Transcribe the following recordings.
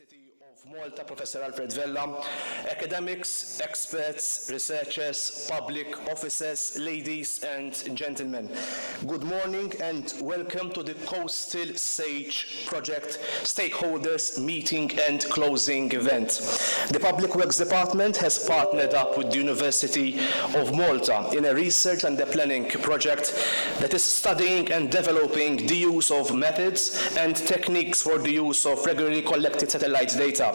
University of Malta, Professor Alfred Vella, academics, experts, researchers, public officers, ladies and gentlemen. Good morning and welcome to the Coastal Sage Project Stakeholders Meeting and Closing event. The Public Works Department has partnered up with the University of Malta in a research and planning project that is studying and developing the use of methods and techniques for the use of regularly collected satellite data.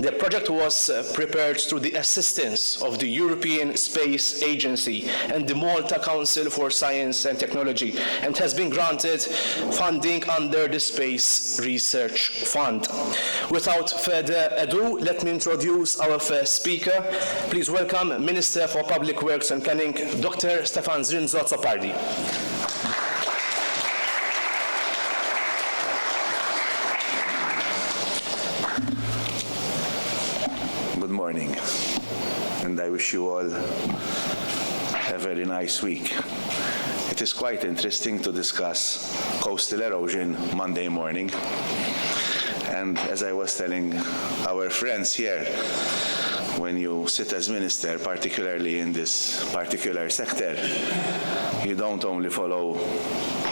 The project was prepared through the assistance of the European Space Agency and the Malta Council for Science and Technology and has been granted funding under the Space Research Fund. Without further ado, let me introduce our first speaker. Please welcome Minister for Public Works and Planning, Dr. Stefan Zrinzo-Zopardi. Good morning, and I wish you all a very nice week. It is quite interesting to discuss coastal erosion Monday morning, and as I was telling our friends here, when you sit as minister, particularly in this particular sector, you don't only follow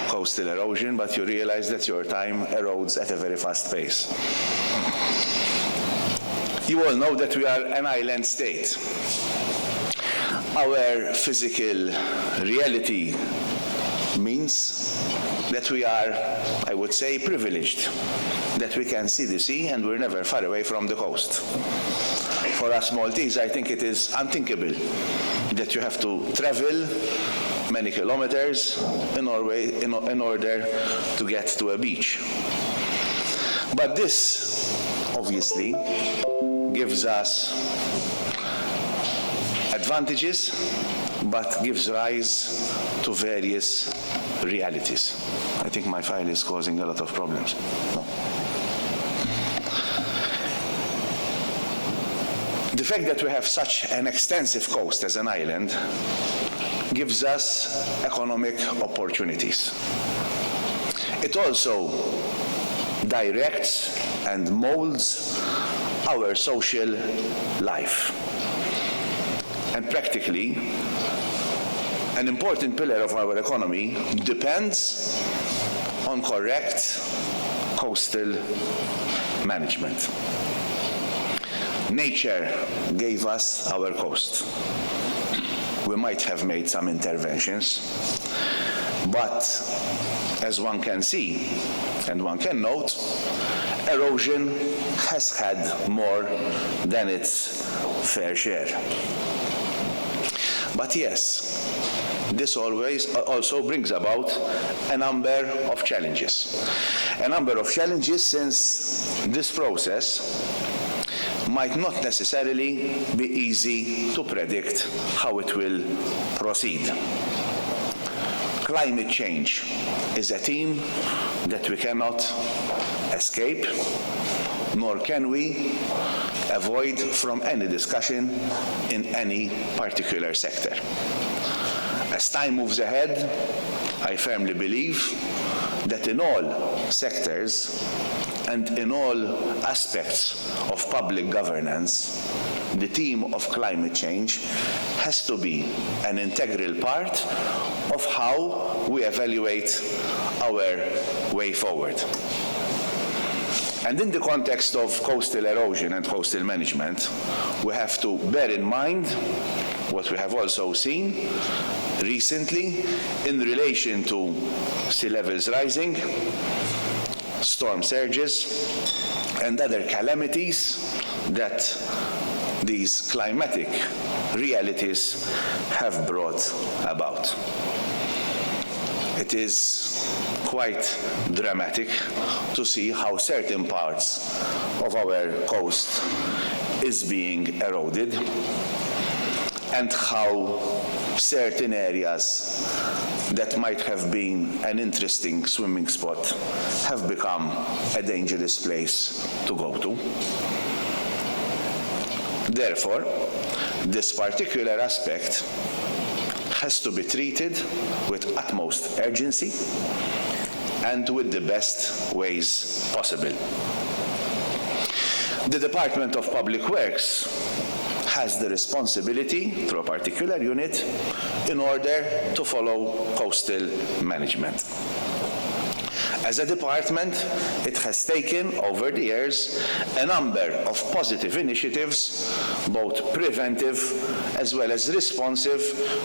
coastal erosion, but you realize that your time erodes at a very fast pace. You all know that we are an island state. Our physical reality means that we are, I would say, privileged, that we can see the sea and we're never far away from the coast. For us Maltese, I think it is unthinkable that you have to travel many kilometers in order to get to a beach. But this, obviously, gives us advantages, but gives rise to various realities. I think my file is causing a lot of problems. No. The fact that we have such an extensive coast as an island gives us economic opportunities. It also directs and molds our social life. And practically, an important pillar of our economy depends on correct coastal management. Nature gave us our coast. We might have made some interventions, but as one can see and one can note, erosion has had more than its fair share. But yes, this also brings about a number of challenges. A number of challenges since this process might not necessarily be easy to predict how it will proceed. Climate change is a theme that we cannot escape, nor can we avoid from any discussion in any particular sector. As time moves ahead, I firmly believe that in all sectors and in all aspects of public governance, the theme of climate change has to be an integral part of how we evaluate our way forward. And in the context of coastal erosion and coastal management, we have to bear in mind what we have also seen recently in relation to sea levels rising, storm surges, and other calamities that these climatic realities have brought about. It is quite dramatic to see how certain parts of our coast is being eroded and how certain areas that might have been an interesting swimming spot have become a dangerous place to go to. Therefore, this particular aspect has to be treated with utmost urgency and with the best ways possible. The Department of Public Works has the responsibility, through a particular unit, in order to follow coastal management. As a department, it has taken, over the years, a number of positive initiatives, both preventive as well as responsive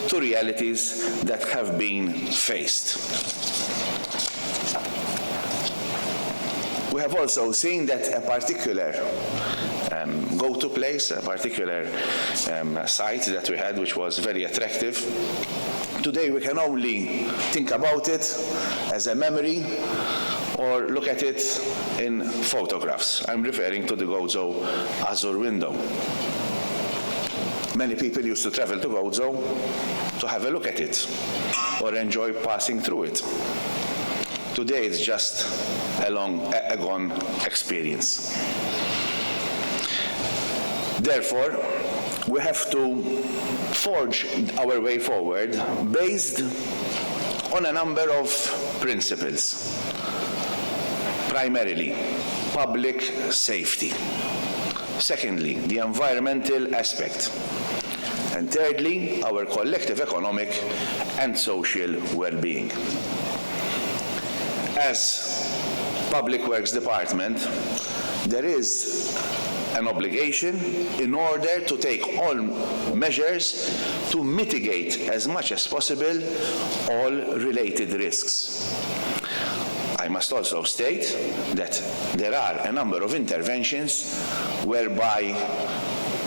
to realities that have been faced. We have also seen that a particular go-to place, a particular site that we had, which was very attractive. Today we can only think about it as a memory or look at it in photographs. I'm referring to the Gozo Azur window. Many people used to travel to Gozo to have a look at it or enjoy passing through it. Today it's just a gone experience. Therefore, we have to forge our way forward based on a number of principles. Primarily, public safety. Secondly, the environmental aspect. And thirdly, our collective economic and social well-being. As Public Works Department, there is an obligation in order to take all measures to mitigate as much as possible all related risks. I must also state that there are a number of interventions whereby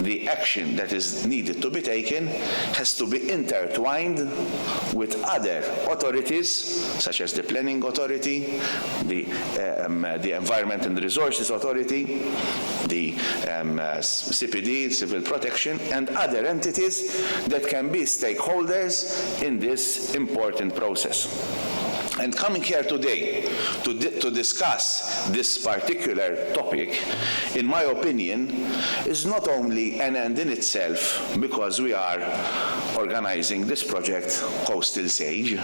the action that is needed to be taken has to be intertwined with other authorities, such as the Planning Authority, the Environment and Resources Authority, the CPD, Civil Protection, and other entities that can be stakeholders in this important process. And coming here today to discuss this particular topic, in my opinion, is not only an end in itself because we are organizing this project, Coastal Sage,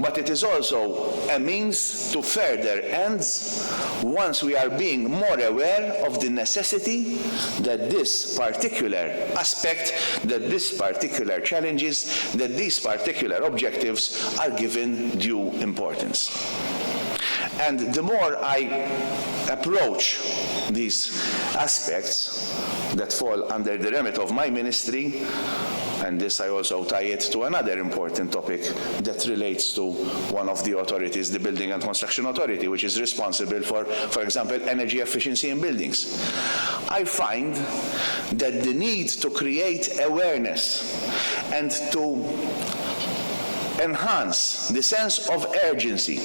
but it is also a means to further ends once we are being more aware of the necessity that this particular aspect, that this particular challenges, that these particular objectives are given due importance. And the more I approach these aspects that fall under the remit of my ministry, and this I also tie it to another important topic that relates to one of the authorities, the Building and Construction Authority, which is responsible for example, energy efficiency in buildings. I find that the need to create awareness and to enhance the sense of urgency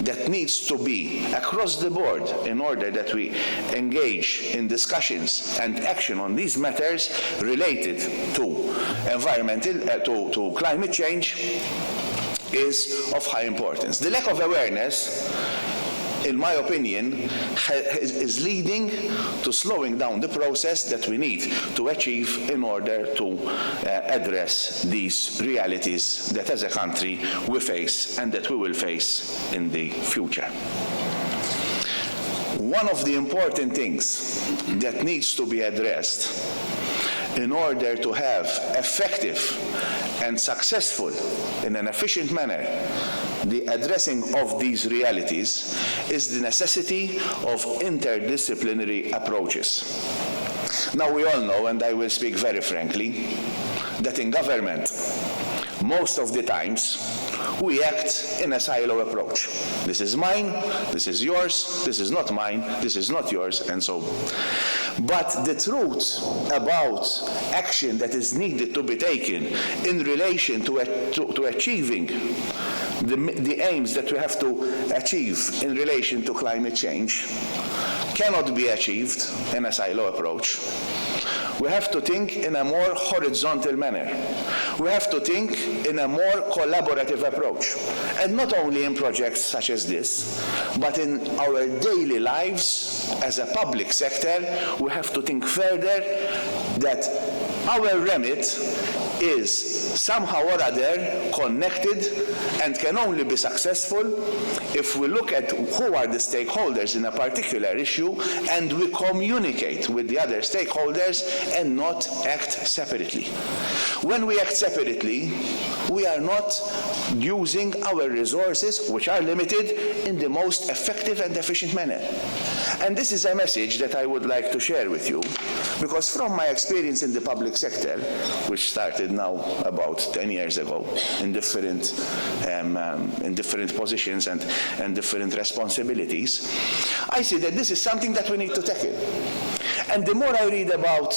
that needs to be across the board in order that we engage in discussions and action on these matters related to to climate change is of high importance. The lack of awareness, in my opinion, is leading to slowing down the process that we need to achieve in order to address these realities that as a country we face and that we will face in the future. One of the important things that needs to be addressed in order to have effective and successful, in an efficient manner, the addressing of these realities is the necessity of interdisciplinary approaches. Now we all know, and I will speak very frankly, that in government, most of the times, we act in a silo approach. This is mine, this is yours, this is not mine, this is not yours, and so on. But the truth about action that is needed to be taken in relation to achieving the aims that we have to achieve in relation to climate change cannot be achieved in a silo approach. We have to think in a more horizontal manner. We have to think in a more collaborative approach. And not only in projects such as this, but in our daily lives as a public sector, we have to think further that our remit is somehow or other connected and can only be successful if we look at who are the stakeholders in a particular issue and we communicate with the other stakeholders and not act separately. When we act separately, we are not using our resources, which are limited, in the most effective and efficient manner. And this is a message that I would like to share with you, because from my experience in the public sector, which started now about 10 years ago in different positions and different responsibilities, I see that this is something that we need to tackle. And the more I read about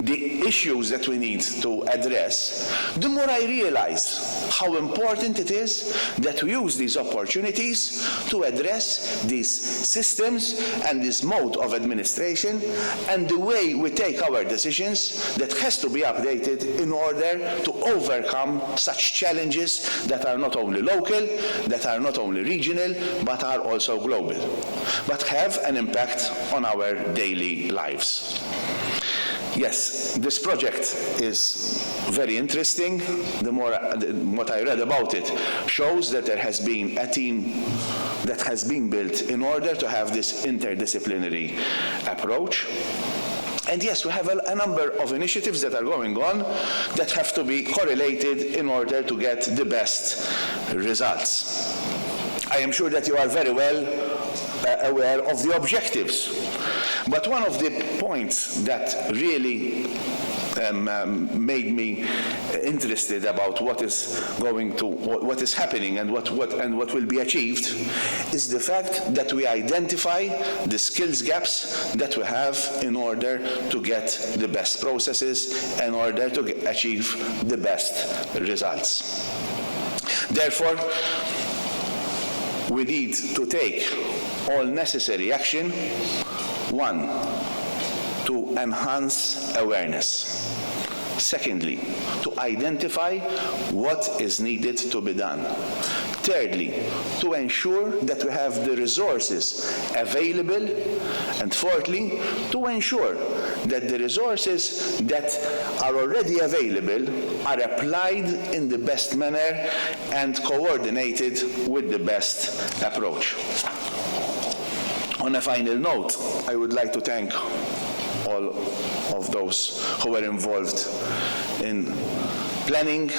the issues that we need to address, the more I realize how important it is that we use these opportunities to address these systems and this mode of administration and the way we take our decisions that has to be updated in order to overcome such challenges that are not only local, that are not only regional, but are also global, but have an impact on our daily lives. Yes, this project is very interesting. The more what I read about it shows that there has been a team that has been built in order to have this interdisciplinary approach. And yes, we have a number of initiatives that are going on that have to be correlated in order to get the best results. I am sure that you are very well aware of the objectives. But one of the points that really made me interested about what is happening and what will be achieved is the fact that we identify the skills gaps that we have in order to get the best processes, in order to achieve the best results. Therefore, we need to take all necessary action. One, to enhance awareness. Secondly, to identify what is needed to be done. Thirdly, to ensure that we have the resources available. And fourthly, to ensure that the resources that are already available are applied in the best manner and coordinated with the best approach. On a final note, I would like to thank all of those who were involved in planning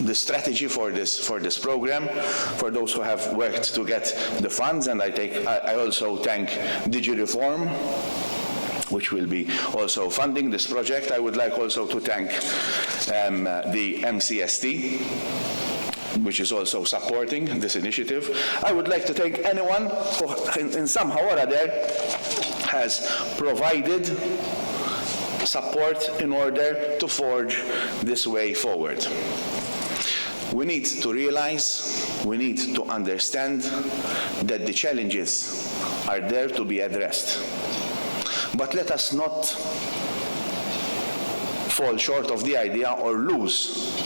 the strategy for this program, for those who have worked to get the funds, and I also thank DigiReform, which will be also funding this project. I would like also to thank the MCST, which is also supporting this initiative. I would like to thank anyone who in somehow or other has provided support in order to forge this way forward. We need to realize, we need to understand that the challenges are there to be addressed. But let us not fall short of the idea or lose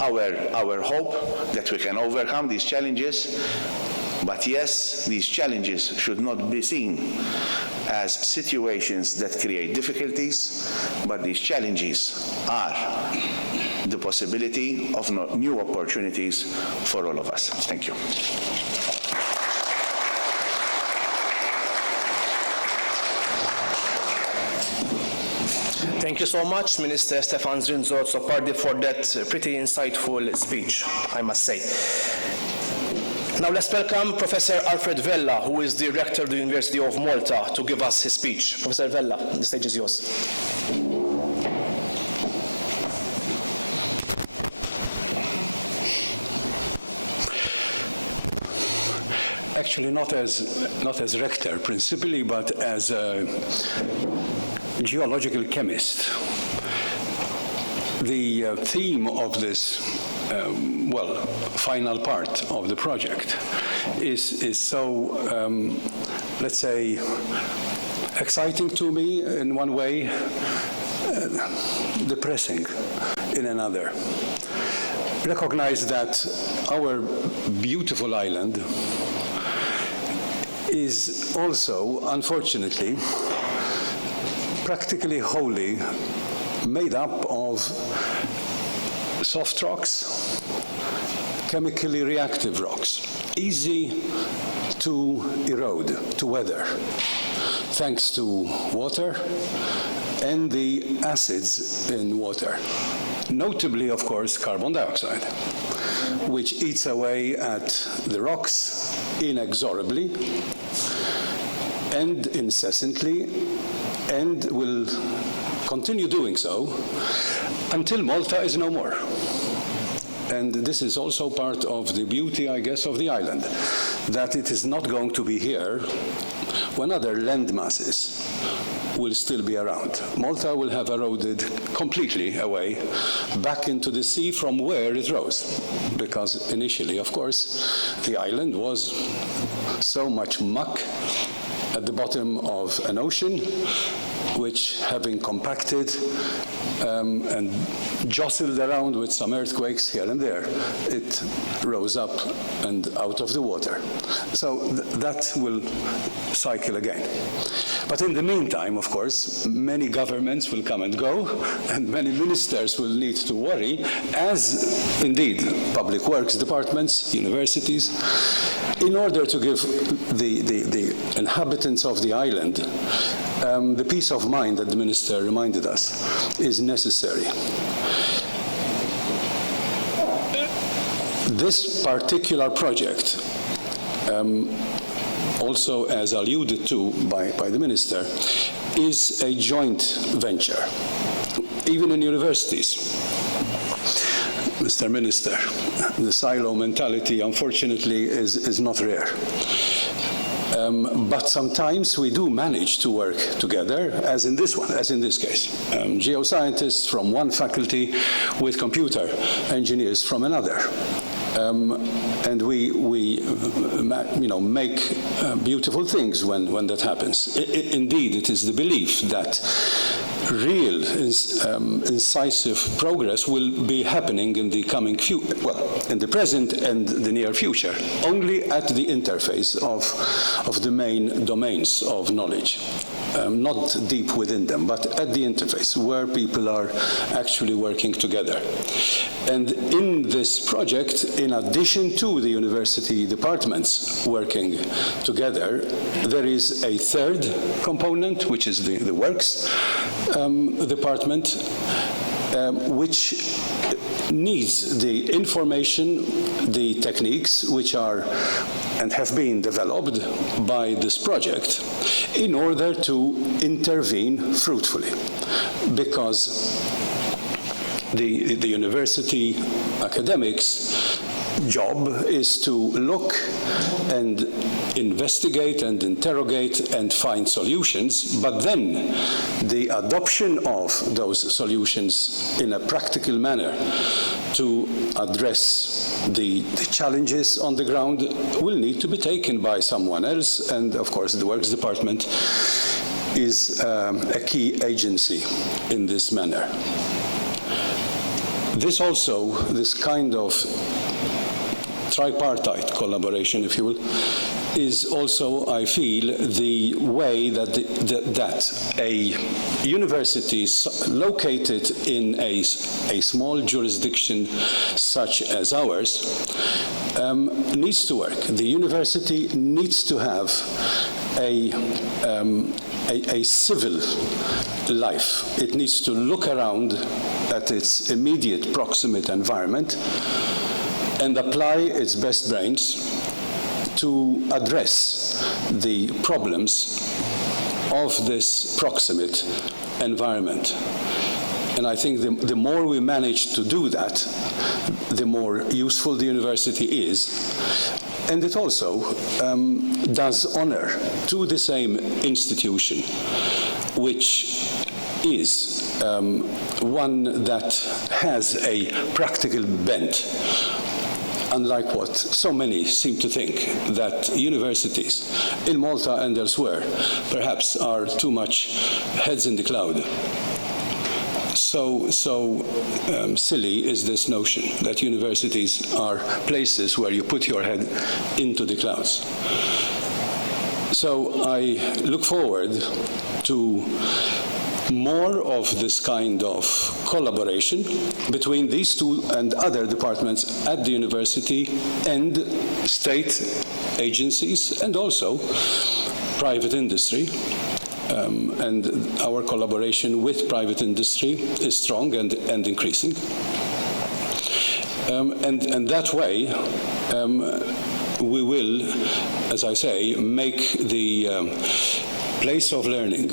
our hope that we can overcome these challenges. But yes, these challenges should not be seen as situations that create difficulties, but these challenges are the possibility of new opportunities for all of us. Thank you. Thank you so much, Minister Stefan Zrinzor-Sopardi, for that pretty insightful speech, I must say. Now let's welcome Professor Alfred Vella, who is the Rector of the University of Malta, to give us his speech. Professor Vella, the stage is yours. Actually, not as rector principally, but as a geological chemist. The theme of this, final part of the project is so, let's say, exciting to me in one way, depressing in another. Recognize that our beautiful island is also, unfortunately, practically wholly made up of soft rocks, chemically reactive rocks, easy to erode, to weather, thanks to water and the acids in water. Notably, of course, carbon dioxide, which eats away at the rocks inexorably and incessantly, and will continue doing so until Malta is no more. And this is also part of the beauty, I guess, of the island, that it is not going to be here when other land masses will still be around. Malta will have eroded completely away back into the sea from where it rose, because initially, of course, the island was so much muck at the bottom of an ocean, which, having compacted and jostled around with some earthquakes here and there, it rose up and out of the water. So that will cycle again. But in the meantime, of course, many governments will come and go, and many ministers will need to worry, as indeed public works departments, universities, in order to give the inhabitants of the island the peace of mind that the minister reminded us is necessary. This particular project, also as alluded to by the minister, is a joint venture, even in universities. Mr. Minister, the silo mentality, unfortunately, is not rare. But sometimes we do manage to work together, as in this one, as in this case. Geoscientists from one faculty with computer engineers from another. And we make beautiful things when that happens. Indeed, it is the belief that real incisive progress will be happening in the coming in the present and the near future, only at the interface of the main domains of knowledge. Not deep within them, but at the interface, where people are actually working together. And in this project, in addition to the university departments working together, there is a third component, which is the works department, which needs the information, the techniques which are and have been developed by this project in order to intervene fruitfully, because the university academics' job is to look and investigate and interrogate and find solutions, but then the adoption of those solutions in a practical manner to address the challenges on the ground will need to be taken by someone else, and of course the Works Department is a key agency in this manner. This kind of tripartite collaboration, if you will, is also, I feel, the way that a university located in a small jurisdiction such as ours needs to work. The university needs to have a civil life. It needs to look around at its immediate proximate environment and apply its best brains to address the problems of this proximate environment. And I think the more we manage to do that, the more useful the university is. And it also does honor to the same institution, which is one that has a practical bent, unlike what so many seem to think, that universities in Malta and elsewhere perhaps are too much heads in the cloud. So silly is this notion that universities are places where you put your head into the clouds. So I look forward to more of this kind of collaboration between these two and other departments at the university and state agencies and also private industry. And our collaboration with private industry is strong and increasing. And that way, we will, as I say, make the place of learning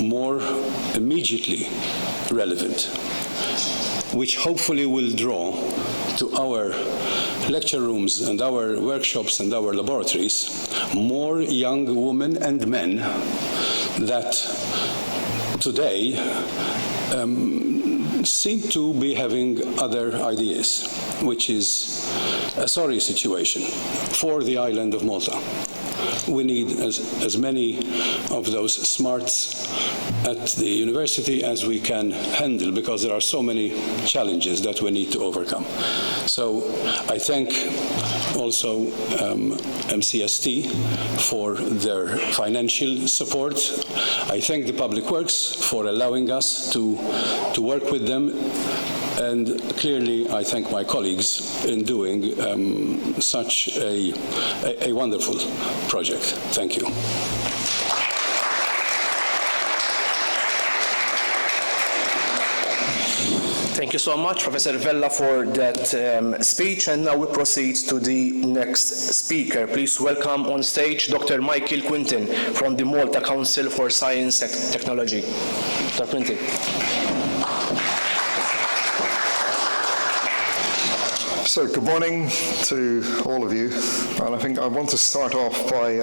more immediately relevant, which hopefully will draw to our lecture rooms and our workshops and our laboratories more young women and men that today seem to be having other ideas, which is a sorry situation for the island of Malta. We need as many of those smarts at the university as we can handle, because there are so many challenges that we need to overcome. So I thank also MCST for their financial support. I thank the Public Works for allowing us to work with them. And clearly, I thank my colleagues in doing such a wonderful project. Thank you. Thank you so much, Professor Vella, for that speech. And now we proceed to the next speaker. Please welcome on stage Dr. Michael Quintin from the Malta Council for Science and Technology. Dr. Quintin. So good morning to all of you, and I think I want to start off by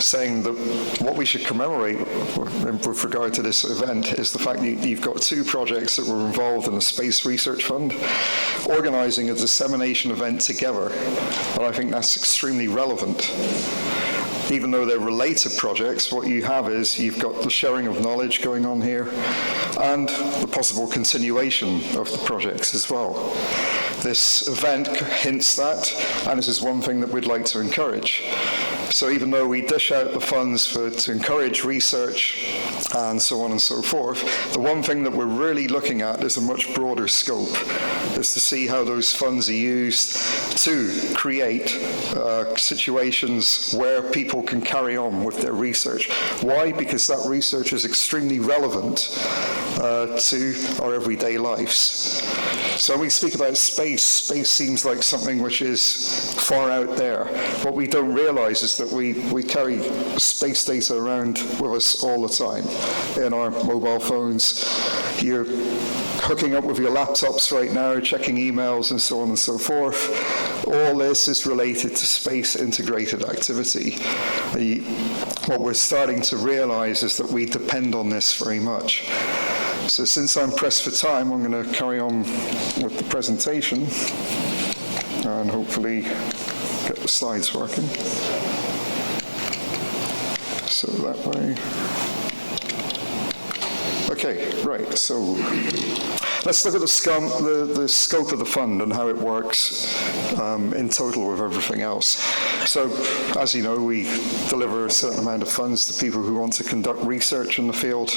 saying that what we should commemorate with regard to this event is the fact that you've got two projects that were involved in the Space Research Fund organising a dissemination event together, and I think that's extremely relevant. Even though they're related projects, what you have is you've got the sharing of knowledge going on here and the possible continuation of the projects as well. This event hints that, and this is one thing that we'd like to encourage. So even though we dish out the funds to encourage research and so on and so forth, the one thing that we're really looking at is a much broader scope, is to see how those funds are used to create situations where people can carry on with their research. Why? Because that research is extremely relevant to our everyday lives. So when we speak about space, space seems like something which is far out there. What we don't realize is that we carry space data around with us all the time in our mobile phones. You're hooking up with your laptops right now, checking emails and so on and so forth. All this is related to space integrated activity. What we're starting to realize is that we depend on this very much. So since I'm pressed for time, I'm going to carry on with the presentation and hopefully get the slides working. So that way. Okay, right, so let's look at the scope of the fund and how it works in total with everything else. So, as you know, we deliver a certain amount of funds to people who want to conduct research in the field.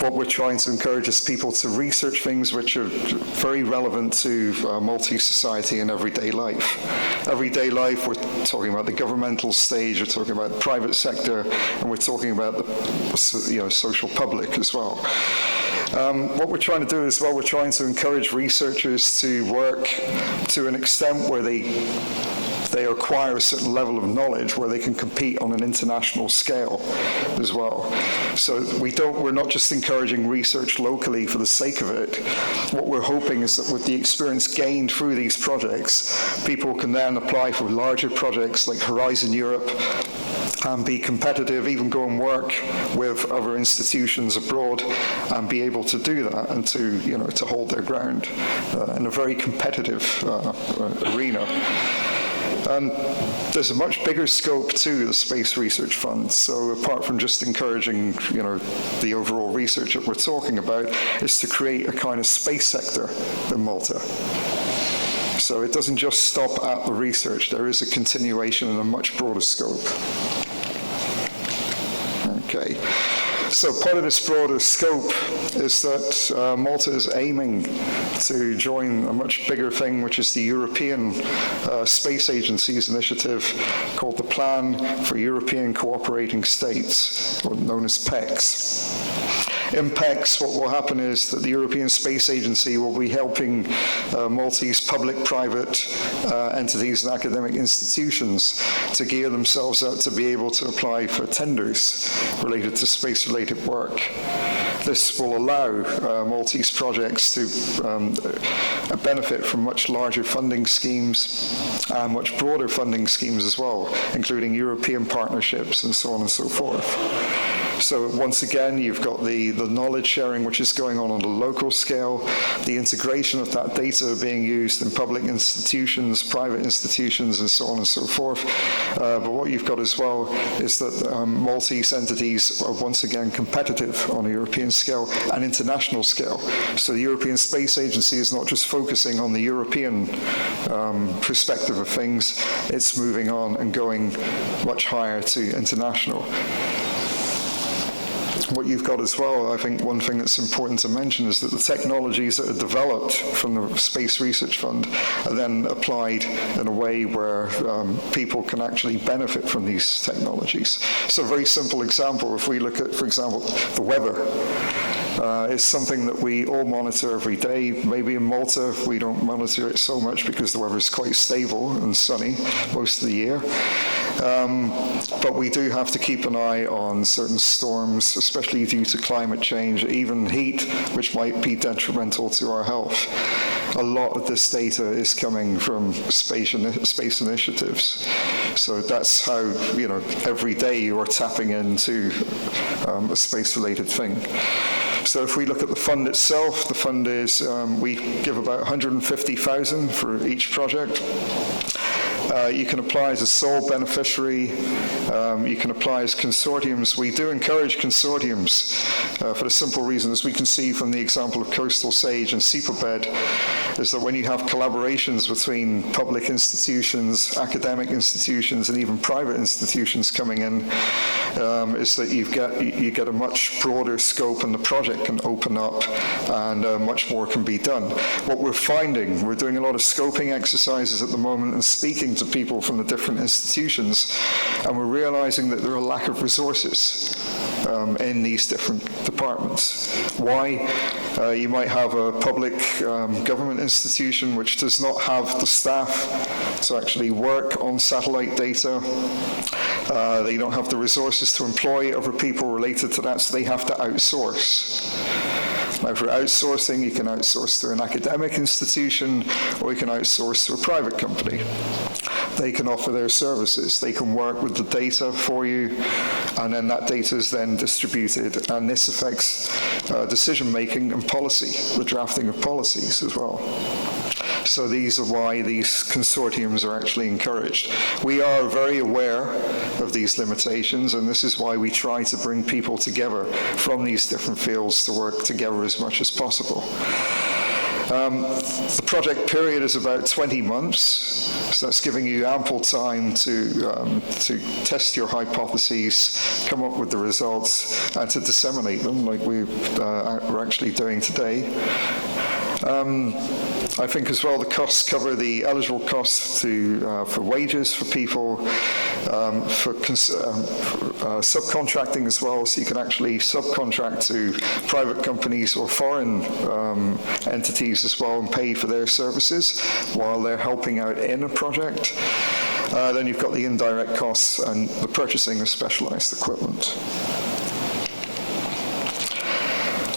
What we're trying to encourage is people to research things which are very relevant to multi-society and everyday life. Everyday life, we're talking about the governmental stage, we're talking about the private sector, and we're talking about the social public as well. What we're trying to do as well, we're trying to encourage researchers to work to an extent where they acquire a certain level of knowledge where they can compete on an international scale as well. So we're not just encouraging research locally for the sake of it. What we're hoping is that with the experience gained through these projects, people can then apply for larger projects like Horizon Europe and be competitive, even go and work with other institutions abroad and be able to do that and to hold their ground in a very competitive arena. And there's a much bigger scope to the Space Research Fund. So apart from just encouraging, the overall research that we're talking about, is to create a kind of space sector in Malta. So it doesn't just stop at the research. There is a continuation in a much broader scope. Okay. So part of this broader scope is that Malta is aiming to join a much bigger thing, which is the European Space Agency's initiative called the Plan for European Cooperating States, or known as PECS. In PECS, what will happen is that the European Space Agency will be helping Maltese public-private entities and academic institutions to gear themselves up to be able to apply for tenders related to space-related work. This will allow Maltese projects to benefit from much larger funding schemes and much broader funding schemes as well, including European partnerships and so on and so forth. So once again, you've got the knowledge sharing which is going on a local scale, the integration of that data being used in public institutions, private institutions, and so on and so forth. But what you've got as well is that Maltese entities are once again competitive on a European scale and international scale. So the European Space Agency is not just focusing on the European perspective of things, it's moving on and going much higher to international. What you've got as well, I think one thing that's important to mention is that the technologies that are developed from the Space Research Fund are then applied in a way where people can actually benefit from these technologies. So a very simple example, if we look at, for example, the weather, is something that we all monitor every day. Maybe in Malta we don't monitor it so much because the weather is quite stable and sunny most of the year. But we do have to keep an eye on certain storms, especially due to climate change, even heat, which might be detrimental to our health. A lot of this data is coming from space initiatives. So that's how, every day you are tapping into a space-related thing. So if we look at the fund itself, the fund is, we give about 150,000 for each project. You can apply as a sole beneficiary. You can apply as consortiums. We do encourage consortiums for the simple reason, as we can see from the example of Coastal Sage and SIPOBED, is that when you have collaborations between public institutions, academic institutions, and even private institutions coming in, is that you get a much broader scope and the project can open up and much more can be done. What we're finding, we're doing a lot of scoping exercises at the moment and speaking to people from the different institutions, and we're realizing that there are a lack of resources in these different departments. Why? You might have a public government institution which does not have the staff to actually work on satellite data. They don't have the resources to employ other people related to that, so they have to outsource. Now, for outsourcing, you can outsource to an academic institution, or you can outsource to a private company. They can offer their services. They can work with the data for you, and then that data is then distributed, and this affects decision-making and policy, the drafting of policies as well. So these are why these consortiums are actually encouraged. We are very aware of these limitations, and this is why we try to bring people together from these different fields to work together as much as possible. The project period is about 20 months, so that's giving you ample time to test your hypotheses, come up with the results, and to disseminate them like we're actually doing today. I think as well the costs cover the eligible costs for wages for people, for subcontracting as well, so you can actually subcontract to private companies or foreign entities as well and pay for their services while they're helping out in a project. Then you've got the indirect costs and the purchasing of specialized equipment.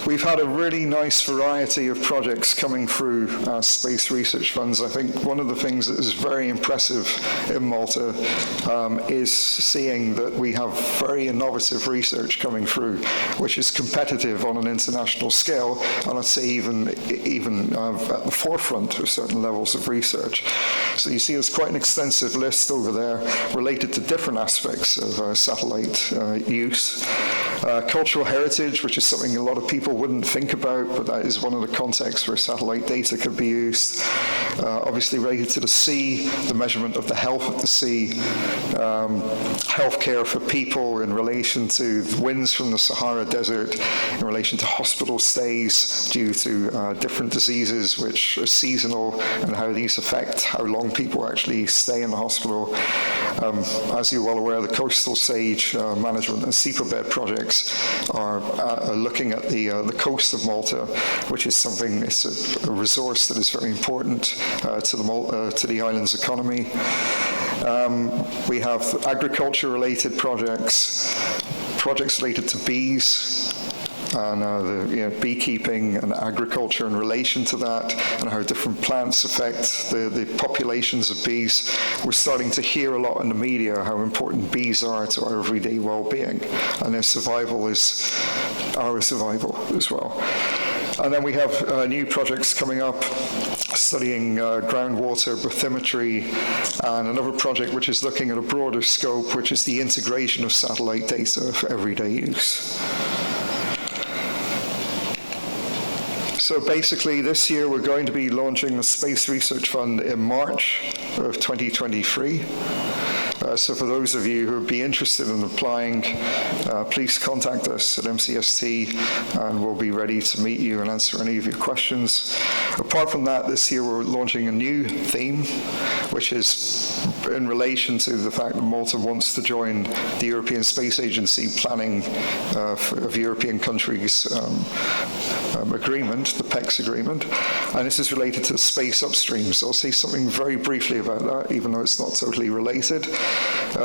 We've had a really nice variety of projects coming through our space research funds. I think one of the things that is very impressive in Malta is seeing that we have very innovative research coming through, which is competitive on an international scale, and I'd say even at the forefront of certain levels of research. So you see there's quite an extensive list over there related to different aspects of satellite use. Cultural heritage, which is something a lot of people wouldn't think about, but that is one of the contexts where satellite data could be used. Obviously related to the sea, the measurement of the health of the sea, healthcare for people in relation to winds from the Sahara Desert, in relation to hospital stays due to different diseases which are seasonal and how these affect how long people actually stay in the hospital. As you're well aware, the coastal sage management and SIPOBED projects are looking at the coast of Malta, which is something, it's a resource that is very important to the island's economy. We have agriculture-related projects related to bees, and beekeeping and agriculture in relation to that, and how different plants affect the populations of bees. We're starting to hear a lot in the media how important bees are to our everyday well-being, and their survival is our survival as well. And then we have new projects coming up, studying groundwater bathymetry, and another project which is looking at a broader scope, which is the integration of satellite data for everyday use. So basically, this year we're going to be launching the Space Research Fund in March of 2023. So for those of you who would be interested in applying, please contact us at MCST, and we'll be ready to meet you and answer any of your questions. Apart from that, this year we're launching a new theme, which is in relation to the fact that Malta wants to join the European Space Agency planning of European countries agreement, the PEX agreement, and this is related to space upstream. So I'll say something very briefly about that, even though it's not totally related.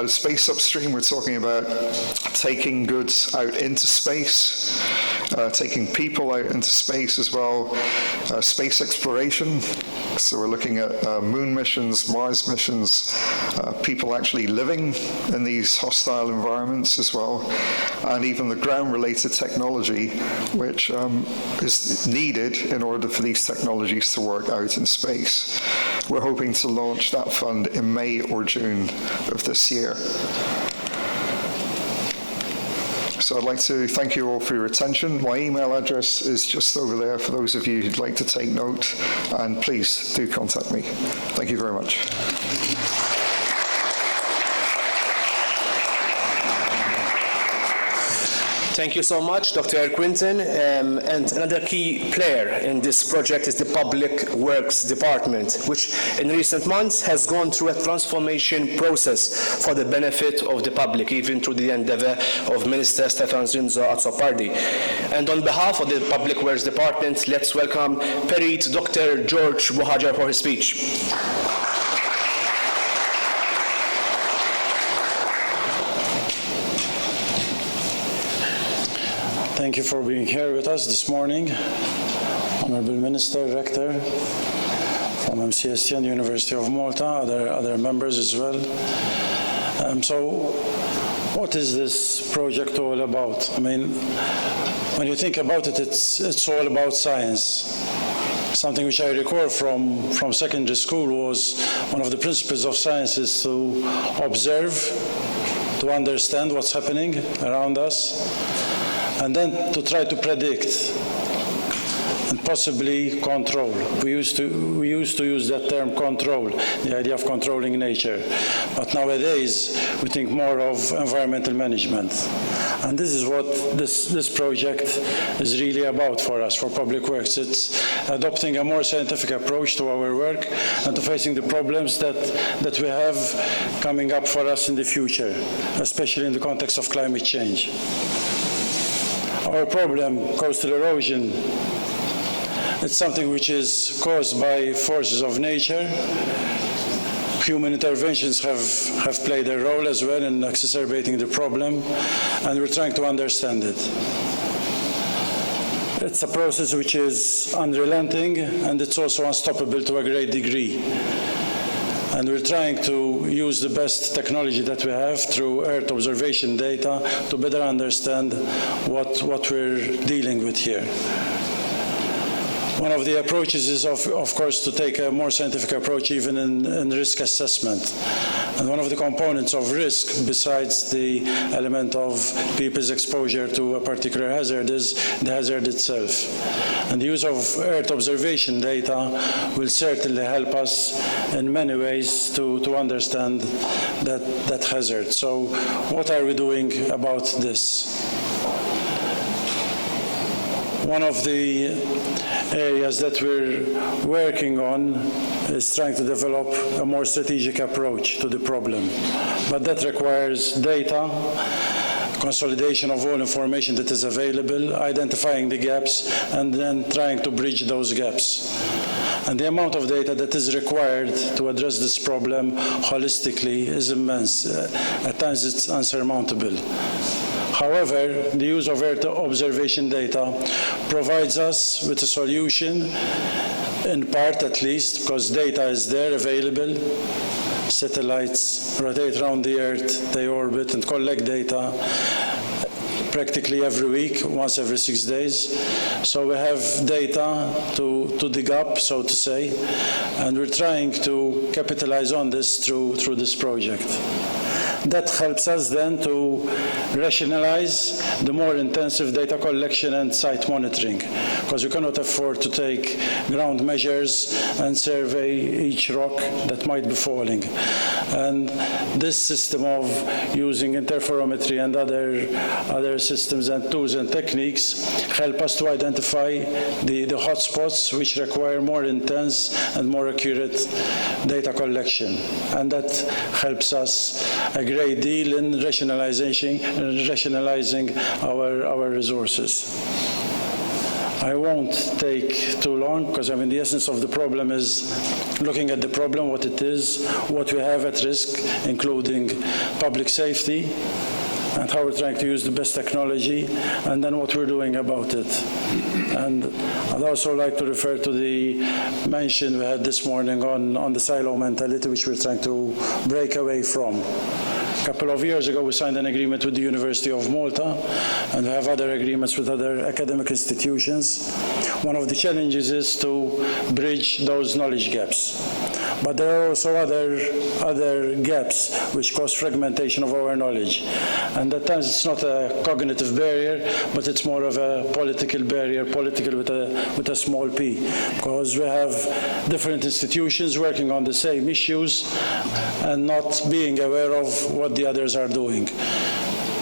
Space upstream, we're talking about taking goods out into space, taking people out into space as well, space exploration. So we're looking at moon missions, Mars missions, people actually living in these hostile environments as well, and even the ground-related technology, which is needed in order for these technologies to work out in space. We're hoping to launch that fund in May or June of this year. So I'd like to thank you all for your attention. My email address is just over there for those of you who'd like to take note, and please do contact me. Thank you very much. Thank you so much, Dr. Quinton. And another key player in this project is the Public Works Department, which in recent months has gone through a transformation process for the benefit of the public, even through the endeavor of Minister Stefan Zinzo Azzopardi. And on behalf of the Public Works Department, let's welcome Perit Dr. George Buhajar for his speech. Thank you for being here with us this morning. Honorable Minister, Rector from MCST and the University of Malta, other members as well. So what is this project all about? I mean, when you think about it, it's all about science. Something which I recall from secondary school was one of the principles of science is to observe, to understand what's happening around us, and then to try to predict and possibly control. We used to use that term control, the idea of controlling nature. But nowadays, we think more of environmental management. And this is what this project is really about for us, for Public Works. It's adopting a more scientific approach to our work and to facing the problems that we have coming up for us in the future, especially in the context of climate change. Our problem, coastal erosion, it's something which is caused by forces of nature. Human interventions have played a role as well in exacerbating the problem, and we're trying to understand it. It's a process which is unrelenting, and it's also unstoppable to a great degree. And we're trying to use the best technology that we have through Earth observation data to better understand what we're dealing with here. One of the approaches is, of course, to take a more scientific approach even in risk assessment. And one of the components of risk, besides the element of people's exposure to a particular hazard, is the hazard itself. And the use of Earth observation data will certainly help us in many ways to understand that hazard. So what are we doing about this? One of the areas that we're working on is trying to develop a more strategic approach to the problem. But that requires data, consolidation of all information that is available, identifying the gaps, and then trying to bridge those gaps. And the amount of data that is required to address this problem holistically is immense. At times it's unsurmountable. However, the use of Earth observation data provides us with a solution, in part at least, because data is there available. Satellites rotate around the Earth, they orbit and collect data practically every week, once every 6 days. So we have data to dig up, so to say, and we're trying to capitalize on this through this project. That helps us then to rationalize the more intensive data collection and site monitoring, because you cannot afford to take ground measures and survey each rock that might be falling. And this system of using interferometry and other systems and tools and techniques help us to identify the hotspots which require more intense and more accurate data collection. And that helps us a great deal in rationalizing our resources. I won't take too long, because the essence of the problem is looking at the problem, what it is, what we have at risk, including public safety, and how we're trying to use the best technology, and then what we're doing about it. And I'd also like to refer to the mention we had this morning on the silo mentality, which we're trying to break away from. A couple of years ago, we signed an agreement with the University of Malta, and we have other agreements with other academic institutions. One of the challenges is to bridge those knowledge gaps. But there are also other gaps which cause fragmentation of our knowledge. And at times it's not a cognitive barrier, but it's more of a political barrier, political with a small p, because we have different institutions working on the same issues and not being aware of what the others are doing.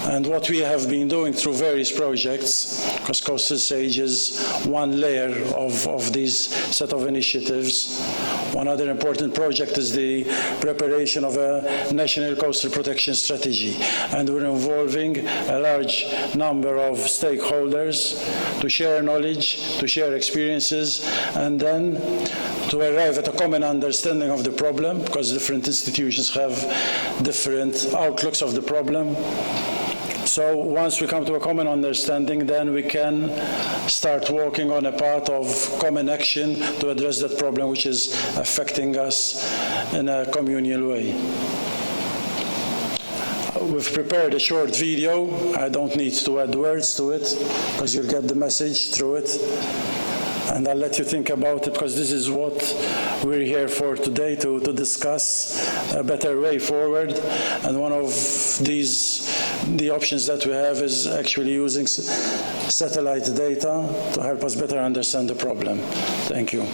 And what we have been doing through various projects, because Coastal Sage is one layer of these set of initiatives. One other important project is the preparation of a national coastal protection strategy. And we're involving a large number of stakeholders to share knowledge, to share experiences, and then to arrive at a common understanding of the problem, because different institutions have different outlooks of the problem. So once we come to a common understanding, then we can start working on a path of common action to address that problem which is affecting us in a communal way. We've prepared a short video. I don't need to add words to it, because you'll get the message through it. And I'll let you think about it, because this is what we're here for today, to discuss a better way forward. And one of the options that we have is actually using satellite data to help us better understand the problem. Thank you.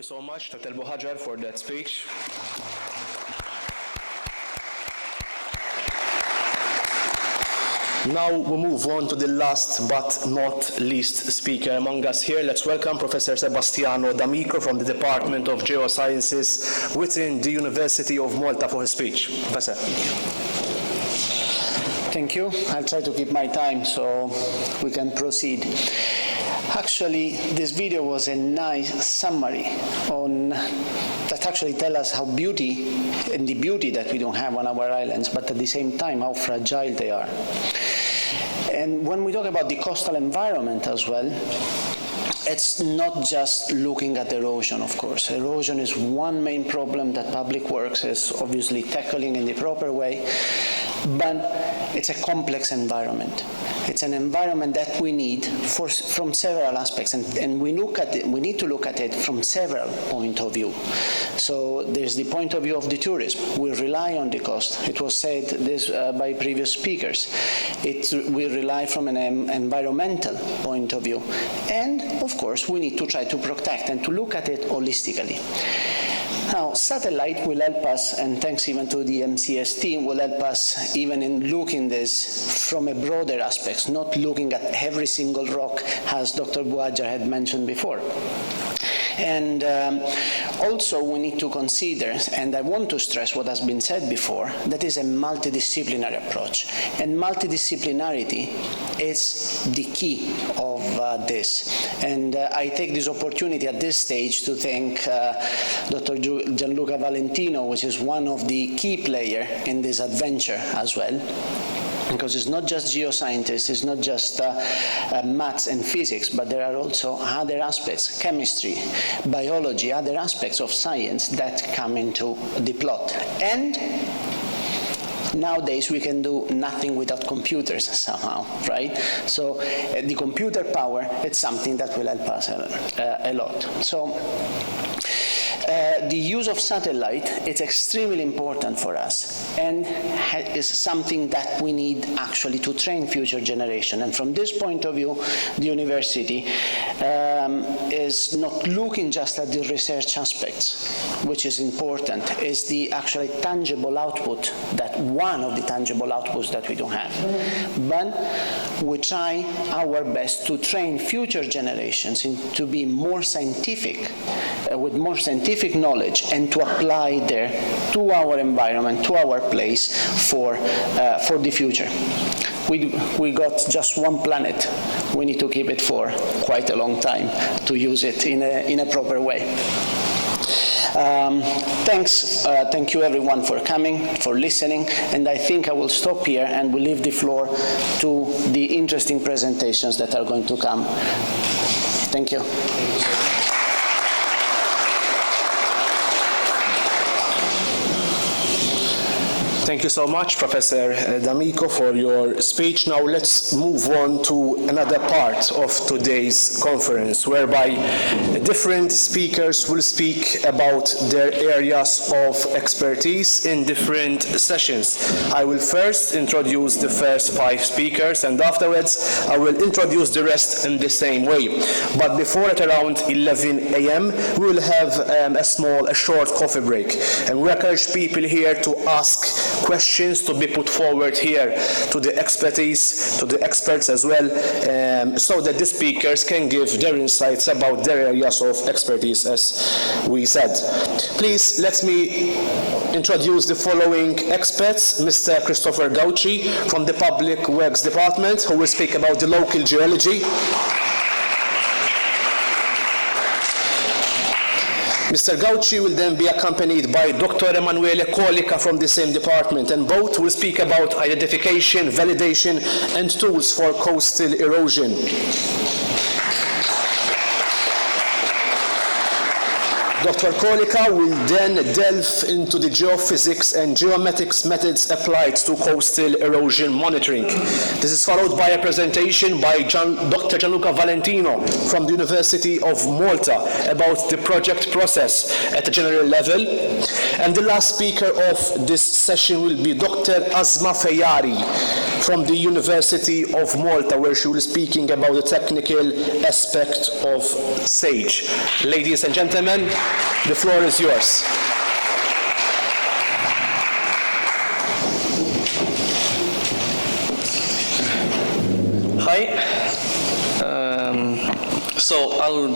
you so much, Dr. Buhajar, for that speech. Now we move on to the last but not least speaker among us here. Let's welcome Professor Sebastiano D'Amico from the Department of Geosciences within the University of Malta for his speech. Professor. Thank you. I'll try to keep my time so we can proceed. Actually, this video was a nice summary that actually tells us how the beauty that we don't have on our islands, but at the same time how fragile they are. And when we talk about the coastal environment as well, it's not just looking at erosion, of course. Erosion is one main problem that Public Works is obviously tackling in the proper way, but it's a complex environment. It's an environment that we need from several aspects, and we need to look at it from several points of view. So there's the point of view of the tourism. We rely on the coast. It was said this by previous speakers. We rely from an environmental point of view. And, of course, we need to try to protect and to look at it holistically. Now, satellite will help us, and thanks even to the MCS team, will help us even in looking this from a broader aspect, not looking at every single rock, as Dr. Buhajar had mentioned before. And also we need to consider, and I want to stress what has been said before, that is a multidisciplinary approach. And multidisciplinarity is the key of this. And I take this opportunity at this stage to thank Dr. Gianluca Valentino, which is one of the key players in this adventure as well. Because it's not just geoscientists, it's not just maths and physics, but there are also other aspects, chemistry, biology, other aspects of science that come into the plot. And nowadays we can do nothing without computers somehow, right? So the computer power, it's something that will help us a lot. So the use of satellite is extremely important for us and is something that we need actually to train future generation. And from this point of view, the university is not looking just at the research aspects, which is important, is the actually tangible output, that one of the tangible outputs that we don't have. But we try our best to train future generations to be more scientific, with more scientific knowledge, and to apply there to our environment, to our place for the future. We got just one planet. We need to keep it for quite a long time to use it in a proper way. Thank you everyone for coming, for listening, and I think I will stop here and will leave the floor to the interesting presentations that are going to come. Thank you. Thank you so much, Professor D'Amico, for your speech. Now let's move on to another part of today's conference, whereby different speakers will speak about their areas of expertise in different sessions. I will first introduce the first 5 speakers, and afterwards I will introduce the rest in the same way. But before, at around 11 a.m., we will have a short coffee break. And we encourage people here to ask questions to be put forward here to the experts as well, so that the speakers can give their insights about their areas of expertise, as we said. Please let me introduce the following experts: Mr. Christopher Gauci from the Public Works Department, who will speak about the local geology. Mr. Gauci will then be accompanied by Dr. Emanuele Colica from the same department, and both will speak about identification, validation, and tools for coastal erosion. Dr. Colica will then delve into the geophysics and geomatics methods applied to coastal erosion monitoring. This is followed by a presentation by Dr. Gianluca Valentino from the University of Malta about the project process at a general level. And the last speaker of this session will be Dr. Asma Fayari from the University of Malta, where she will be speaking about the technical aspect of SAGE. Ladies and gentlemen, the floor is yours. Hi. So I'll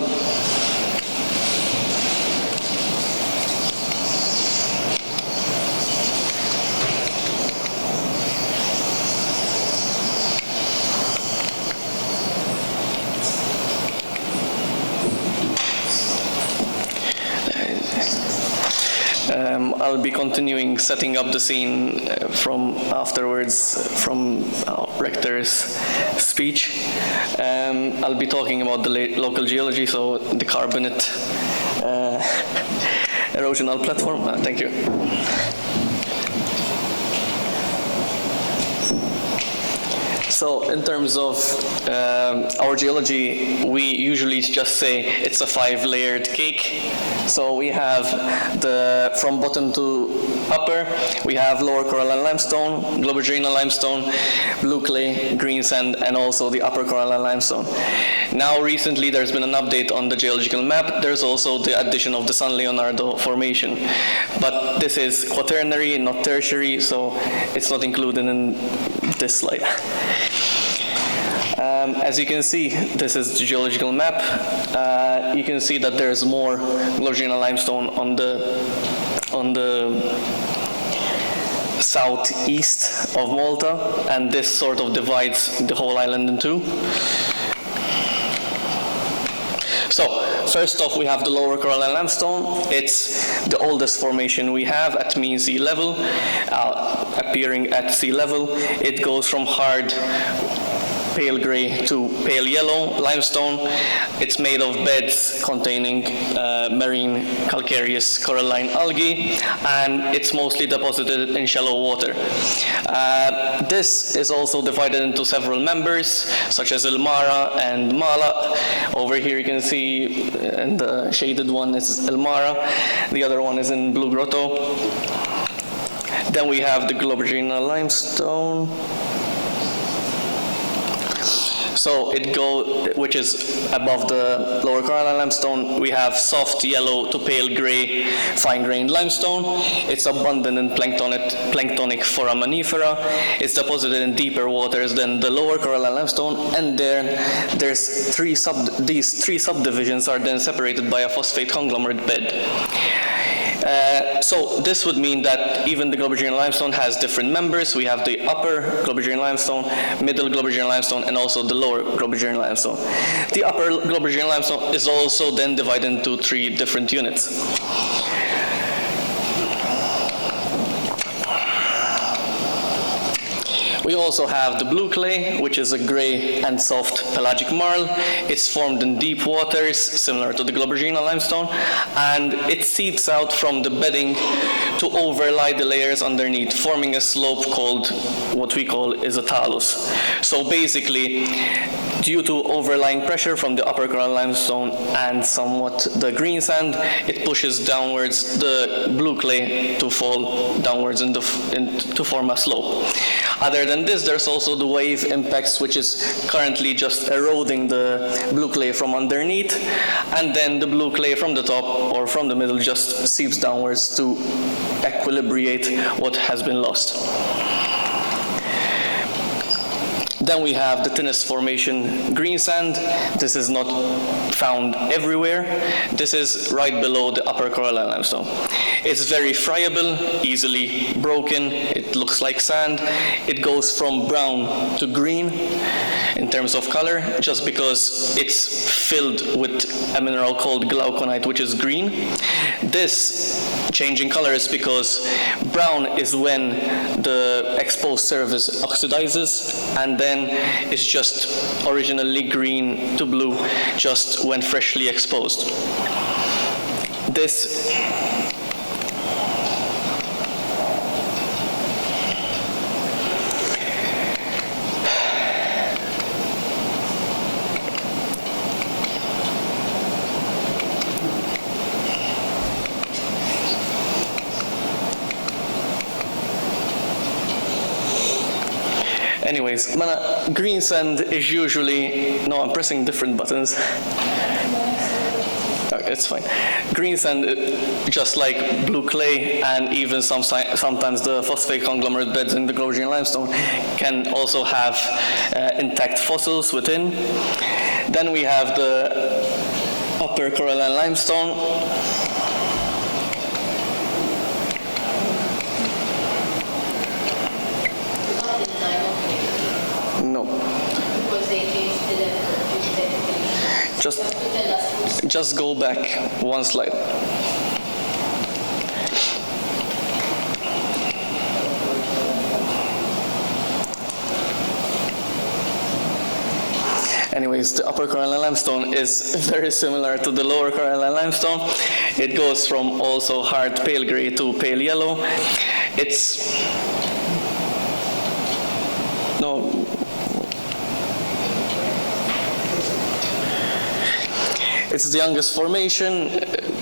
be continuing setting up the scene from afterwards from our rector's speech. I'll be talking about the local geology, so the carbonate erosional platform. Thank you. So in terms of our geology, we usually just say it's a 5-layered cake. So we have from bottom to upper, we have lower coralline limestone, globigerina limestone, blue clay, green sand, and also the upper coralline limestone. Now recently there's been an update on the geological map. There's also the addition of the San Leonardo formation. But this is quaternary, not tertiary, so it's not included in this slide. As you can see, this is the geological map. You can see that there's more globigerina limestone on the southeast of Malta, and this sort of divides the whole island in two. So, first off, we have the lower coralline limestone. It's the oldest formation we have at mean sea level, appearing at sea level. It goes from hard pale gray to pale yellow limestone. It's made of beds containing marine calcareous coralline algae, and it's mostly deposited in shallow water. This is also divided into several members, such as Ilmara and Mala. Over here you can see, and the shaded one is Ilmara. The other one is in Blue Grotto. Then we have the globigerina limestone. So which is above the lower coralline limestone, we have soft yellow to pale gray fine-grained limestone. It's abundant in planktonic foraminifera. It's deposited in deeper waters than the lower coralline limestone, and there's these three subdivisions are then separated by a phosphate conglomerate bed. So this would mean that even the globigerina limestone has different members. We have the upper globigerina limestone, middle globigerina limestone, and also the lower globigerina limestone. The upper globigerina limestone is also then divided into 3 different units. We also have the blue clay, which is a gray and soft pelagic marl. It's formed in deep waters, similar to the globigerina limestone, and it seeps out from the bedding to overlie the layers underneath, forming a slope called, what we call, is a talus. So basically, due to overlying pressure from the upper coralline limestone and somewhat the green sand, it pushes downwards the blue clay to fall downwards to form a slope. Other than this, there's also the wave impacts, which is currently just eroding the blue clay from underneath, and then the blue clay from the top or from the middle just seeps downwards to equilibrate what has been lost. Then we have the thinnest formation, green sand. This is not found everywhere. This is right below the upper coralline limestone. It's very friable, easily broken. It looks like sand. It goes from brown to green in terms of color, just because it's filled with a mineral called glauconite, which is green. This change in color is because brown is when the exposed surface oxidizes, and then it's just originally green to blue just when freshly exposed. This Anyways, green sand is usually, no, I'm pressing different buttons. It's fine. Green sand, just like blue clay and even sometimes the phosphate conglomerate beds in the Globigerine limestone, can also have intact fossils within. Then we have the upper coralline limestone. No. Because they changed the level. Just go back one slide. Anyways, the upper coralline limestone is very similar to the lower coralline limestone. It goes from also hard pale gray to pale yellow. It's the youngest formation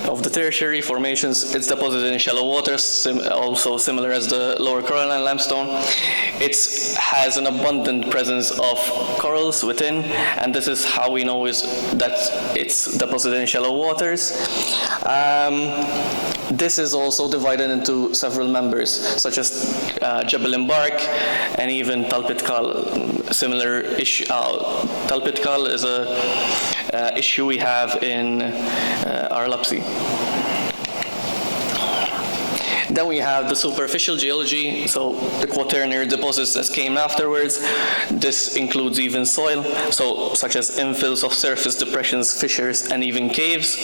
of the tertiary formations. It's deposited in shallow waters, also similar as the lower coralline limestone. It has an abundant presence of corals within, and this is how we know that it's deposited in shallow waters. This is also divided into several members, such as Jebel Embark and even Talpit Kal. Similar issue. Talpit Kal is a issue we have in our Lapsi. Then we have the superficial geology, so the quaternary deposits that came afterwards. This includes even soil, such as infills of surface depressions, fissures, and even caves.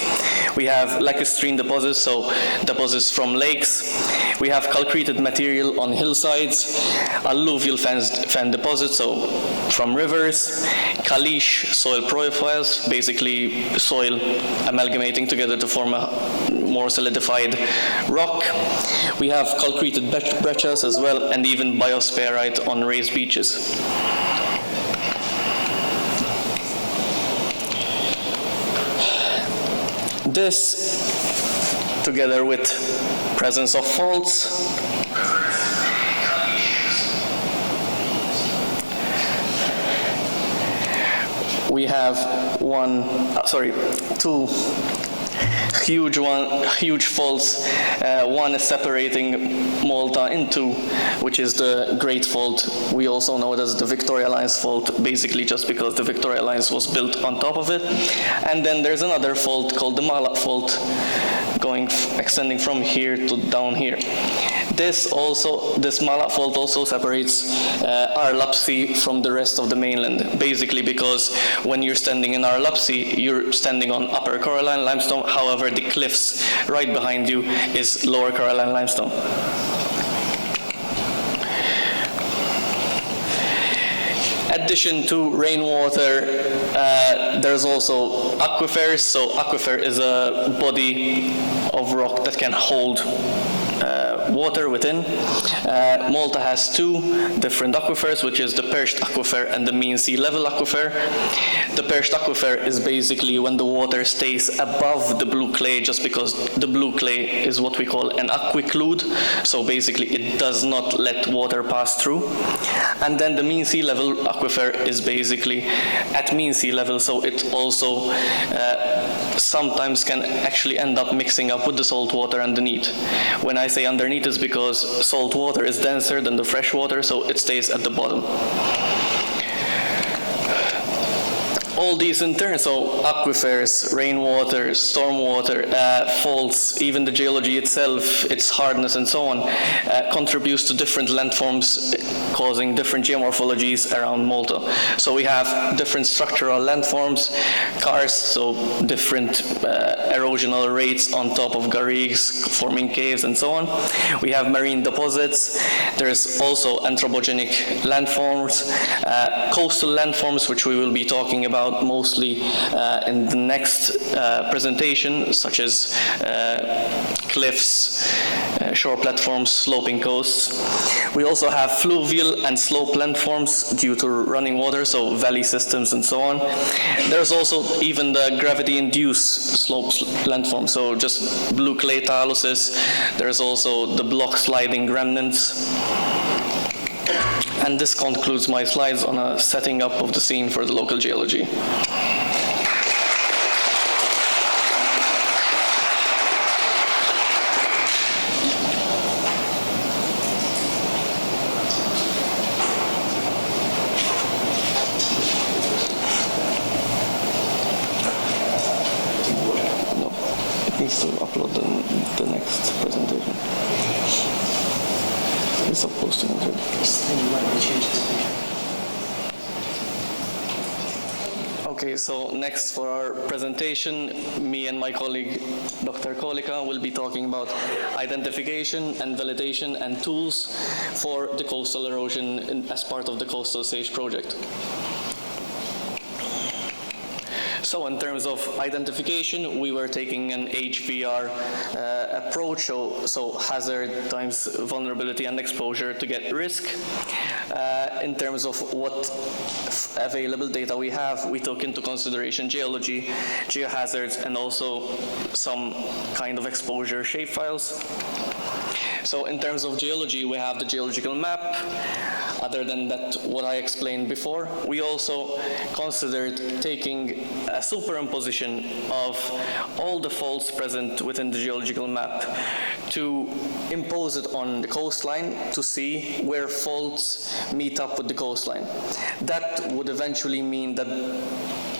We have lacustrine deposits, so deposits from lakes. We have calcreted material on hillsides, alluvial fan deposits, so from rivers, caliche soil profiles, basically soil amalgamating together to form a more solidified rock. We have calcreted breccias as well, and even biosperite on raised beaches. This, together with presence of faults, we have two huge faults. One is separating Malta in two, which is the Great Fault. We also know it as the Victoria Lines Fault, basically just because the Victoria Lines was built on top of it. And then there's another fault called the Malat Fault, extending from here to down here. This Malat Fault also separates our Lapsi from the rest of the mainland, basically because when you're standing in our Lapsi, you're standing on upper coralline limestone. However, the cliffs right behind you is lower coralline limestone. Addition to rainwater, there's also aquifers. So aquifer is a body of rock that can hold water within. Malta has two different aquifers, which is the perched aquifer and the mean sea level aquifer. The perched aquifer is basically when the water stays above the blue clay, just because the blue clay is what we call an aquiclude, so basically it does not let water pass through. And then the mean sea level aquifer is basically at mean sea level, so it also sometimes can actually end up mixing up with the salt water underneath. When I say underneath, it's because salt water is denser than the fresh water, so it stays at the bottom. All these in turn, so aquifers, rainwater, stormwater, faults, even the geology itself, its hardness and so on, contributes to different landforms, causing different geomorphologies around Malta. So we have different structural landforms, karst, so different erosional rates on top of garrigues, forming caves and so on. We have marine deposits. There's also anthropogenic landforms, coastal landforms, which we will be talking about mostly in the next presentation, such as cliffs, shore platforms, sloping coasts. We also have fluvial and slope landforms due to running water, so valley systems and so on. There's also even the gravity-induced slope landform, so just blue clay taluses. There's also the block sliding remnants. And this concludes my slides on a setting up of the scene for the local geology. Needs to upload the next presentation. It's supposed to enter. Okay, so next for our presentation, me and my colleague Dr. Kolika will be talking about identification and validation and tools for the coastal erosion as part of the Coastal SAGE project. So in terms of identification, we were taking an HVR approach, so hazard times vulnerability and exposure to get risk. In terms of what available data we have, we took into consideration geology, geohazards, and also some kind of exposure shapefiles. So in terms of geology, we have the geological map. Other than that, what I explained before, we also considered taking a superimposition of all the faults present within the geological map to impose it on the coastline to see where faults meet up with the coastline. That would eventually mean that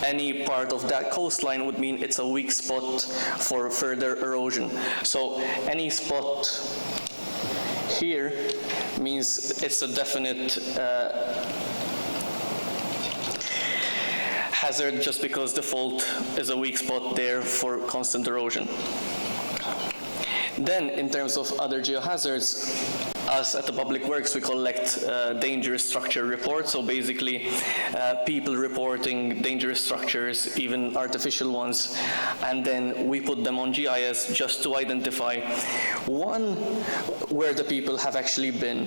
any part of that coastline would mean it's a weak spot for further erosion. So any spot here means it's a definite hazard just because the fault is a weak spot there for constant erosion. Then, in terms of other geohazards, us at the Public Works, we collect dangerous structure reports. So basically, people reporting dangerous structures, even artificial ones, and then we put them on GIS just to identify, one, where the people have actually been,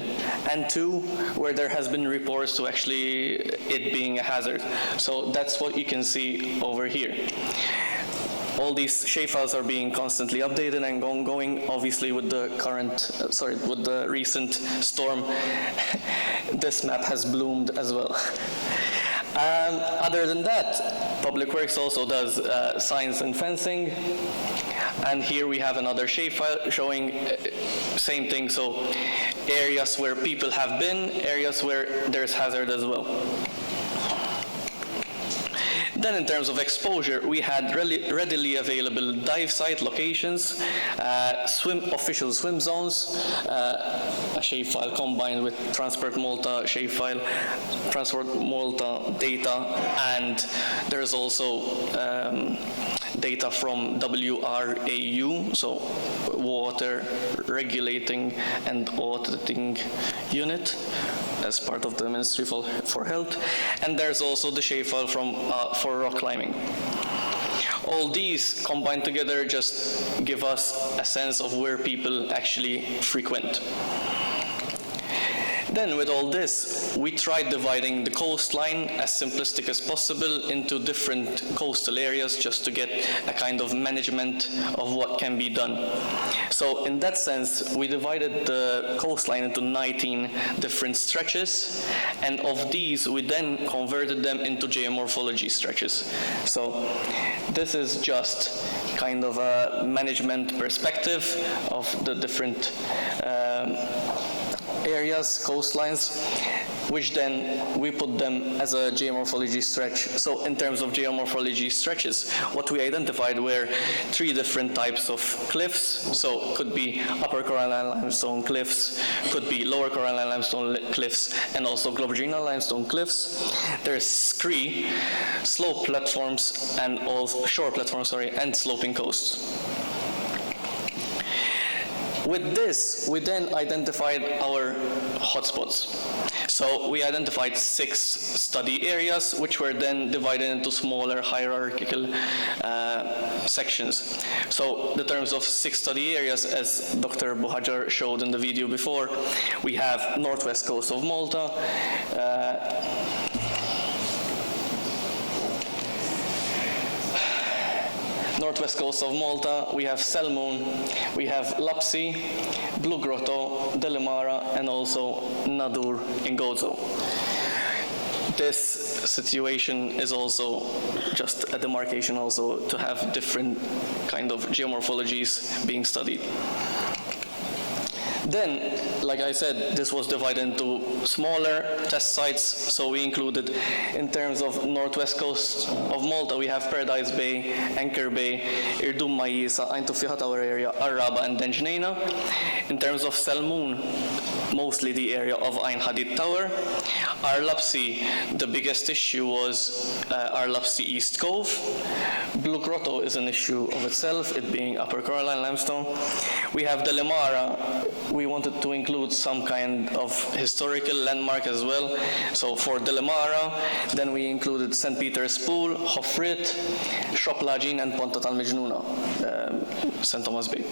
and two, where there has been reports to actually it being a hazard. So that's what you can see over here. All these shapefiles are being constantly updated and ongoing. Obviously, with the with the recent storm, this map has bloomed as well. Other than that, Public Works also does signs and fencing. And here we have another shapefile showing same thing. So areas where people have been, areas where there's hazard as well. Then in terms of exposure, we had readily available dive site locations, official swim zones, a shapefile combined with Transport Malta shapefile, Transport Malta data, and there's also data from WRAU, so Water Regulating and Auditing Unit, as part of the Ministry for Health, and there's also the shapefile from for rock climbing. All these combined together just give us a sense of where people actually frequent. Then with all this, we tried dividing the coastline as simplistic as possible into different coastal areas just to get a kind of management of what can be done. So in that sense, we divided the coastline into 19 different stretches, and of these, we then converted them into geomorphology stretches. So this is just kind of a management perspective of the different areas, coastlines, which then we put them as a geomorphology stretch. So in terms of geomorphology stretches, what we identified were 3 different types of cliffs. So could be upper coralline limestone cliffs, could be lower coralline limestone cliffs, and also globigerina limestone cliffs. There's scree, slope platforms, and also shore platforms, and sloping coasts. With this, we then identified our hotspots. So we identified 6 study areas, which were then divided into smaller hierarchical sections. So in terms of 6 study areas, as Dr. Buhajar showed in the video before, we have northwest coast of Malta, northwest coast of Malta, we have Selmoon, we have Lapsi, Blue Grotto, Delimara and also Nadur in Gozo. This situation is also just a demarcation also to have different kind of geomorphologies being studied. Then, like I said, this was divided into smaller test sites, so we included, in terms of northwest coast of Malta, we have Paradise Bay, Anchor Bay, Irdum Mayisa, Ain Tufiha Tower area, Arraba, and Denjnena. In terms of Salmoon, mostly the area of Ain Hadid Tower. Arlapsi, the biggest issue was Arlapsi East Cove. Blue Grotto is an issue of itself, it being Upper Coralline limestone. We have Delimara. We wanted to include some kind of historical landmark as well. So for Delimara, then we included St. Peter's Pool, Hofrit, Shoplagin, and Ponta Tal Mijnuna, St. Thomas Bay.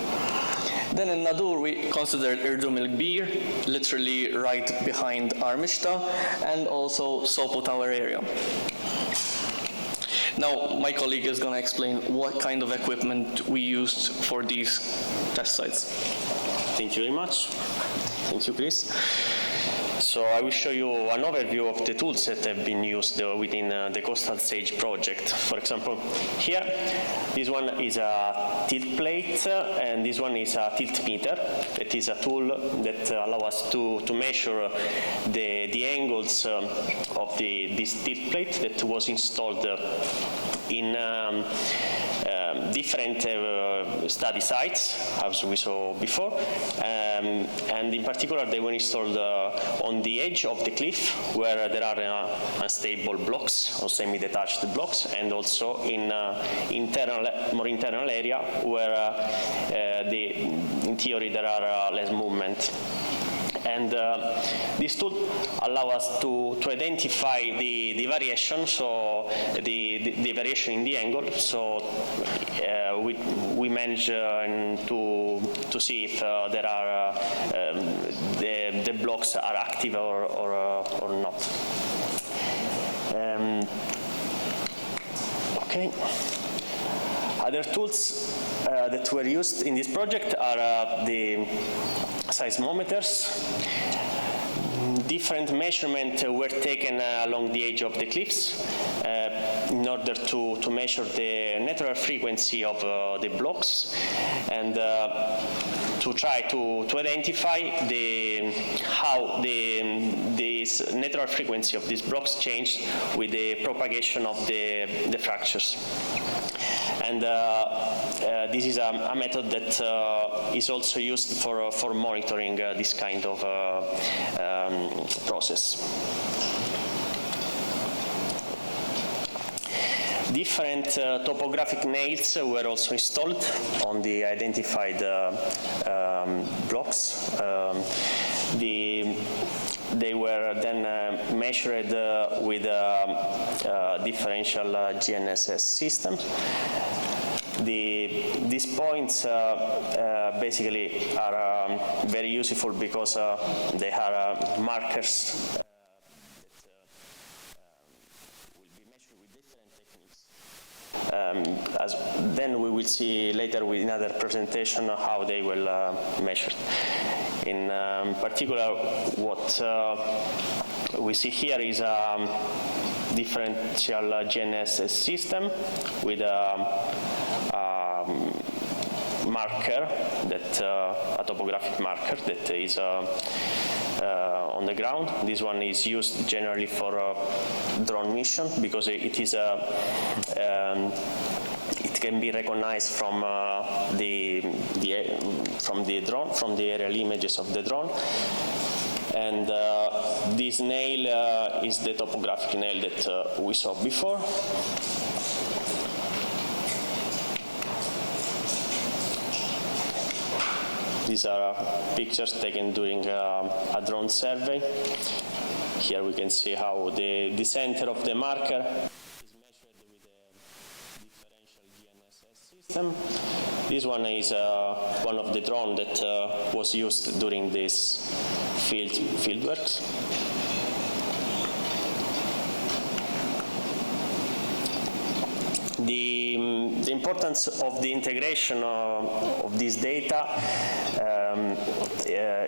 Then in Nadur, we considered Irdum El Bir, literally right behind Armishta, and also Sopo Tower area. Now, my colleague is going to explain what kind of equipment we used for these test sites. Thank you very much. Thank you, Chris. So I will show you an overview of the tools that have been used within the Coastal Sage project. For example, here, this one is a tilt plate, and this one is a tilt meter. It is a tool that allows us to measure the angles of this tilt plate that was installed in different study sites, as we saw before, and in particular they were installed on the edge of the cliff where there are unstable blocks or semi-detached blocks, and also in more internal area where in theory there are less movement. And this tool allows us to identify the variation, so the variation in the angle. So we manage to see if there are the blocks are active or not. Okay. Other tools that were used in this project are the seismometers. Different measurements were taken along the edge of the cliffs in order to measure the natural frequency of the blocks and to try to identify how this natural frequency of these blocks changed with the propagation of the fractures. And this is a method that is also used for monitoring this kind of process. Different topographic nails were also installed on the identified blocks. They were then measured with differential GNSS systems. These points basically are very useful because they are markers as then we will see later in another presentation how they will measured. In particular, what we see here is a differential GNSS system with a marker, a topographic marker that is on the ground. This one is used generally for drone mission because it can be recognized from the drone, from the aerial images of the drone. And this nail is the topographic nail that we saw before. These are pictures taken during a drone survey. Here we can see how the center of the marker is measured with a differential GNSS system. This one is one of the drones that was used during this field works. The importance of the integration of this data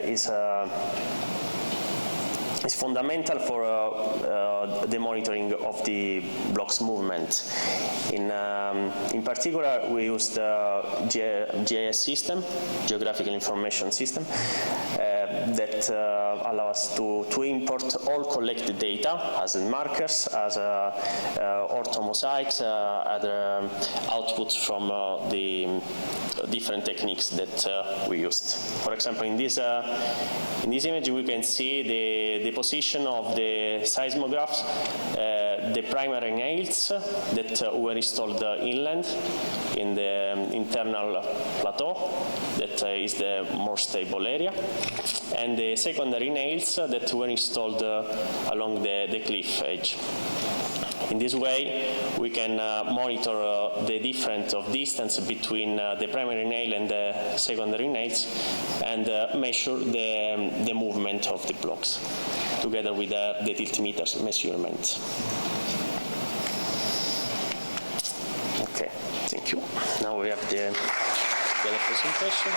is fundamental for the monitoring of the blocks movement. In particular, we use the GIS system, Geographical Information System, that allow us to import all collected data as markers, as orthomosaics, other outputs from the different techniques that we used. For example, in this image, we can see the position of the seismographs, the primary nails that were installed inland in the internal plateau, that is the more stable area, and the secondary nails that were installed along the cliff edge. In this way, we can monitor the difference of distance between the primary nail and the secondary nails and measure the movement of the blocks, together with the tiltmeter measurement. Okay, thank you. Now we have the other presentation.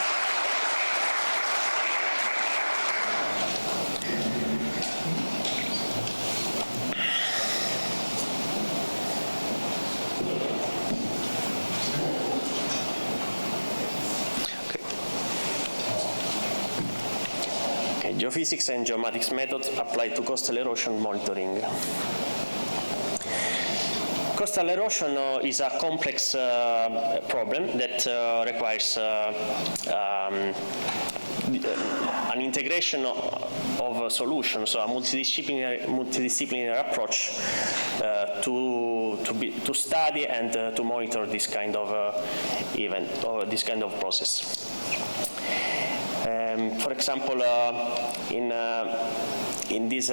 Geophysics and geomatics methods applied to coastal erosion monitoring. Coastal erosion is a complex problem that requires an integration of solutions, so a multidisciplinary approach to study and to monitor this kind of event or this kind of process. For example, in this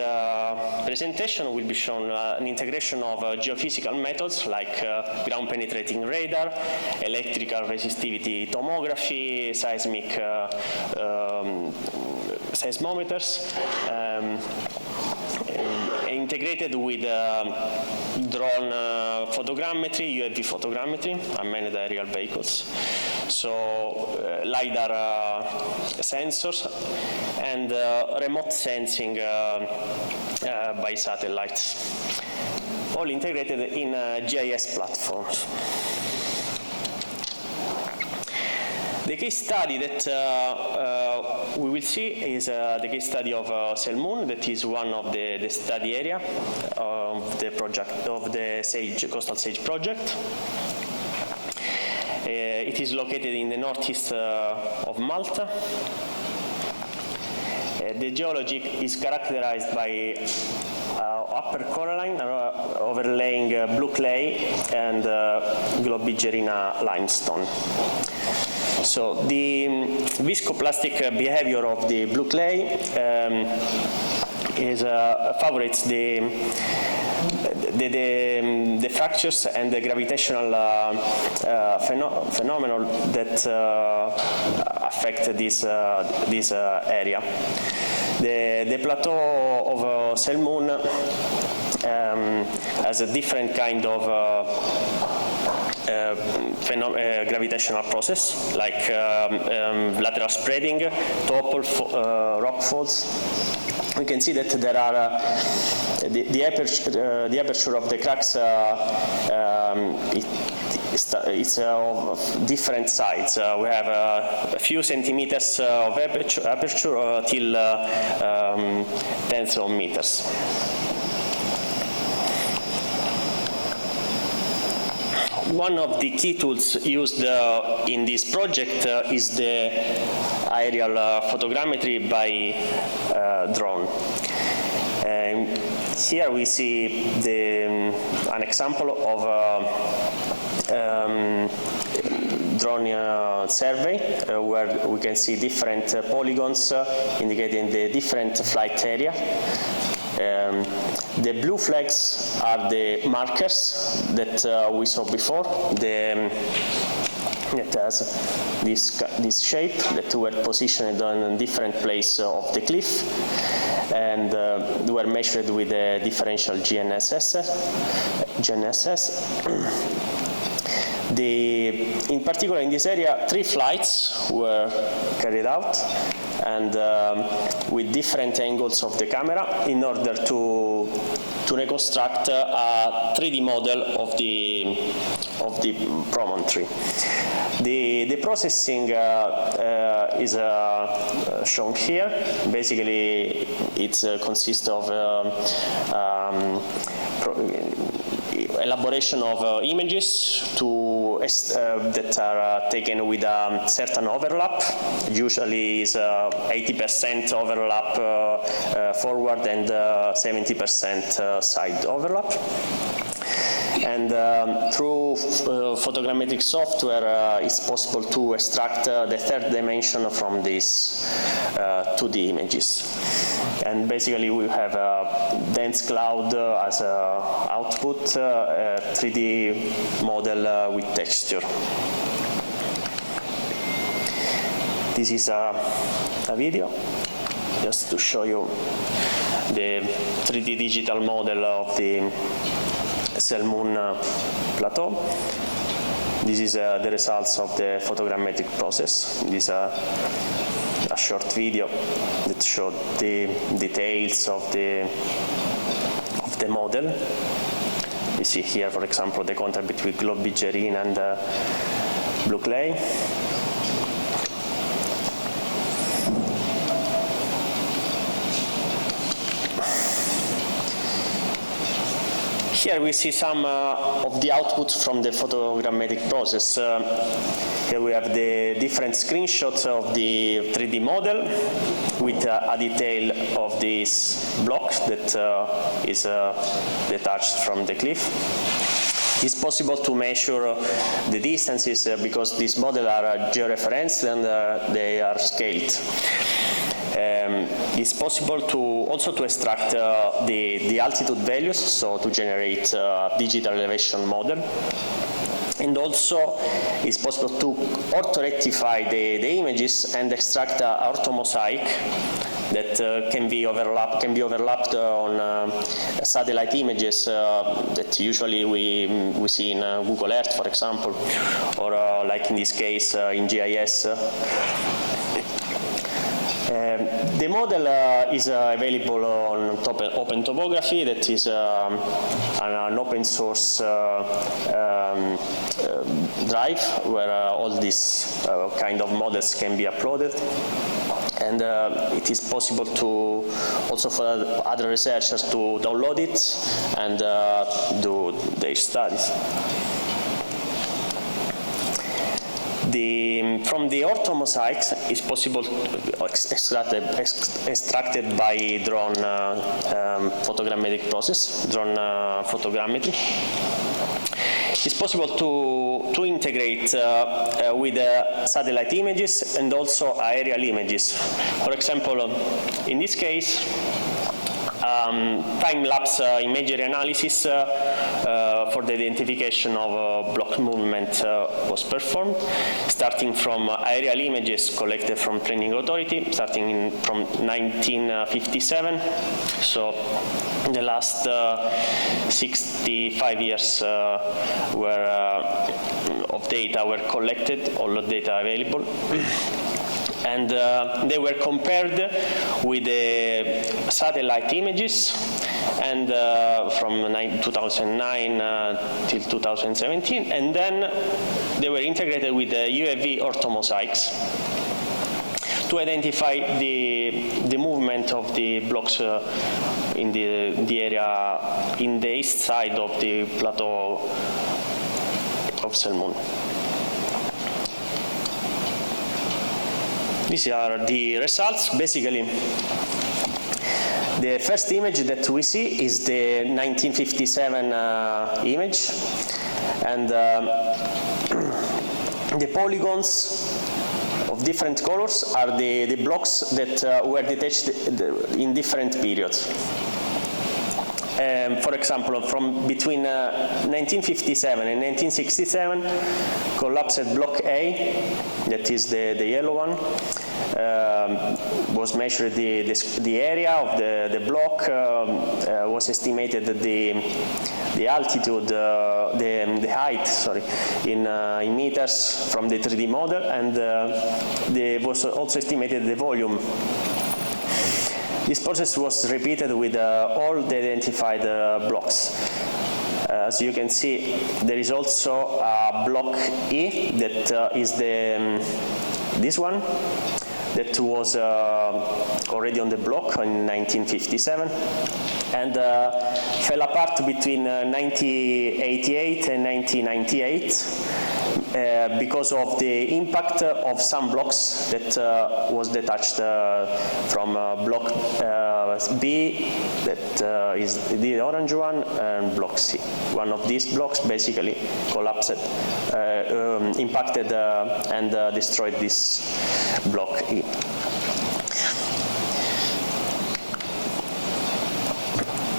presentation will be shown an integration of geophysical methods like ground-penetrating radar, electrical resistivity tomography, seismic seismometers, integrated with drone photogrammetry, UAV photogrammetry, unmanned aerial vehicles, so LiDAR sensors, and remote sensing by satellites, all integrated in GIS platforms. The case study that we will see is the case study of Selmoon, that is one of the study area of the project of the Coastal SAGE project. It is located in the northeast of Malta. The geology is characterized by upper coralline overlaying blue clay and globigerina limestone. So the viscoplastic behavior of the blue clay favorites the fractures and the gravitational phenomenon that affect this area. The plateau of Selmoon has a different kind of gravitational process, like lateral spreading, topple, rock falls. We can see that there are the aperture of the cracks it's of different size. We have a few centimeters of aperture till tens of meters. One of the key tools used in this project is the aerial photogrammetry by drone. Here we see an example of drone survey where we can see different polygons indicating the different flight area. The blue flags are the markers that we saw before. It has this shape that were positioned on different places of the cliff and were measured with a differential GNSS. In particular, in this area, 3 flights were carried out, and with different angles of the camera in order to reconstruct a 3D model of the promontory. The processing is shown here. Basically, it consists of elaboration of images that are taken with a certain overlap. Usually is 80% overlap forward and 70% side overlap. And through photogrammetric software, it's possible to extract the third dimension from these 2D images. And basically, we have a dense cloud as an output, a 3D model with texture. This is a video just to show you the 3D digital model of the Selmoon plateau. This is the results of the photogrammetric process. This is a short video that showed the details of the model. You see here, for example, the contact between globigerine and blue clay. Here we see some of the output from the photogrammetric process. Here we have the different screenshots of the 3D model with a detail of this block that is detached from the cliff. It's possible to measure the distances because these models are georeferenced and they are scaled. It's possible to also extract the altitude values, so to generate a digital elevation model. And also, it's possible to orthorectify the images and extract orthomosaic that can be overlapped on satellite images that usually we see in Google Earth, for example, or like in this case in GIS. The model is available on Open Topography, that is an open source drive where all these kind of models can be uploaded. And it is possible to also for other researchers to download it and do their studies. From the orthomosaics is possible extracted by drone photogrammetric process, drone photogrammetry. It's possible to integrate with satellite images and also aerial images. For example, in this case, time-lapse imagery analysis for the identification of block movement was performed, starting from aerial images collected from Planning Authority, starting from 1957. So the last 65 years of data were collected, all the data available. And they were compared with the satellite images, and from 2009 till 2017, and then they were integrated with the UAV orthomosaics to identify the movement of the blocks in the area in the east side of the plateau of Selmoon. These are the results. Basically, the first image that we see is the 1957 image, and the polygons of different colors are the blocks that were detached in different periods. For example, from between 1957 and 1967, collapsed block A, that is the yellow one, was measured the area of the block, was estimated the altitude, the height, sorry, in meters from the 3D model, and was also estimated the volume. This process was repeated with all the identified blocks. As you can see, there is also a block E that is this one that was already on the block in 1957 and fell apart between 1988 and 1998 because of the impact of some blocks that was detached from block B, that is the orange one, and block C. One of these blocks basically collapsed, impacted and destroyed this block E.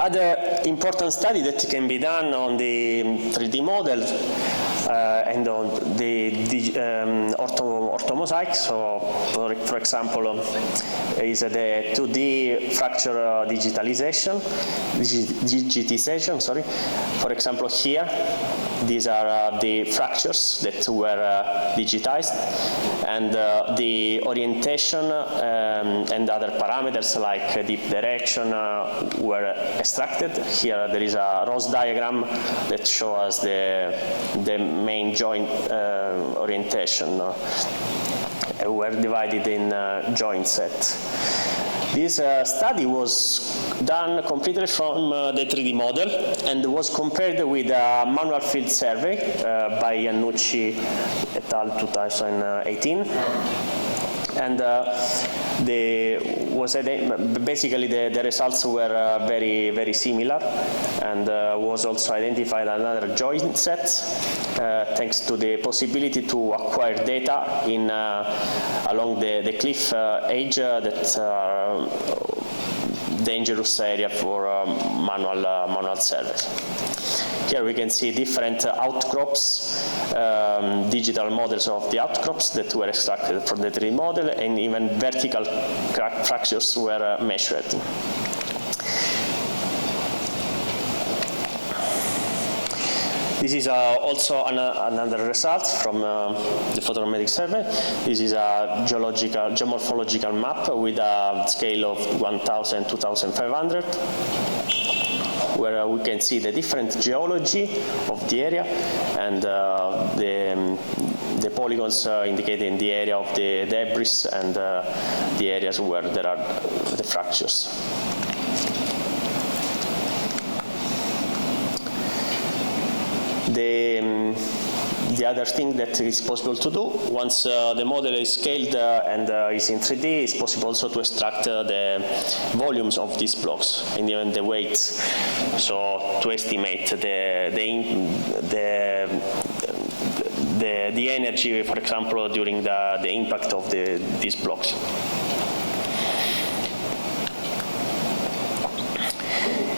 Other important study that can be done on the 3D model and on the orthomosaic. So, for example, is the 2D fracture digitization. Sorry. For example, here, these are the fractures that were digitized, and the orientation and other parameters like deep direction were extracted. Here there is a Ross diagram that shows the main joint orientation. Were divided in joint set. This study was done completely from the 3D model and was compared with a manual field survey by Iannucci et al. 2018. And basically the results were very, very similar, and was also identified another joint set thanks to the possibility to acquire data in along the cliff edge that are dangerous area for manual surveys. Here we can see different outcrops, digital models of the outcrops that were extracted from the 3D model, and even vertical fractures were measured. This is also another result from the photometric survey. This is a geomorphological map with a scale of 1,000 to 2,500. Where we can see the different geology of the area and the polygons indicating the area of the debris and the areas where there are the fractures. The other thing that is possible to do, once the model is scaled and is in 3D, it's possible also to extract the volumes of these blocks and even the weights, so to estimate the energy, for example, during the impact of these blocks.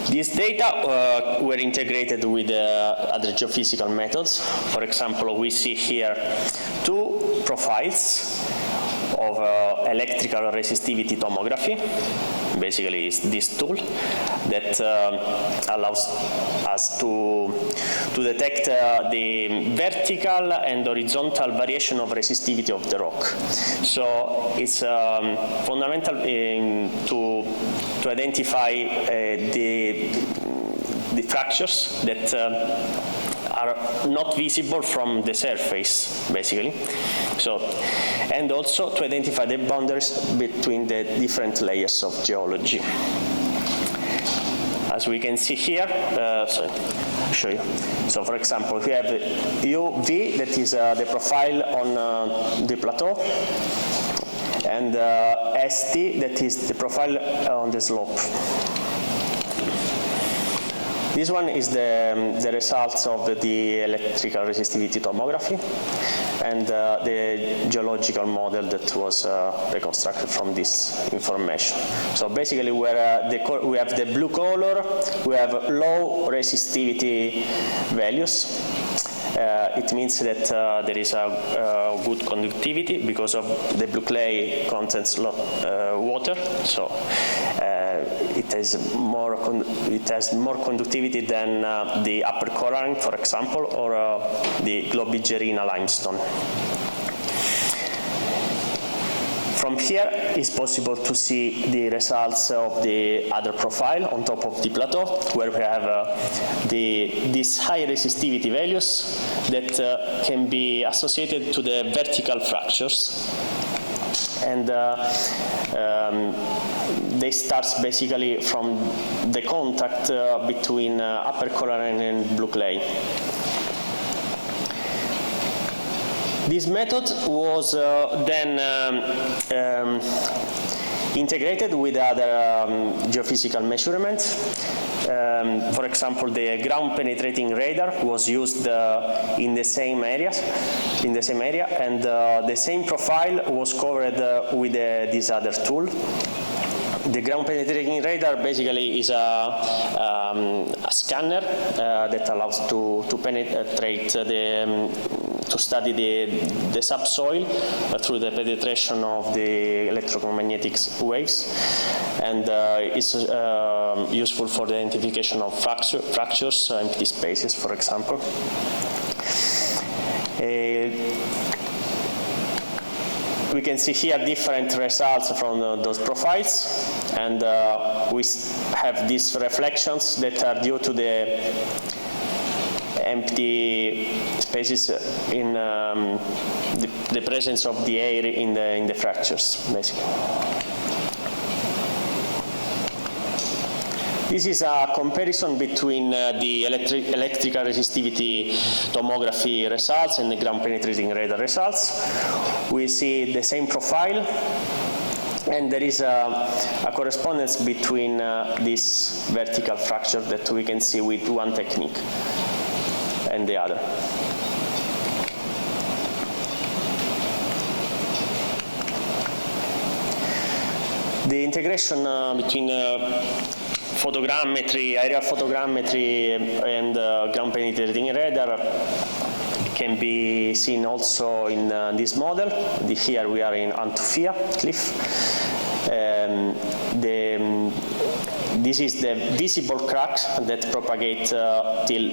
These data were integrated with other geophysical methods. For example, we see here two profiles of electrical resistivity tomography. Basically, it's this tool that allows us to detect the vertical and horizontal variation of resistivity of the rock. So it's fundamental to identify the fractures that are not visible from the surface, basically. So, and also to identify the boundaries between the different layers of geology. As we can see here, sorry, I'll show you. So, for example, we have UV, that is the profile on the plateau, and ST, that is the profile on the slope. This one is the results of the electrical resistivity tomography and the geological model that was reconstructed from this information. So basically, we have the blue color, we have low resistivity values, It means that there is a good conductivity because of the blue clay contains water, so it has more conductivity than the upper coralline, for example, or the globigerina limestone. From here, it's possible to see the results of the other profile on top of the plateau, where we have these high resistivity values that can be associated to the vertical fractures. And they start basically from the contact between upper coralline and blue clay. This method was then integrated with other geophysical measurements. For example, the ground-penetrating radar was used in the same area, and the same profile was covered with this other tool. The ground-penetrating radar basically is a scanner that allows to penetrate to study the subsoil through the penetration of the electromagnetic waves, and is useful for the identification of fractures, empty spaces, for example. We can see here different results from those profiles, and we have these reflections that are due to the empty spaces in the presence of the air in the fractures, basically. This is a comparison between the electrical resistivity tomography results and the ground-penetrating radar results. We see the same profile, and there is a correspondence between this vertical fracture that we can see with one technique and the other. The integration between photogrammetry, aerial photogrammetry, and ground-penetrating radar can be seen also in this model. Here we are in Antofia cliff. This is the visible cracks that propagate till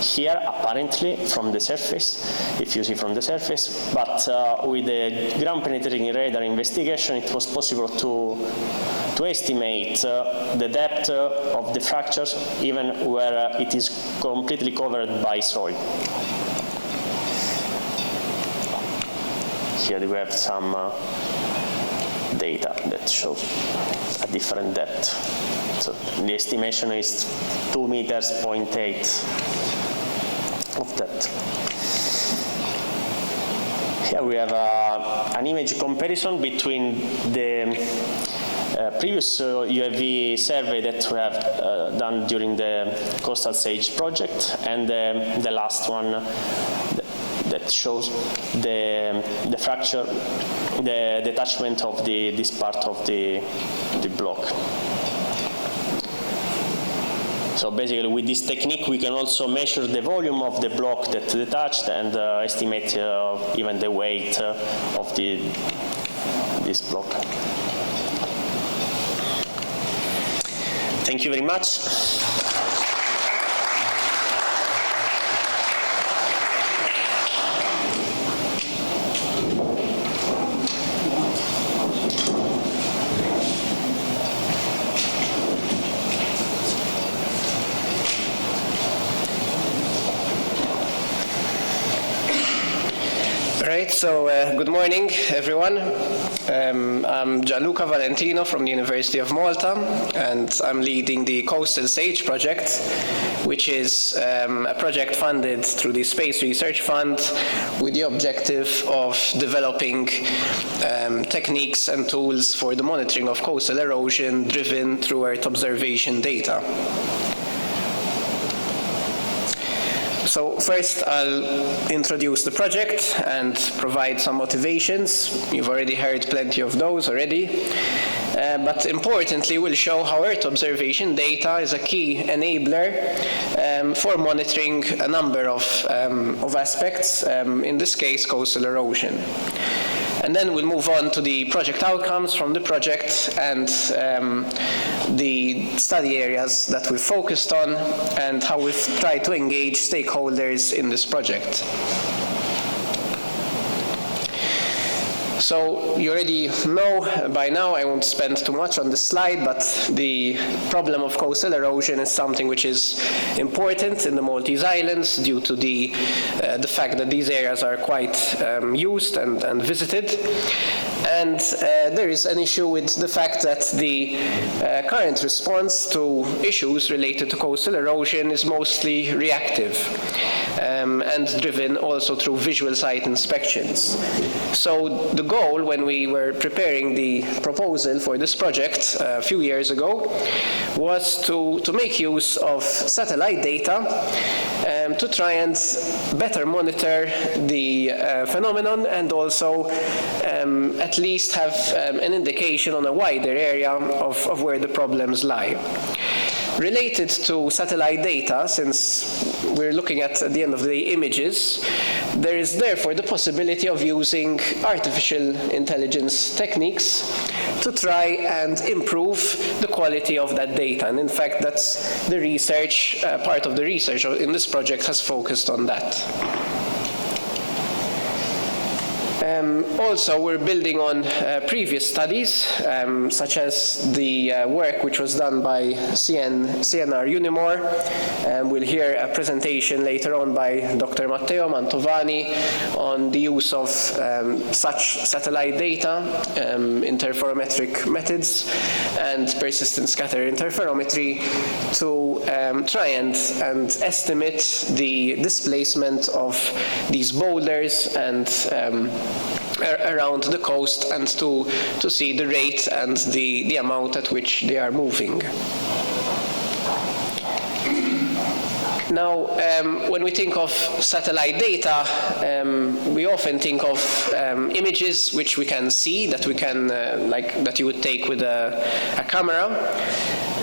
here, apparently, from the surface, if you see from the surface. But with the ground-penetrating radar investigation, it was possible to estimate the depth of the fractures, even where it is completely covered by soil. Here we have some data that shows a different depth. So the estimation is 2 meters, 0.8 of depth. Here we have an image comparison between the previous UAV survey that we have done during the Coastal Sage project and the last one that shows the fracture, the detachment of this part of the block. So basically, with this technique, we can also measure the volume of the block that detached and estimate even the weight of this block. Thank you very much. Right, so good morning, everyone. I'm Gianluca Valentino from the University of Malta, and I'm leading the Coastal Sage project, which is a project funded through the Space Research Fund with the objective of developing techniques and tools for the monitoring of coastal erosion driven through Earth observation data. So first, I'll introduce the project and provide some motivations. You've already heard plenty of those already. but importantly we'll show how Earth observation data is a key enabler for monitoring a number of aspects, in this case coastal erosion. And then we'll move on to the project outcomes from the project and the study areas that we've focused on and how we've tried to engage stakeholders in this project. So you already know by now, I won't spend too much on this slide, but the problem of coastal erosion is something which is important in the Maltese Islands due to the fact that these areas are quite used and visited. And there is an issue with the fact that the current response to issues related to coastal erosion is mostly reactive and driven also through visual site inspections. So the goal when we were preparing the proposal for this project a few years ago was to make use of satellite data to try and better monitor the phenomenon and also at least have an indication on a wider area of where the problems lie. Related to satellite data, since we're looking at the end of the day images, there is therefore the possibility of using artificial intelligence techniques to try and improve the quality of that data. And in fact, that's the research, part of the research in this project has focused on that. Also, we're building on previous studies, such as the work which was done by CNR Unimore. We'll hear a presentation later on by Dr. Matteo Mantovani on the use of such satellite data, interferometric methods, and persistent scatter interferometry to try and estimate the displacement of these boulders and around the coast and to see the rate and the amount at which they are moving. Now, when we think of satellite data, we often think of images which we can see, that we can, that you would take with a camera.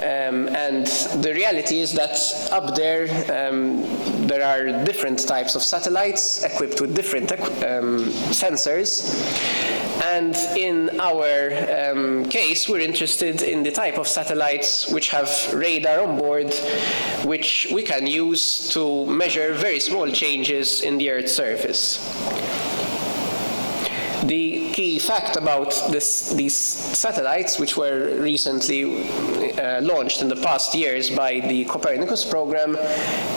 And the reality is that up there, there are different types of satellites equipped with different sensors. And in our case, we're interested in the type of satellites which have radar on board, which we can use to measure very small changes in the Earth's surface. The key fact about these satellites, which were recently launched in the past years by the Copernicus program,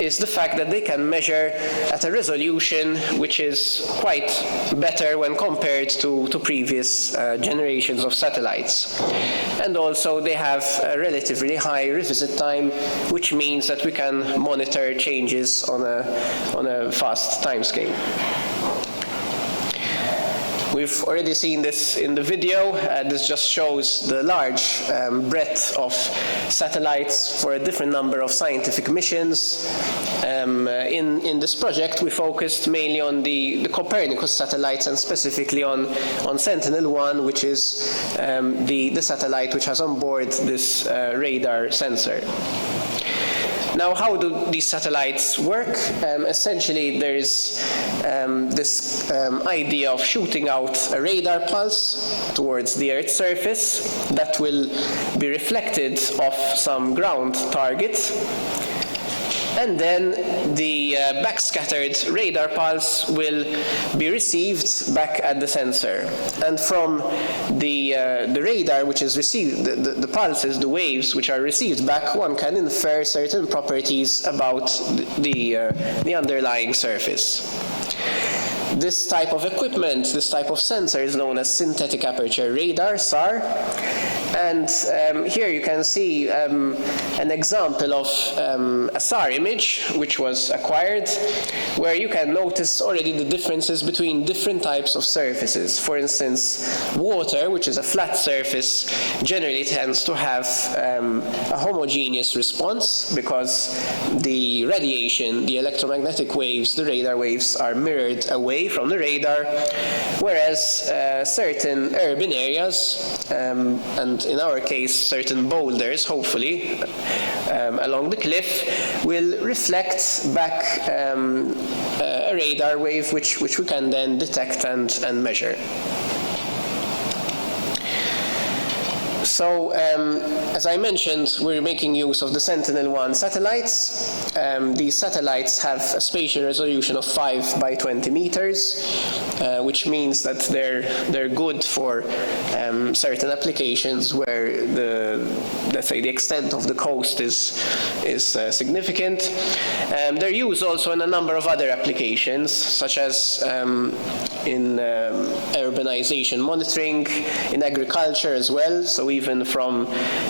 is the fact that they can measure at a resolution which is quite better when compared to previous generations of satellites. And also they have a relatively high revisit time, which means that we can monitor changes on a fast timescale. We've already seen this in the video. This just shows the large breadth of satellites for a different number of scientific missions. In this project, we focused mainly on the Copernicus satellites and specifically on Sentinel-1, which is the satellite which has on board this radar sensor. Now, how do these satellites work? Essentially, there is this idea of shooting out a radar pulse towards the Earth's surface that will be reflected off some ground target. And then the backscattered radar pulse will be received back at the sensor. And from the radar which is received, the pulses, the waves which are received back, one can infer certain properties about the underlying surface. This type of equipment, this type of sensor is known as synthetic aperture radar, SAR. And here you can see an example of a SAR image which was acquired, where you can notice already the differences between different types of surfaces. For instance, water, which is a flat surface, generally tends to have a homogeneous response because the radiation, the electromagnetic waves, the radar waves are mirrored away from the radar, whereas certain urban areas, and in our case, certain boulders, hopefully, along the cliff, will reflect back a radar wave which we can then detect and measure. So, as I mentioned, we're making use of the Sentinel-1 satellites. These satellites have a spatial resolution of 5 by 20 meters, which means that they're good for certain applications where let's say the extent of the coast is significant. They're used also in a number of other applications, such as in urbanization monitoring, in agriculture as well. So even from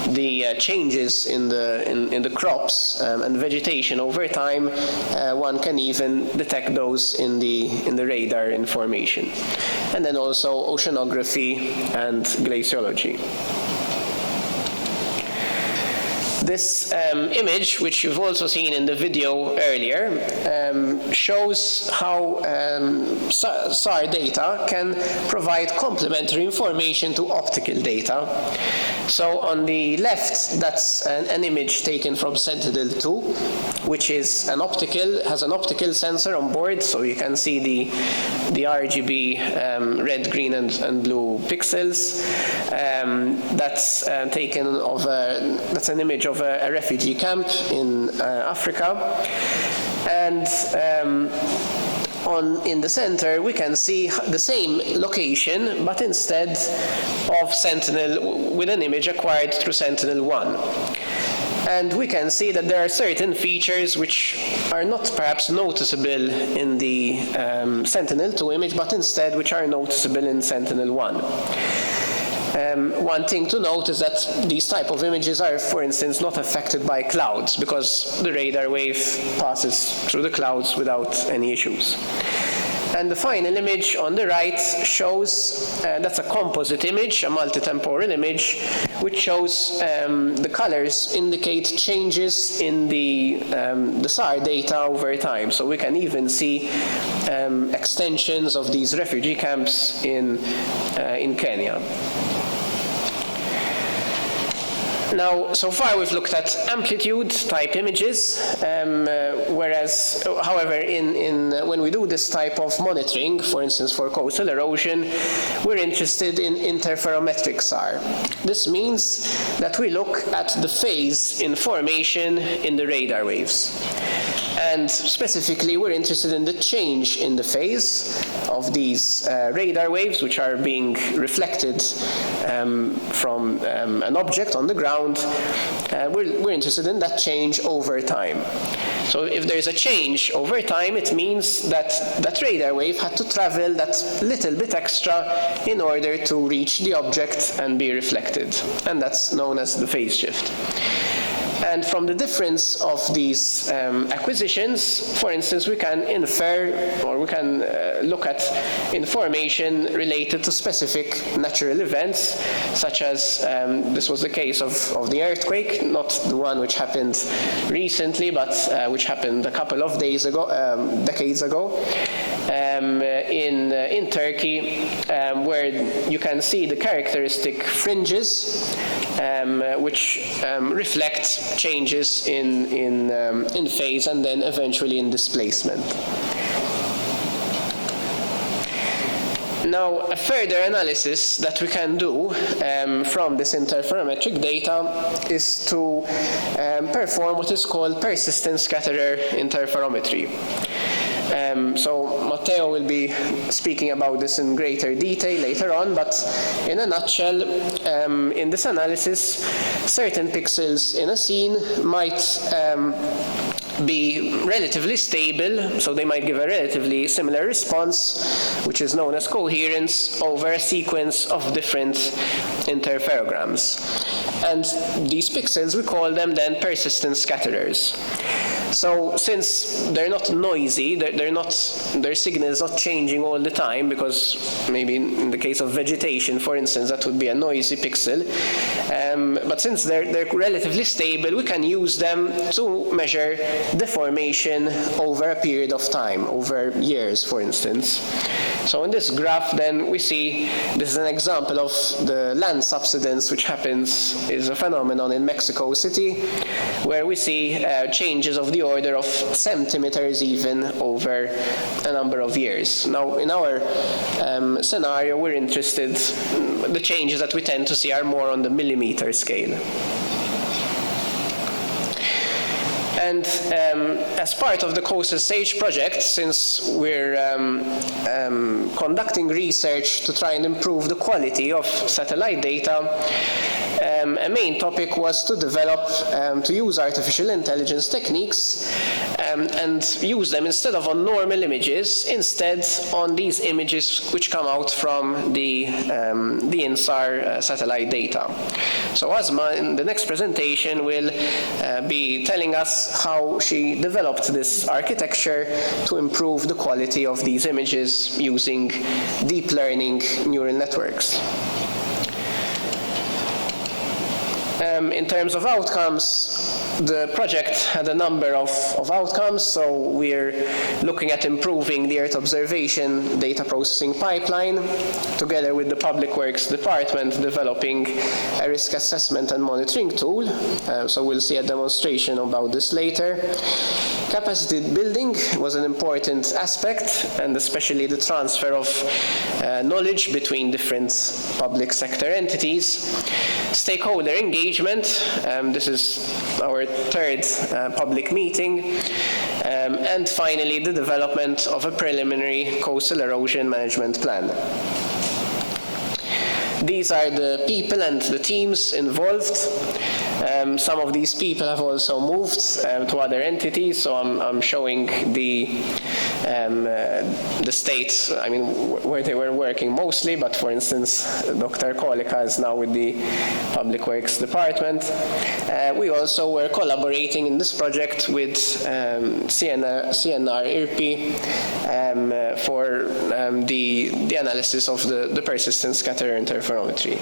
the changes in the crops and vegetation over time, one can even detect those in the radar information. And then also oceanography and glaciology. This image, which you've also seen in the video earlier, shows how SAR data can provide complementary information to optical data. So on the left, that's an image taken from Sentinel-2, which is has an optical sensor on board, so you can see the RGB red, green, and blue pixels. That's taken that's an image of a refugee camp in Africa, and in the center we can see the same location, but instead of Sentinel, with an image acquired through Sentinel-1. And we can see that there are certain features which are not perhaps noticeable in the Sentinel-2 image, but instead which are noticeable in Sentinel-1. One thing to note is that these type of images are, for instance, not affected by clouds, because the radar wave passes through the clouds without any issues. And the final image on the right shows, that's a composite image, a multitemporal image, which shows the colors indicate changes in the SAR data over time. So we can even see extensions of these refugee camps in Kenya. Now, so far we've looked at amplitude-type images, whereas, however, when we do this type of monitoring, for instance, for coastal erosion, we're interested in interferometric SAR. This means that we look at the phase information in the radar waves. And specifically, we're interested in the change in the phase of these radar waves, which are being reflected from an object on the ground. We're interested in that change over time. So if there's a change over time, it means that that radar wave had to travel that little bit extra in order to reach the object and be reflected. And that's known as the phase shift. And from the difference of these acquisitions, for instance, we can infer, or we can look at information related to specific natural events, such as this was the case of the earthquake, not the one which happened recently, but which happened a couple of decades ago, in Turkey, where you can see the characteristic fringes, which reflect changes in phase and then eventually in displacement. Now, a further analysis that we can do from this interferometric data is to perform what is called persistent scatterer interferometry. So Matteo will be speaking about this in greater detail later on, but in a nutshell, in this analysis, certain pixels in a scene might be relatively stable, so they might give a relatively similar response, which is known as coherence, over a sequence of different interferograms. And these pixels, we call them then persistent scatterers. So since they're not noisy, their signal is not changing all the time, because maybe in the case of vegetation, for instance, that would be a noisy pixel. But since they're relatively stable, we can use them to measure deformation over a period of time, over years, for instance. So in this graph, then, we see this is an example of the land subsidence, which is a phenomenon in Mexico City, where we see changes of the order of centimeters even over a number of years. Now, in our scenario, we're interested, the changes that we tend to see are more on the millimeter scale. And as part of the Coastal Sage project, since we're conducting research to try and improve the quality of satellite data, a main topic was to develop, to use artificial intelligence techniques and use them instead of on normal images, instead on these images which come out from the INSAR satellite data. So Asma, in the next presentation, will be telling us how she developed this architecture to improve the quality of these images using deep learning neural networks. In terms of outcomes, the project had a number of outcomes. So we're looking at improving the Earth observation data processing pipeline, together with the Public Works Department developing a risk assessment and monitoring tool. So we'll see a demonstration about this later. Capacity building was an important aspect, and especially the transfer of knowledge between different public sector entities. Stakeholder engagement, this is our third public meeting. And finally, the development of a preliminary coastal erosion management plan. These are the people and the teams involved. Some of these people have also moved to other entities, so I'm showing the states, I mean, where they were working mostly, but for instance, Dr. Kolika is now with the Public Works Department. We also were collaborating in this project with CNR IRPI for the analysis of the persistent scatter interferometry.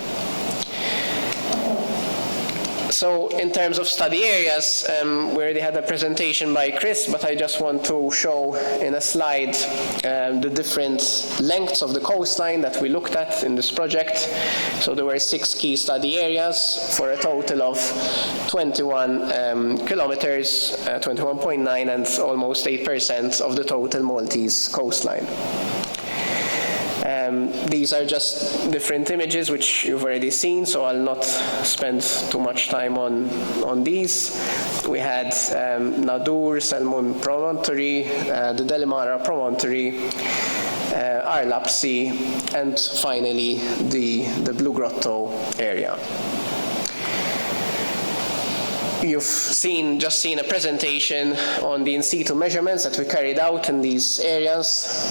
So in terms of study areas, we already had a presentation by Chris, but I just want to show in a slide the different lengths of the coastline that we looked at in this project. So there were 6 key study areas for a total of 21 kilometers, 21.9, and almost 8% of the total Maltese coastline. These are just different images which you've already seen, so I'll not spend too much time on these. We had Nadur, Salmon Promontory, the Delimara Promontory, Arlapsi, and finally the Blue Grotto area. You've just seen a presentation on the in-situ measurements that we carried out in these areas.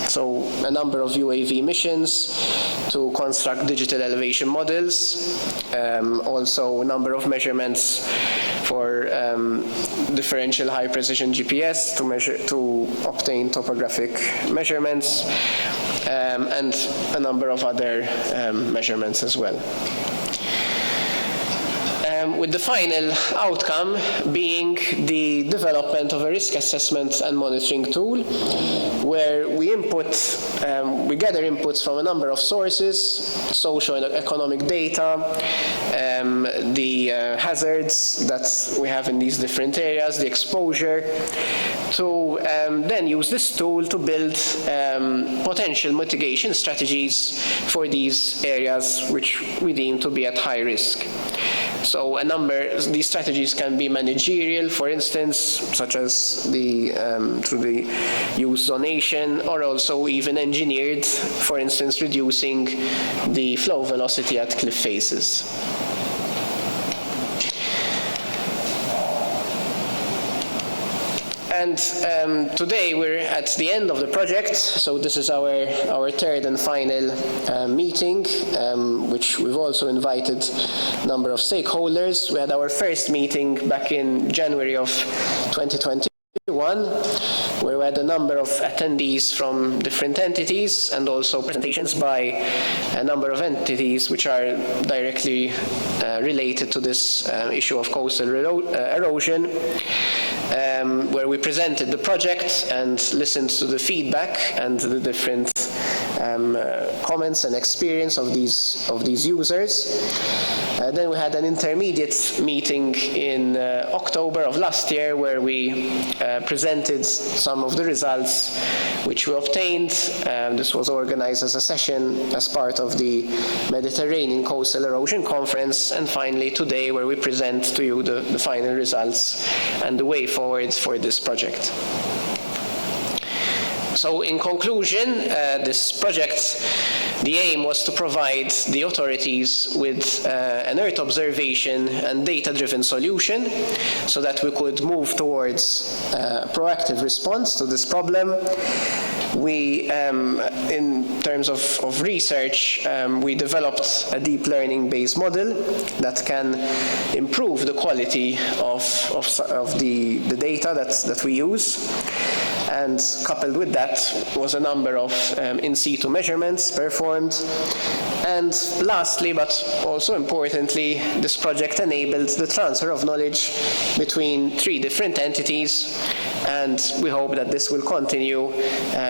So a number of UAV missions to construct digital elevation models. Also a number of measurements for differential high precision GPS to obtain topographic measurements, and a number of other measurements as well. With the final outcome being the development of a risk assessment and monitoring tool, where we gather inputs from a number of sources, social and economic data, the hazards that we have in these different areas, the exposure, to then use this tool to build potential mitigation strategies for these areas which we deem to be at high risk. So these strategies can be managerial, for instance, such as through the use zonation, or also even engineered, for instance, reducing the flow velocity at cliff faces. And today we're at the end of the project, so this is our third and final meeting, which we've also invited a number of stakeholders. We had our first meeting back in January of 2021, where we had a number of attendees from different entities and also presentations by a number of entities which are directly related to this issue of coastal erosion. where we presented the project and listened to the feedback and the different comments and experience of these users. Then we had an intermediate meeting in October of last year where we presented some of the results which we obtained. This was organized as a session as part of the Mediterranean Coastal Erosion Conference, and finally today where we present to you the final results and the way forward for this project. So in conclusion, this project, the aim was to provide the authorities with an Earth observation and data-driven solution so that we could move towards proactive response to this problem. We, in terms of research, we developed a deep learning-based model that can improve the quality of the data that we use. And coupled with that was a number of in situ measurements performed. And lastly, but also importantly, this project enabled the transfer of knowledge between 3 different entities, and we hope that this will continue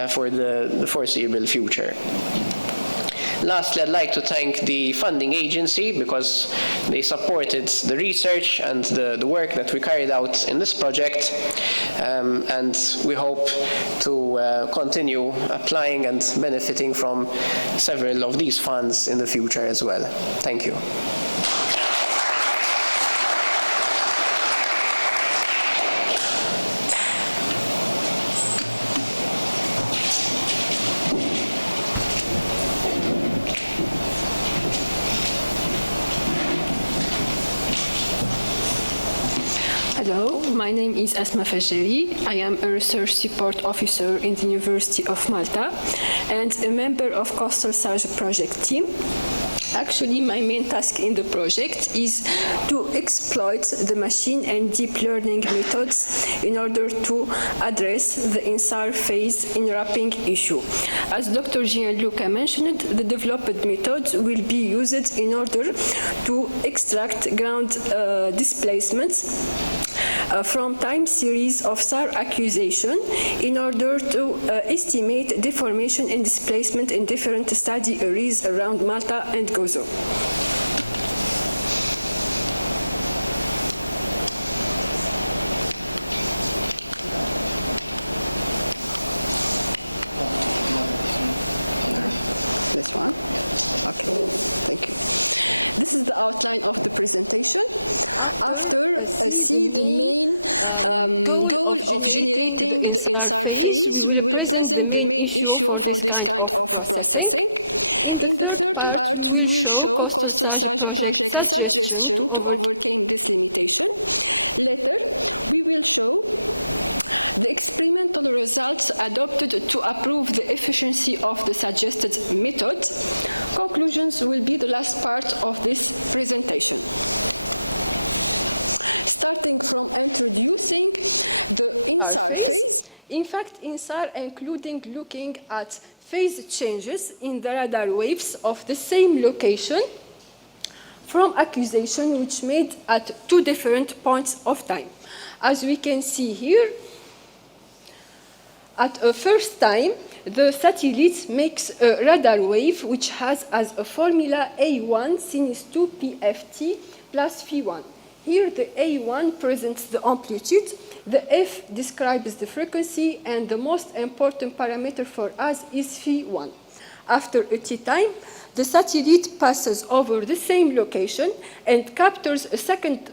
for the foreseeable future. Lastly, I'd like to thank the funding agency because they supported the research and the work that we carried out in this project, and we hope to continue applying and benefiting from several of these funds in the future as well. Thank you. Hello, my name is Asma Fajeri. I am a research support officer in the University of Malta and a member of Coastal Surge project team. Actually, my main task in the project is to exploit the machine and deep learning methods in order to address the INSAR phase enwrapping issue. As Dr. Gianluca mentioned, the developed methods will be used in order to extract ground displacements from time series of SAR accusation in order to estimate deformation and displacement in different study areas around Malta and Gozo. This one? Okay, thank you. This is the outline of the presentation. After see the main goal of generating the INSAR phase, we will present the main issue for this kind of processing. In the third part, we will show Coastal Surge project suggestion to overcome this limitation. Later, we will show the experimental results adopted to approve the efficiency of the suggested method. Conclusions will be the last part of this presentation. Starting from introducing the INSAR phase. In fact, INSAR including looking at phase changes in the radar waves of the same location from accusation which made at 2 different points of time. As we can see here, at a first time, the satellite makes a radar wave which has as a formula A1 sinus 2 PFT plus Phi1. Here the A1 presents the amplitude, the F describes the frequency, and the most important parameter for us is Phi1. After a T time, the satellite passes over the same location and captures a second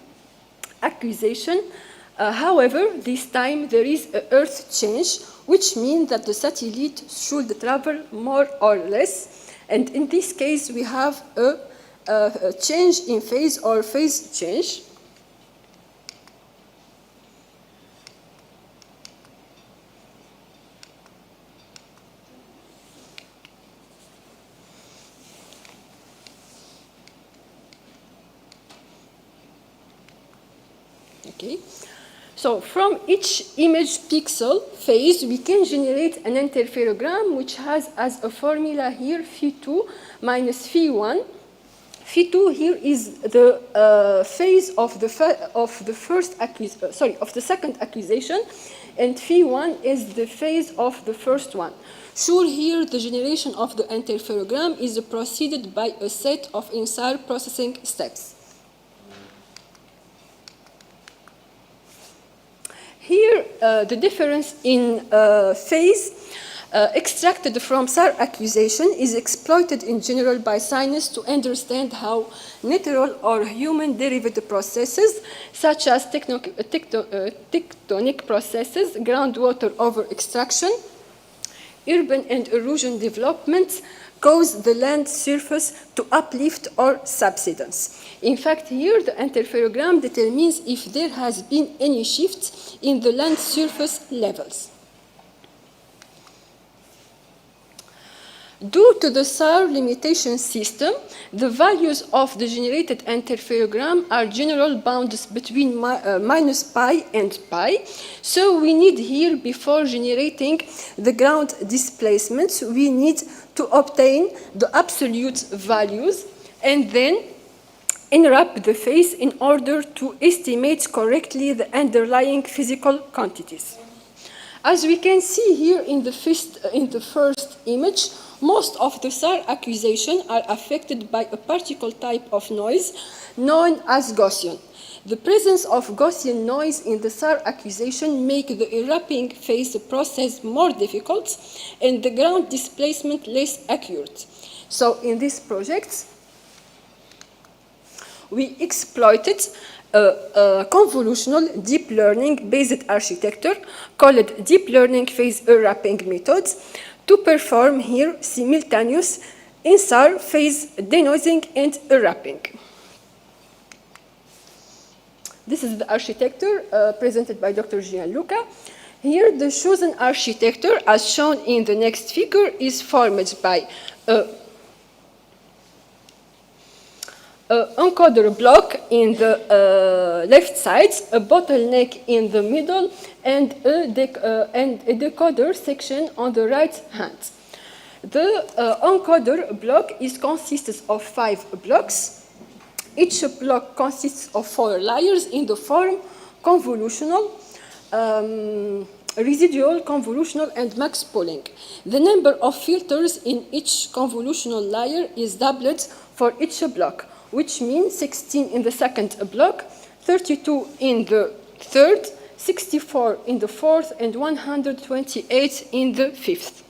accusation. However, this time there is an Earth change, which means that the satellite should travel more or less. And in this case, we have a change in phase or phase change. Okay. So from each image pixel phase, we can generate an interferogram which has as a formula here Phi2 minus Phi1. Phi2 here is the phase of the second accusation, and Phi1 is the phase of the first one. Sure, here the generation of the interferogram is preceded by a set of INSAR processing steps. Here, the difference in phase extracted from SAR accusation is exploited in general by scientists to understand how natural or human-derived processes, such as tectonic processes, groundwater over-extraction, urban and erosion developments, cause the land surface to uplift or subsidence. In fact, here the interferogram determines if there has been any shift in the land surface levels. Due to the SAR limitation system, the values of the generated interferogram are general bounds between minus pi and pi. So we need here, before generating the ground displacements, we need to obtain the absolute values and then enwrap the phase in order to estimate correctly the underlying physical quantities. As we can see here in the first image, most of the SAR accusations are affected by a particle type of noise known as Gaussian. The presence of Gaussian noise in the SAR accusation makes the enwrapping phase process more difficult and the ground displacement less accurate. So in this project, we exploited a convolutional deep learning based architecture called deep learning phase enwrapping methods to perform here simultaneous INSAR phase denoising and enwrapping. This is the architecture presented by Dr. Gianluca. Here, the chosen architecture, as shown in the next figure, is formed by an encoder block in the left side, a bottleneck in the middle, and a decoder section on the right hand. The encoder block consists of 5 blocks. Each block consists of 4 layers in the form convolutional, residual, convolutional, and max pooling. The number of filters in each convolutional layer is doubled for each block, which means 16 in the second block, 32 in the third, 64 in the fourth, and 128 in the fifth.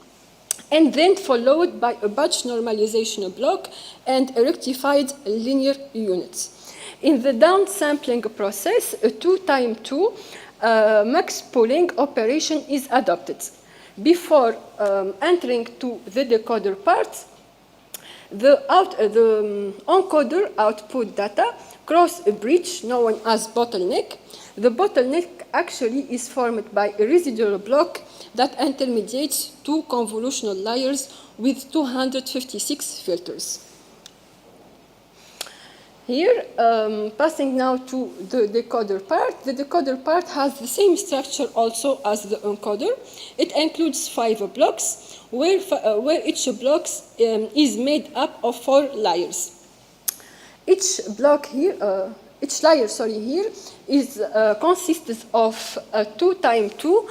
And then followed by a batch normalization block and a rectified linear unit. In the downsampling process, a 2x2 max pooling operation is adopted. Before entering to the decoder part, the encoder output data cross a bridge known as bottleneck. The bottleneck actually is formed by a residual block that intermediates 2 convolutional layers with 256 filters. Here, passing now to the decoder part has the same structure also as the encoder. It includes 5 blocks, where each block is made up of 4 layers. Each layer here consists of a 2x2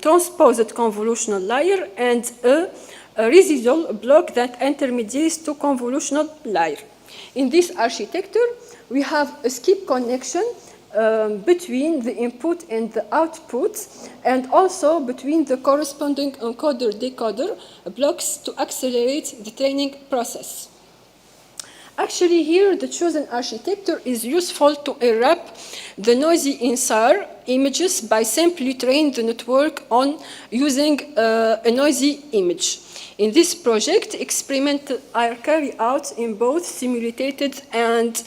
transposed convolutional layer and a residual block that intermediates 2 convolutional layers. In this architecture, we have a skip connection between the input and the output, and also between the corresponding encoder-decoder blocks to accelerate the training process. Actually, here, the chosen architecture is useful to enwrap the noisy INSAR images by simply training the network on using a noisy image. In this project, experiments are carried out in both simulated and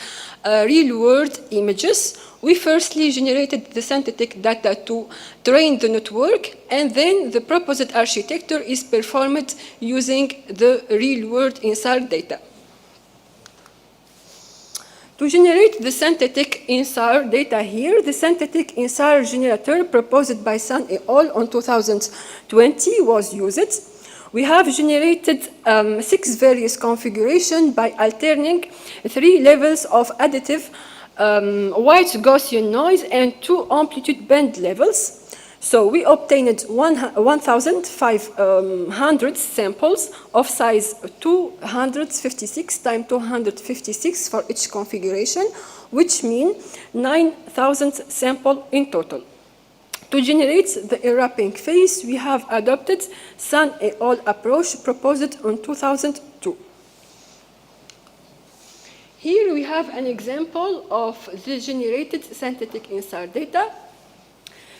real-world images. We firstly generated the synthetic data to train the network, and then the proposed architecture is performed using the real-world INSAR data. To generate the synthetic INSAR data here, the synthetic INSAR generator proposed by San et al. On 2020 was used. we have generated 6 various configurations by alternating 3 levels of additive white Gaussian noise and 2 amplitude band levels. So we obtained 1,500 samples of size 256 times 256 for each configuration, which means 9,000 samples in total. To generate the erupting phase, we have adopted Sun et al. Approach proposed in 2002. Here we have an example of the generated synthetic INSAR data.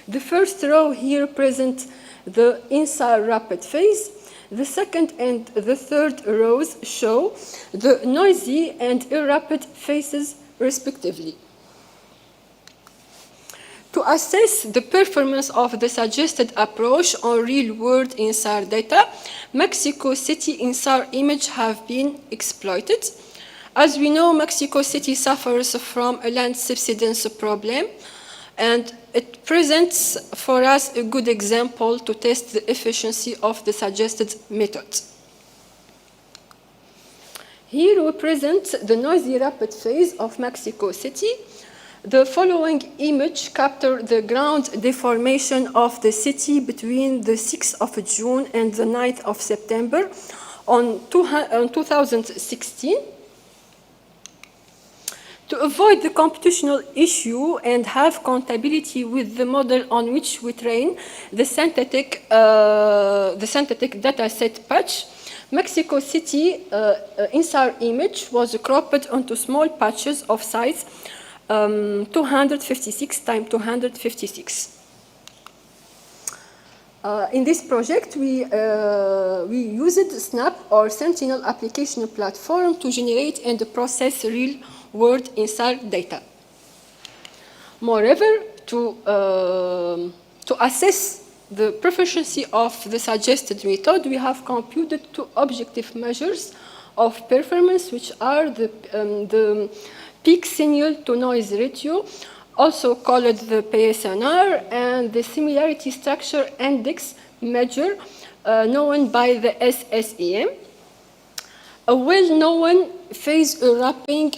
The first row here presents the INSAR rapid phase. The second and the third rows show the noisy and irrapid phases respectively. To assess the performance of the suggested approach on real-world INSAR data, Mexico City INSAR images have been exploited. As we know, Mexico City suffers from a land subsidence problem, and it presents for us a good example to test the efficiency of the suggested method. Here we present the noisy rapid phase of Mexico City. The following image captures the ground deformation of the city between the 6th of June and the 9th of September on 2016. To avoid the computational issue and have compatibility with the model on which we train the synthetic dataset patch, Mexico City INSAR image was cropped into small patches of size 256 times 256. In this project, we used SNAP or Sentinel application platform to generate and process real-world INSAR data. Moreover, to assess the proficiency of the suggested method, we have computed 2 objective measures of performance, which are the peak signal to noise ratio, also called the PSNR, and the similarity structure index measure known by the SSEM. A well-known phase wrapping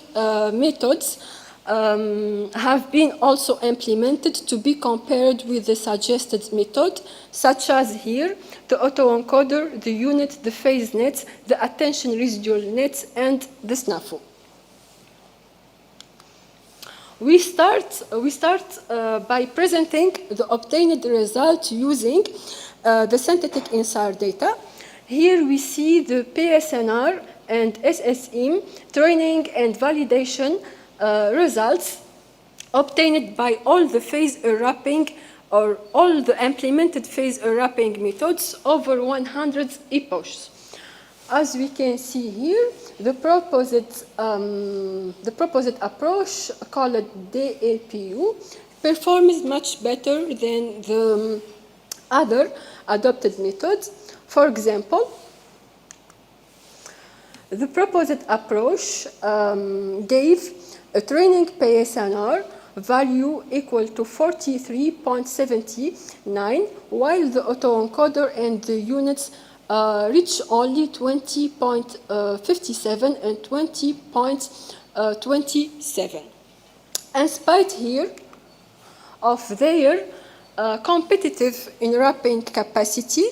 methods have been also implemented to be compared with the suggested method, such as here, the autoencoder, the unit, the phase nets, the attention residual nets, and the SNAFO. We start by presenting the obtained result using the synthetic INSAR data. Here we see the PSNR and SSM training and validation results obtained by all the phase wrapping or all the implemented phase wrapping methods over 100 epochs. As we can see here, the proposed approach called DAPU performs much better than the other adopted methods. For example, the proposed approach gave a training PSNR value equal to 43.79, while the autoencoder and the units reach only 20.57 and 20.27. In spite here of their competitive in-wrapping capacity,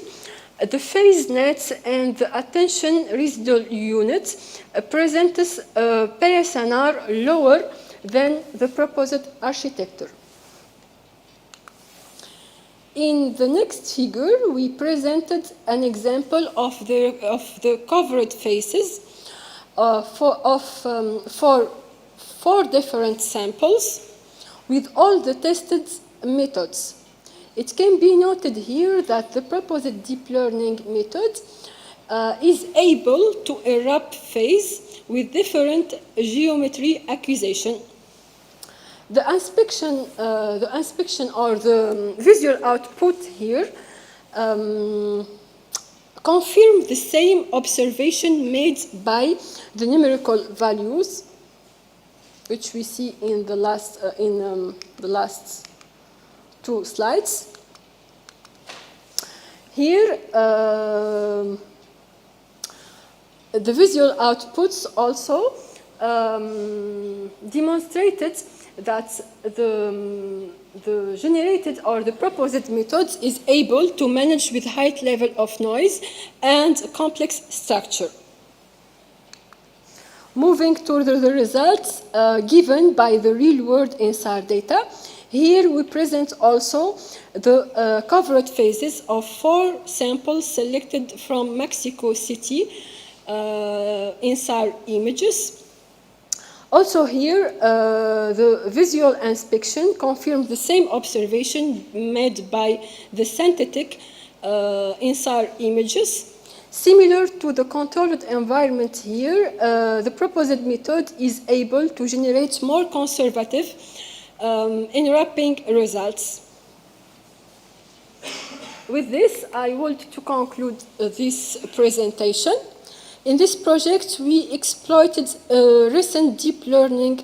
the phase nets and the attention residual units present a PSNR lower than the proposed architecture. In the next figure, we presented an example of the covered phases for 4 different samples with all the tested methods. It can be noted here that the proposed deep learning method is able to erupt phase with different geometry acquisition. The inspection or the visual output here confirm the same observation made by the numerical values, which we see in the last 2 slides. Here, the visual outputs also demonstrated that the generated or the proposed method is able to manage with high level of noise and complex structure. Moving to the results given by the real-world INSAR data, here we present also the covered phases of 4 samples selected from Mexico City INSAR images. Also here, the visual inspection confirms the same observation made by the synthetic INSAR images. Similar to the controlled environment here, the proposed method is able to generate more conservative enwrapping results. With this, I want to conclude this presentation. In this project, we exploited a recent deep learning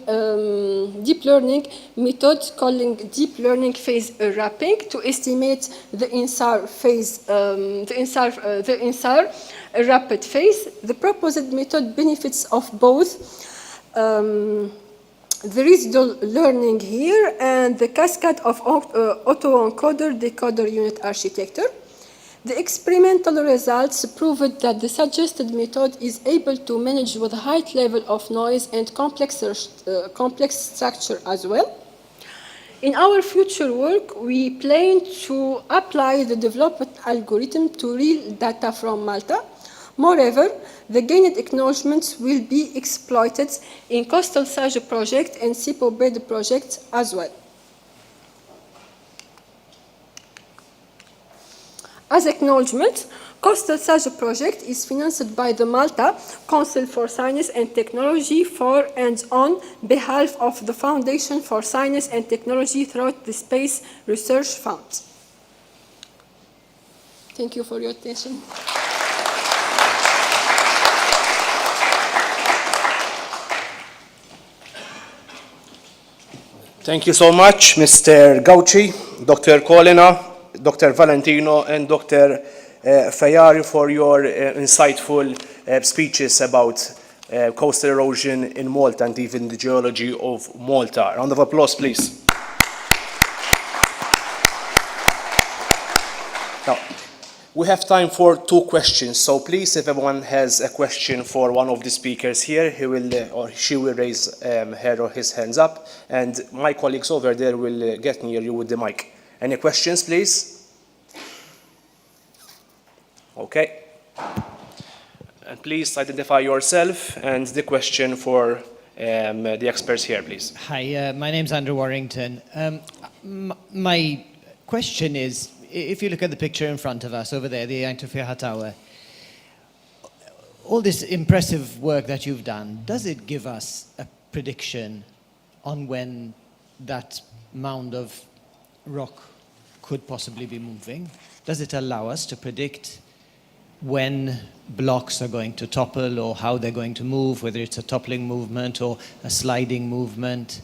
method called deep learning phase wrapping to estimate the INSAR phase, the INSAR rapid phase. The proposed method benefits of both the residual learning here and the cascade of autoencoder-decoder unit architecture. The experimental results proved that the suggested method is able to manage with a high level of noise and complex structure as well. In our future work, we plan to apply the developed algorithm to real data from Malta. Moreover, the gained acknowledgements will be exploited in Coastal SAGE project and SIPOBED project as well. As acknowledgement, Coastal SAGE project is financed by the Malta Council for Science and Technology for and on behalf of the Foundation for Science and Technology throughout the Space Research Fund. Thank you for your attention. Thank you so much, Mr. Gauci, Dr. Colina, Dr. Valentino, and Dr. Fayari for your insightful speeches about coastal erosion in Malta and even the geology of Malta. Round of applause, please. Now, we have time for 2 questions, so please, if everyone has a question for one of the speakers here, he will or she will raise her or his hands up, and my colleagues over there will get near you with the mic. Any questions, please? Okay. And please identify yourself and the question for the experts here, please. Hi, my name's Andrew Warrington. My question is, if you look at the picture in front of us over there, the Eintofia Tower, all this impressive work that you've done, does it give us a prediction on when that mound of rock could possibly be moving? Does it allow us to predict when blocks are going to topple or how they're going to move, whether it's a toppling movement or a sliding movement?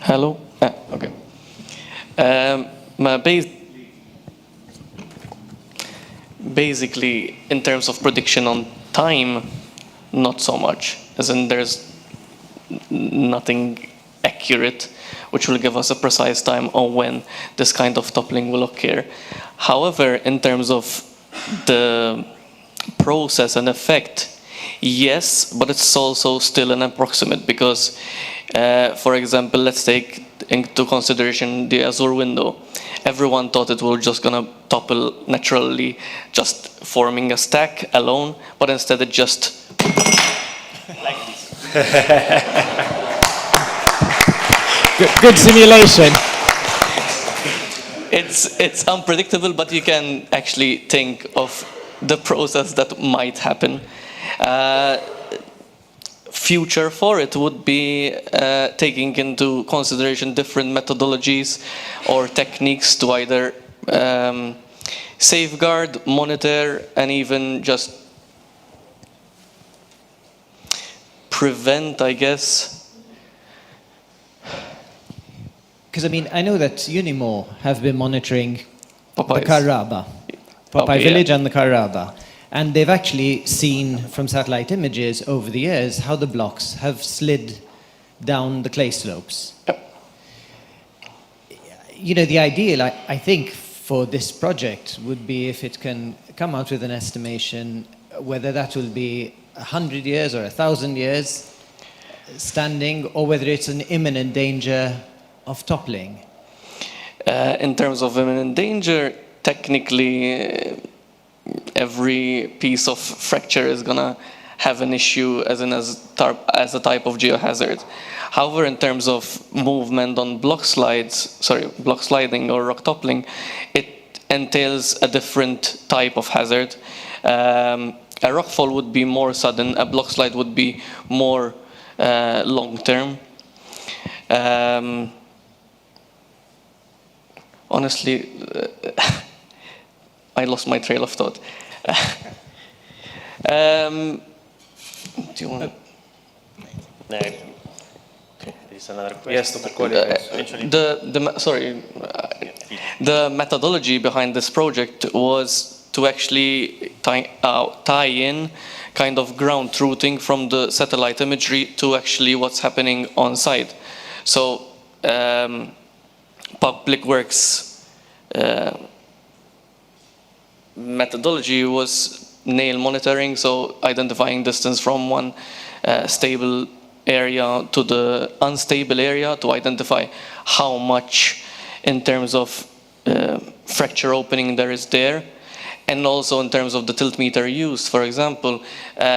Hello? Okay. Basically, in terms of prediction on time, not so much, as in there's nothing accurate which will give us a precise time on when this kind of toppling will occur. However, in terms of the process and effect, yes, but it's also still an approximate because, for example, let's take into consideration the Azure window. Everyone thought it was just gonna topple naturally, just forming a stack alone, but instead it just like this. Good simulation. It's unpredictable, but you can actually think of the process that might happen. Future for it would be taking into consideration different methodologies or techniques to either safeguard, monitor, and even just prevent, I guess. Because I mean, I know that Unimore have been monitoring the Popeyes. Karaba, Popeye Okay, village yeah. and the Karaba. And they've actually seen from satellite images over the years how the blocks have slid down the clay slopes. You know, the ideal, I think, for this project would be if it can come out with an estimation whether that will be 100 years or 1,000 years standing, or whether it's an imminent danger of toppling. In terms of imminent danger, technically, every piece of fracture is gonna have an issue as a type of geohazard. However, in terms of movement on block sliding or rock toppling, it entails a different type of hazard. A rockfall would be more sudden, a block slide would be more long-term. Honestly, I lost my trail of thought. Do you want There is another question. The methodology behind this project was to actually tie in kind of ground truthing from the satellite imagery to actually what's happening on site. So Public Works methodology was nail monitoring, so identifying distance from one stable area to the unstable area to identify how much in terms of fracture opening there is there. And also in terms of the tilt meter used, for example,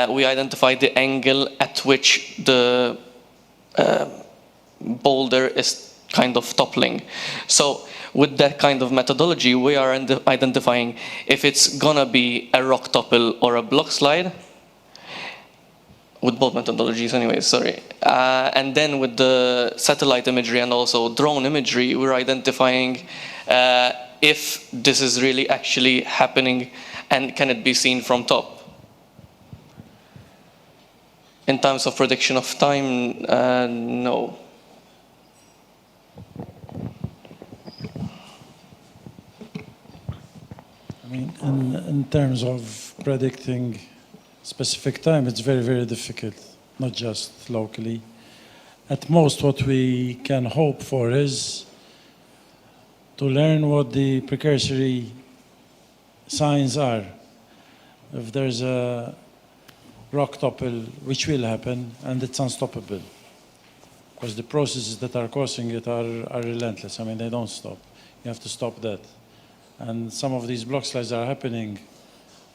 we identified the angle at which the boulder is kind of toppling. So with that kind of methodology, we are identifying if it's gonna be a rock topple or a block slide, with both methodologies anyways, sorry. And then with the satellite imagery and also drone imagery, we're identifying if this is really actually happening and can it be seen from top. In terms of prediction of time, no. I mean, in terms of predicting specific time, it's very, very difficult, not just locally. At most, what we can hope for is to learn what the precursory signs are. If there's a rock topple, which will happen, and it's unstoppable. Because the processes that are causing it are relentless. I mean, they don't stop. You have to stop that. And some of these block slides are happening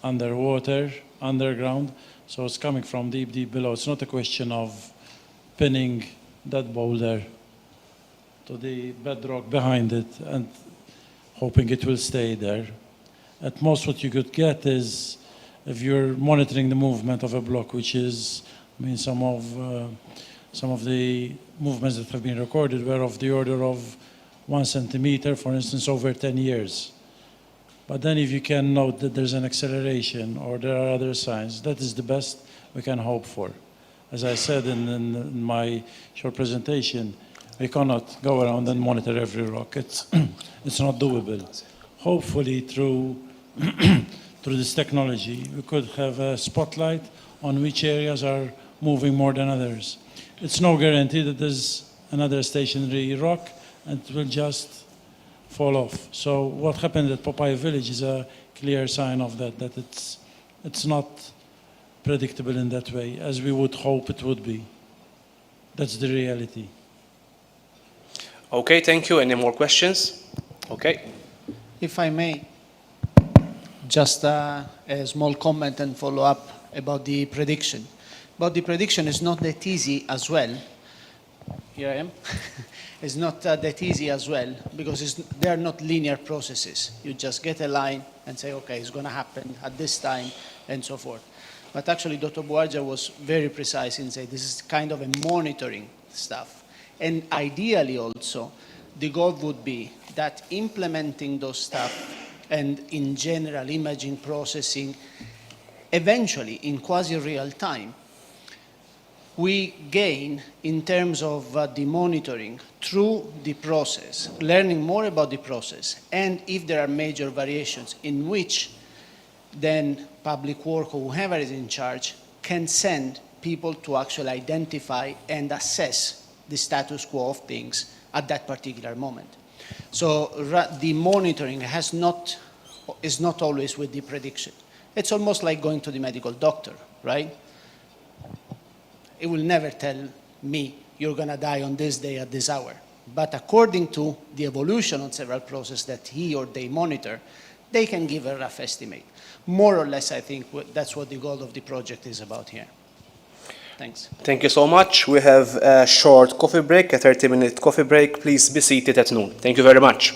underwater, underground, so it's coming from deep, deep below. It's not a question of pinning that boulder to the bedrock behind it and hoping it will stay there. At most, what you could get is, if you're monitoring the movement of a block, which is, I mean, some of the movements that have been recorded were of the order of 1 centimeter, for instance, over 10 years. But then if you can note that there's an acceleration or there are other signs, that is the best we can hope for. As I said in my short presentation, we cannot go around and monitor every rock. It's not doable. Hopefully through this technology, we could have a spotlight on which areas are moving more than others. It's no guarantee that there's another stationary rock and it will just fall off. So what happened at Popeye Village is a clear sign of that it's not predictable in that way, as we would hope it would be. That's the reality. Okay, thank you. Any more questions? Okay. If I may, just a small comment and follow up about the prediction. But the prediction is not that easy as well. Here I am. It's not that easy as well, because they are not linear processes. You just get a line and say, okay, it's going to happen at this time, and so forth. But actually, Dr. Buarja was very precise in saying this is kind of a monitoring stuff. And ideally also, the goal would be that implementing those stuff and in general imaging processing, eventually in quasi-real time, we gain in terms of the monitoring through the process, learning more about the process, and if there are major variations in which then public work or whoever is in charge can send people to actually identify and assess the status quo of things at that particular moment. So the monitoring is not always with the prediction. It's almost like going to the medical doctor, right? It will never tell me you're going to die on this day at this hour. But according to the evolution on several processes that he or they monitor, they can give a rough estimate. More or less, I think that's what the goal of the project is about here. Thanks. Thank you so much. We have a short coffee break, a 30-minute coffee break. Please be seated at noon. Thank you very much.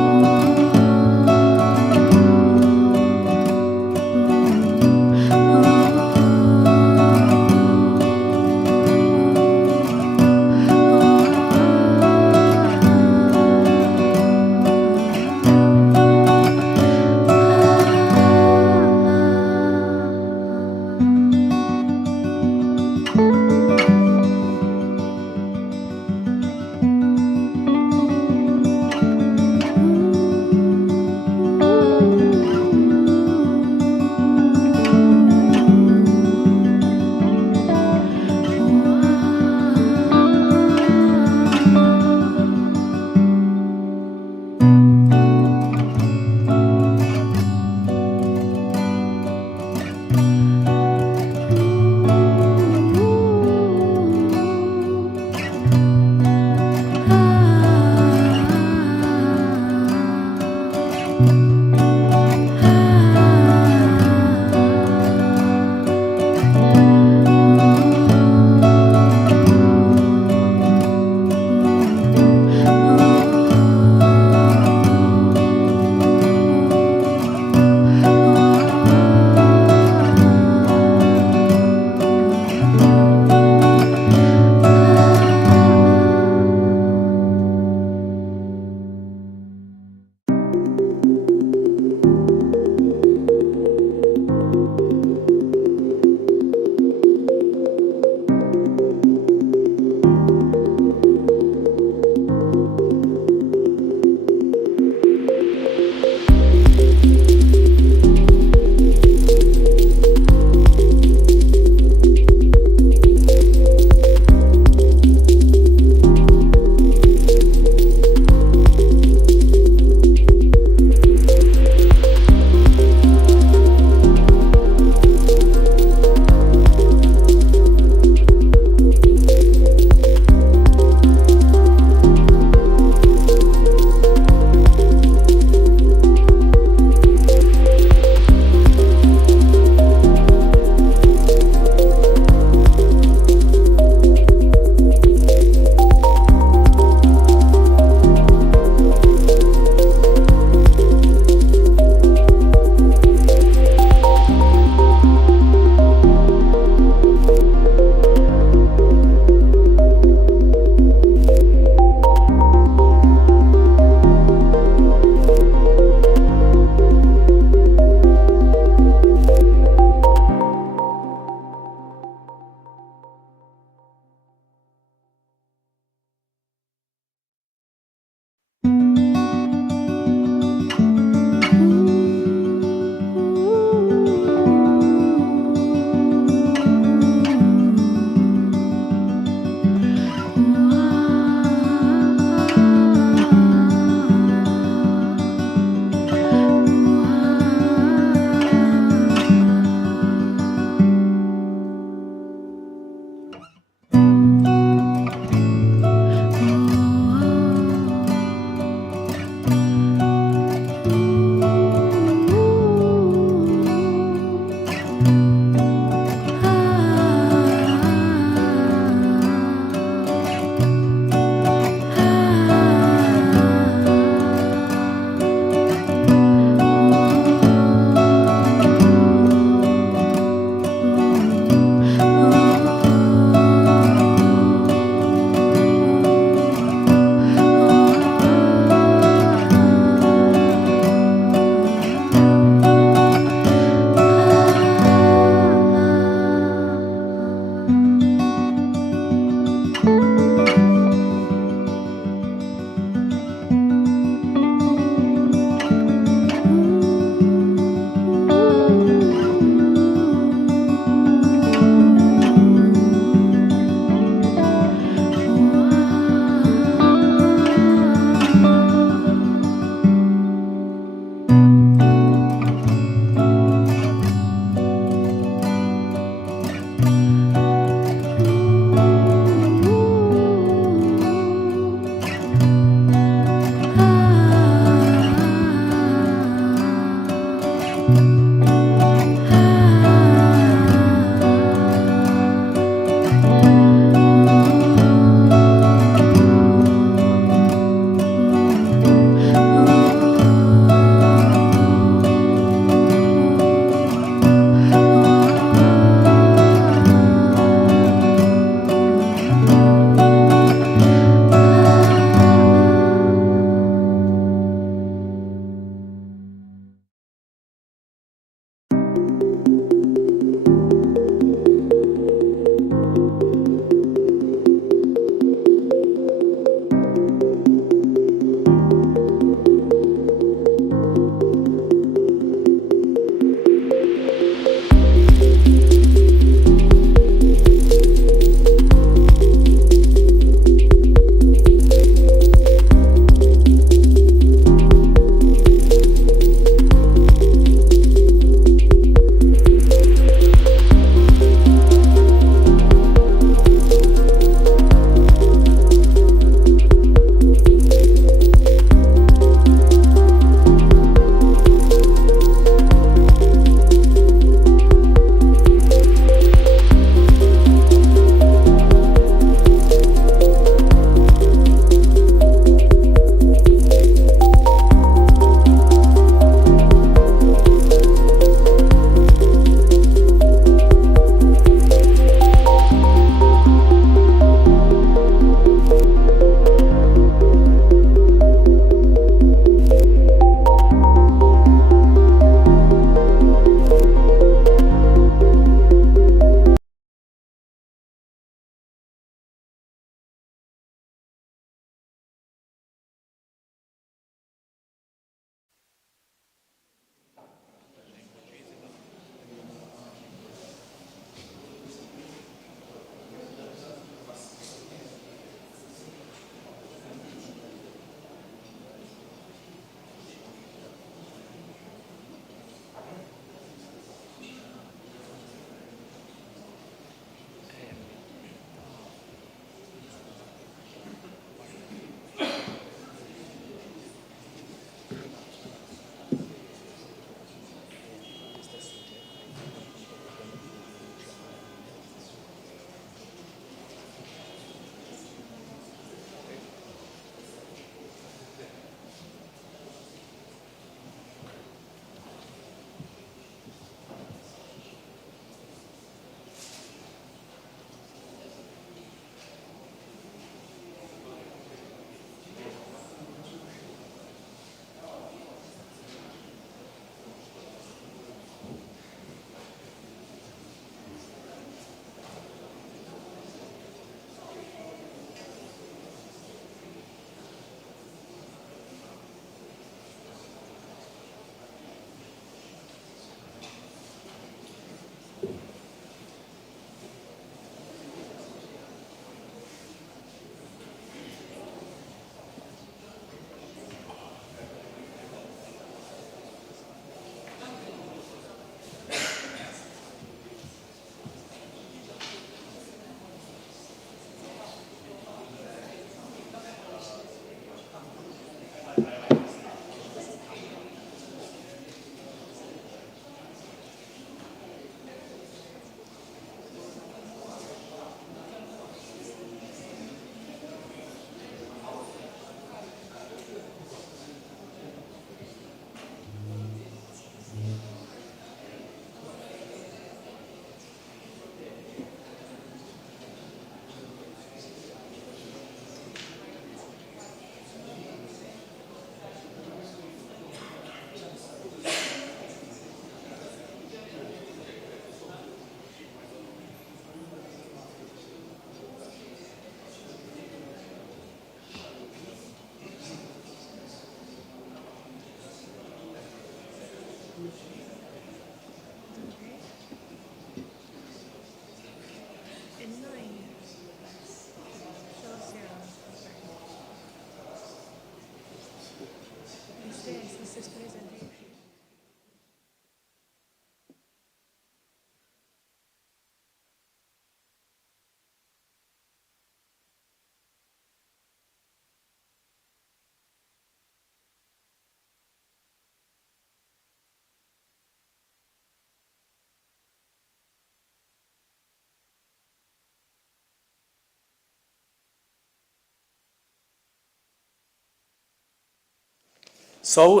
So,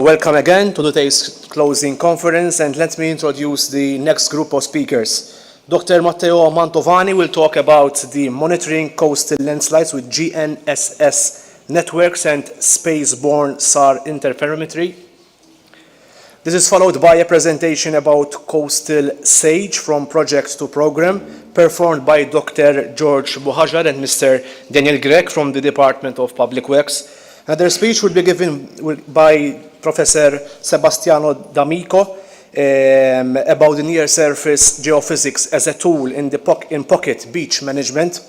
welcome again to today's closing conference, and let me introduce the next group of speakers. Dr. Matteo Mantovani will talk about the monitoring coastal landslides with GNSS networks and spaceborne SAR interferometry. This is followed by a presentation about coastal SAGE from project to program, performed by Dr. George Buhajar and Mr. Daniel Grech from the Department of Public Works. Another speech will be given by Professor Sebastiano D'Amico about the near-surface geophysics as a tool in pocket beach management.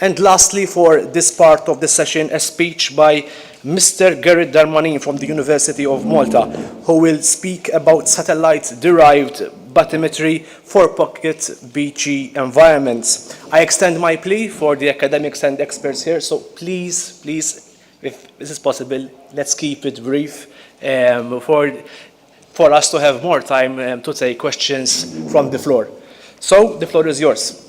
And lastly, for this part of the session, a speech by Mr. Gerrit Darmanin from the University of Malta, who will speak about satellite-derived bathymetry for pocket beachy environments. I extend my plea for the academics and experts here, so please, if this is possible, let's keep it brief for us to have more time to take questions from the floor. So, the floor is yours.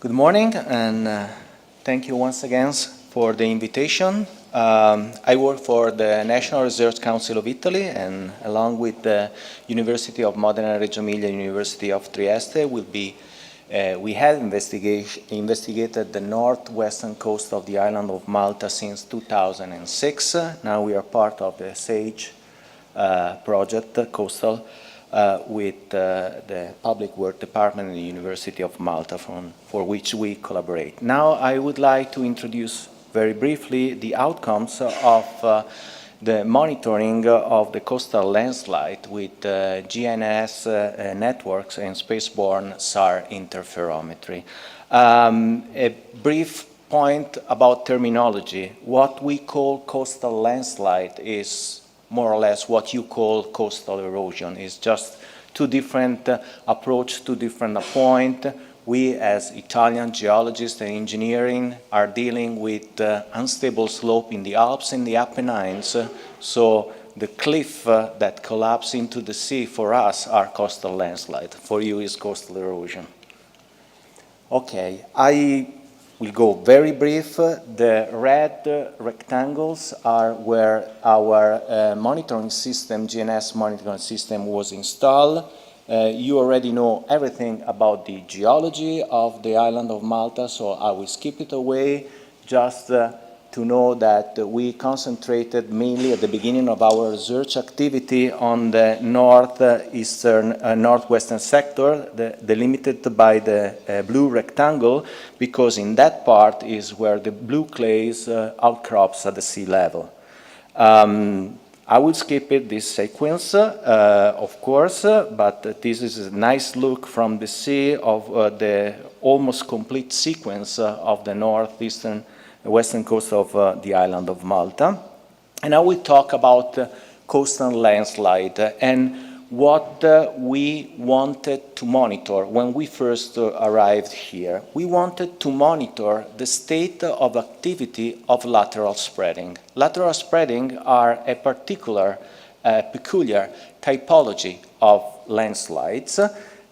Good morning, and thank you once again for the invitation. I work for the National Research Council of Italy, and along with the University of Modena, Reggio Emilia, University of Trieste, we have investigated the northwestern coast of the island of Malta since 2006. Now we are part of the SAGE project, coastal, with the Public Works Department and the University of Malta, for which we collaborate. Now I would like to introduce very briefly the outcomes of the monitoring of the coastal landslide with GNSS networks and spaceborne SAR interferometry. A brief point about terminology. What we call coastal landslide is more or less what you call coastal erosion. It's just two different approaches, two different points. We, as Italian geologists and engineering, are dealing with unstable slope in the Alps and the Apennines. So the cliff that collapse into the sea for us are coastal landslide. For you is coastal erosion. Okay, I will go very brief. The red rectangles are where our monitoring system, GNSS monitoring system, was installed. You already know everything about the geology of the island of Malta, so I will skip it away, just to know that we concentrated mainly at the beginning of our research activity on the northwestern sector, delimited by the blue rectangle, because in that part is where the blue clays outcrops at the sea level. I will skip this sequence, of course, but this is a nice look from the sea of the almost complete sequence of the western coast of the island of Malta. And I will talk about coastal landslide and what we wanted to monitor when we first arrived here. We wanted to monitor the state of activity of lateral spreading. Lateral spreading are a particular, peculiar typology of landslides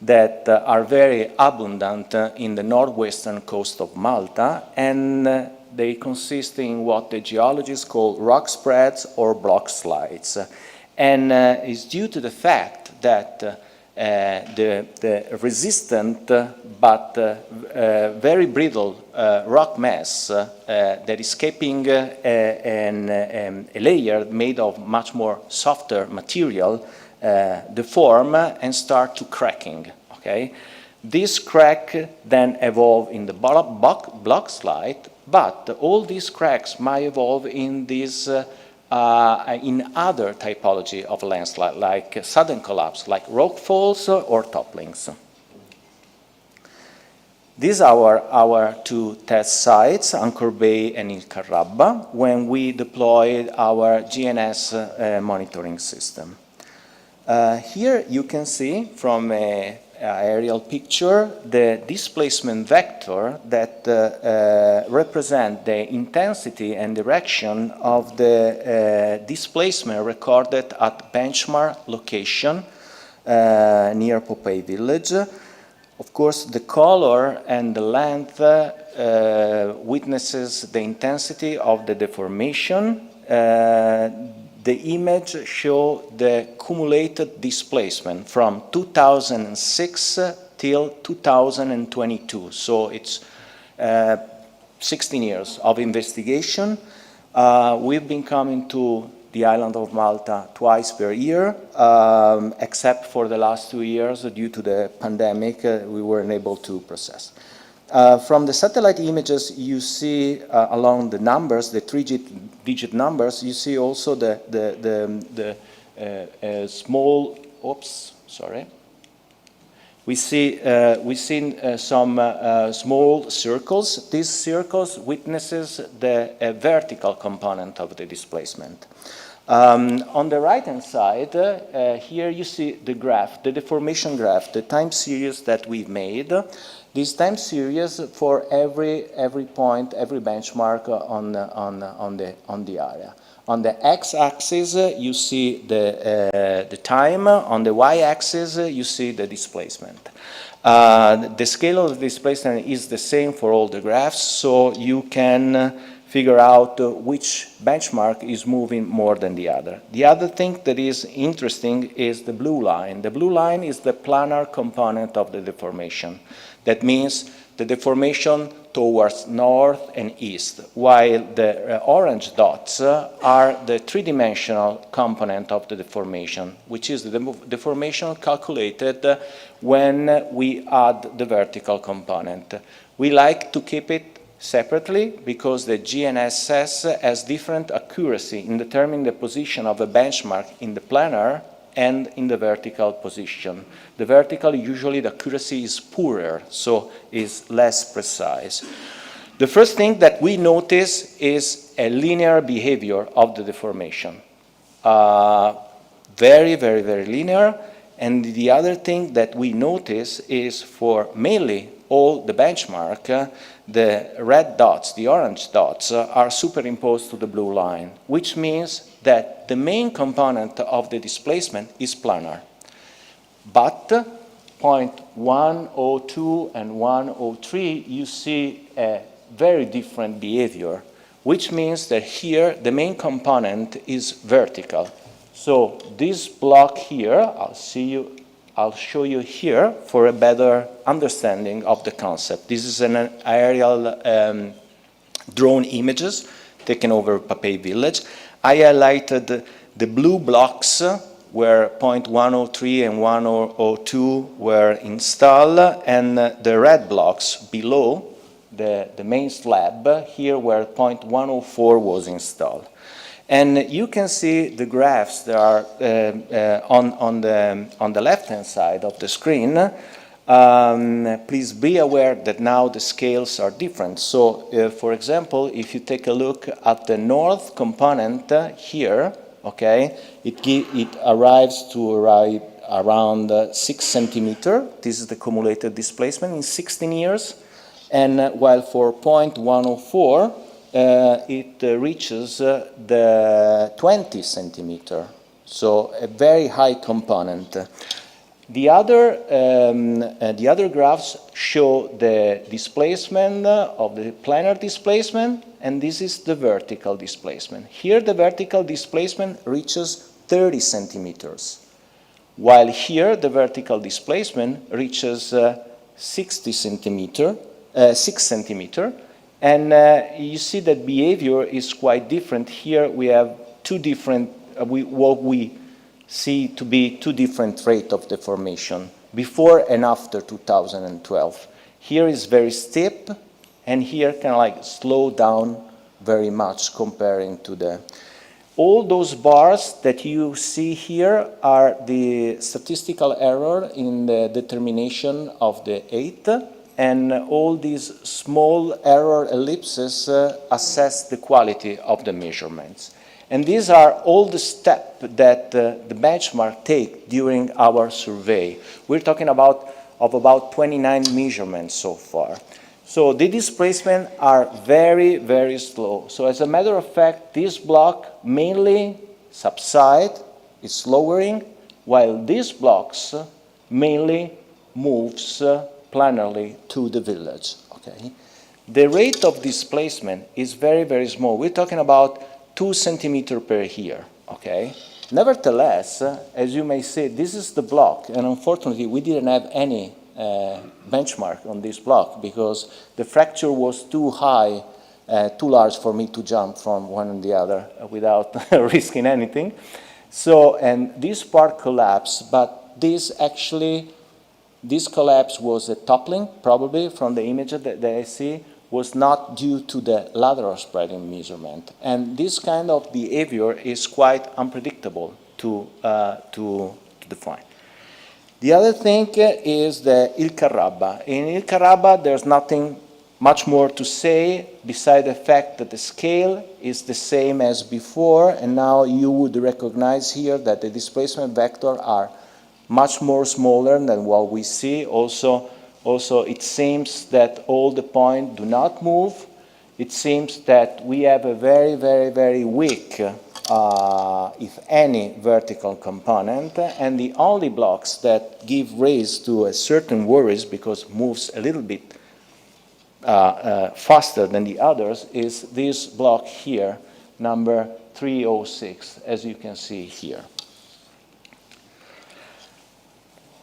that are very abundant in the northwestern coast of Malta, and they consist in what the geologists call rock spreads or block slides. And it's due to the fact that the resistant but very brittle rock mass that is keeping a layer made of much more softer material deform and start to cracking. Okay, This crack then evolve in the block slide, but all these cracks might evolve in this in other typology of landslide, like sudden collapse, like rock falls or topplings. These are our two test sites, Anchor Bay and Il Carrabba, when we deployed our GNS monitoring system. Here you can see from an aerial picture the displacement vector that represent the intensity and direction of the displacement recorded at benchmark location near Popeye village. Of course, the color and the length witnesses the intensity of the deformation. The image shows the cumulated displacement from 2006 till 2022. So it's 16 years of investigation. We've been coming to the island of Malta twice per year, except for the last 2 years due to the pandemic, we weren't able to process. From the satellite images, you see along the numbers, the three-digit numbers, you see also the small, oops, sorry. We've seen some small circles. These circles witnesses the vertical component of the displacement. On the right-hand side, here you see the graph, the deformation graph, the time series that we've made. This time series for every point, every benchmark on the area. On the x-axis, you see the time. On the y-axis, you see the displacement. The scale of the displacement is the same for all the graphs, so you can figure out which benchmark is moving more than the other. The other thing that is interesting is the blue line. The blue line is the planar component of the deformation. That means the deformation towards north and east, while the orange dots are the three-dimensional component of the deformation, which is the deformation calculated when we add the vertical component. We like to keep it separately because the GNSS has different accuracy in determining the position of a benchmark in the planar and in the vertical position. The vertical, usually the accuracy is poorer, so is less precise. The first thing that we notice is a linear behavior of the deformation. Very, very, very linear. And the other thing that we notice is for mainly all the benchmark, the red dots, the orange dots are superimposed to the blue line, which means that the main component of the displacement is planar. But point 102 and 103, you see a very different behavior, which means that here the main component is vertical. So this block here, I'll show you here for a better understanding of the concept. This is an aerial drone images taken over Popeye village. I highlighted the blue blocks where point 103 and 102 were installed, and the red blocks below the main slab here where point 104 was installed. And you can see the graphs that are on the left-hand side of the screen. Please be aware that now the scales are different. So, for example, if you take a look at the north component here, okay, it arrives to around 6 centimeters. This is the cumulated displacement in 16 years. And while for point 104, it reaches the 20 centimeter, so a very high component. The other graphs show the displacement of the planar displacement, and this is the vertical displacement. Here the vertical displacement reaches 30 centimeters, while here the vertical displacement reaches 6 centimeter. And you see that behavior is quite different. Here we have two different, what we see to be two different rates of deformation. before and after 2012. Here is very steep, and here kind of like slow down very much comparing to the... All those bars that you see here are the statistical error in the determination of the height, and all these small error ellipses assess the quality of the measurements. And these are all the steps that the benchmark take during our survey. We're talking about 29 measurements so far. So the displacement are very, very slow. So as a matter of fact, this block mainly subside, is lowering, while these blocks mainly moves planarly to the village. Okay? The rate of displacement is very, very small. We're talking about 2 centimeters per year. Okay? Nevertheless, as you may see, this is the block, and unfortunately we didn't have any benchmark on this block because the fracture was too high, too large for me to jump from one and the other without risking anything. So, and this part collapsed, but this collapse was a toppling, probably from the image that I see, was not due to the lateral spreading measurement. And this kind of behavior is quite unpredictable to define. The other thing is the Il Carrabba. In Il Carrabba, there's nothing much more to say beside the fact that the scale is the same as before, and now you would recognize here that the displacement vectors are much more smaller than what we see. Also, it seems that all the points do not move. It seems that we have a very, very, very weak, if any, vertical component, and the only blocks that give rise to a certain worries because it moves a little bit faster than the others is this block here, number 306, as you can see here.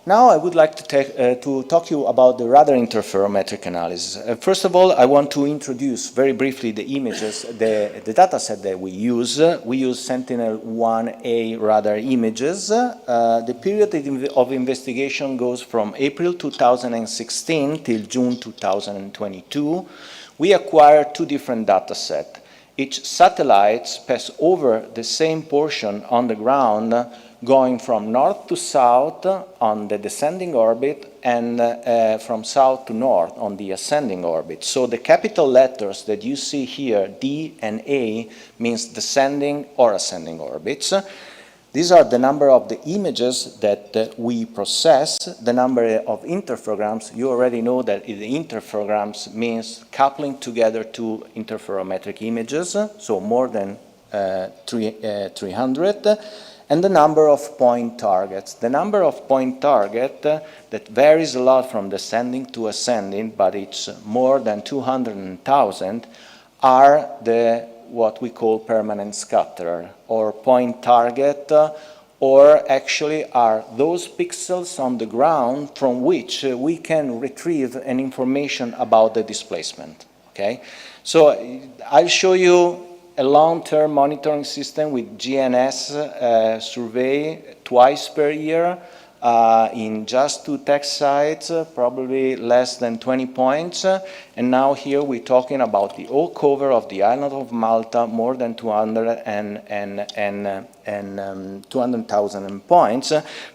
Now I would like to talk to you about the radar interferometric analysis. First of all, I want to introduce very briefly the images, the data set that we use. We use Sentinel-1A radar images. The period of investigation goes from April 2016 till June 2022. We acquired 2 different data sets. Each satellite passes over the same portion on the ground, going from north to south on the descending orbit and from south to north on the ascending orbit. So the capital letters that you see here, D and A, means descending or ascending orbits. These are the number of the images that we process, the number of interferograms. You already know that the interferograms means coupling together 2 interferometric images, so more than 300. And the number of point targets. The number of point target that varies a lot from descending to ascending, but it's more than 200,000, are what we call permanent scatterer, or point target, or actually are those pixels on the ground from which we can retrieve an information about the displacement. Okay? So I'll show you a long-term monitoring system with GNS survey twice per year in just 2 test sites, probably less than 20 points. And now here we're talking about the whole cover of the island of Malta, more than 200,000 points.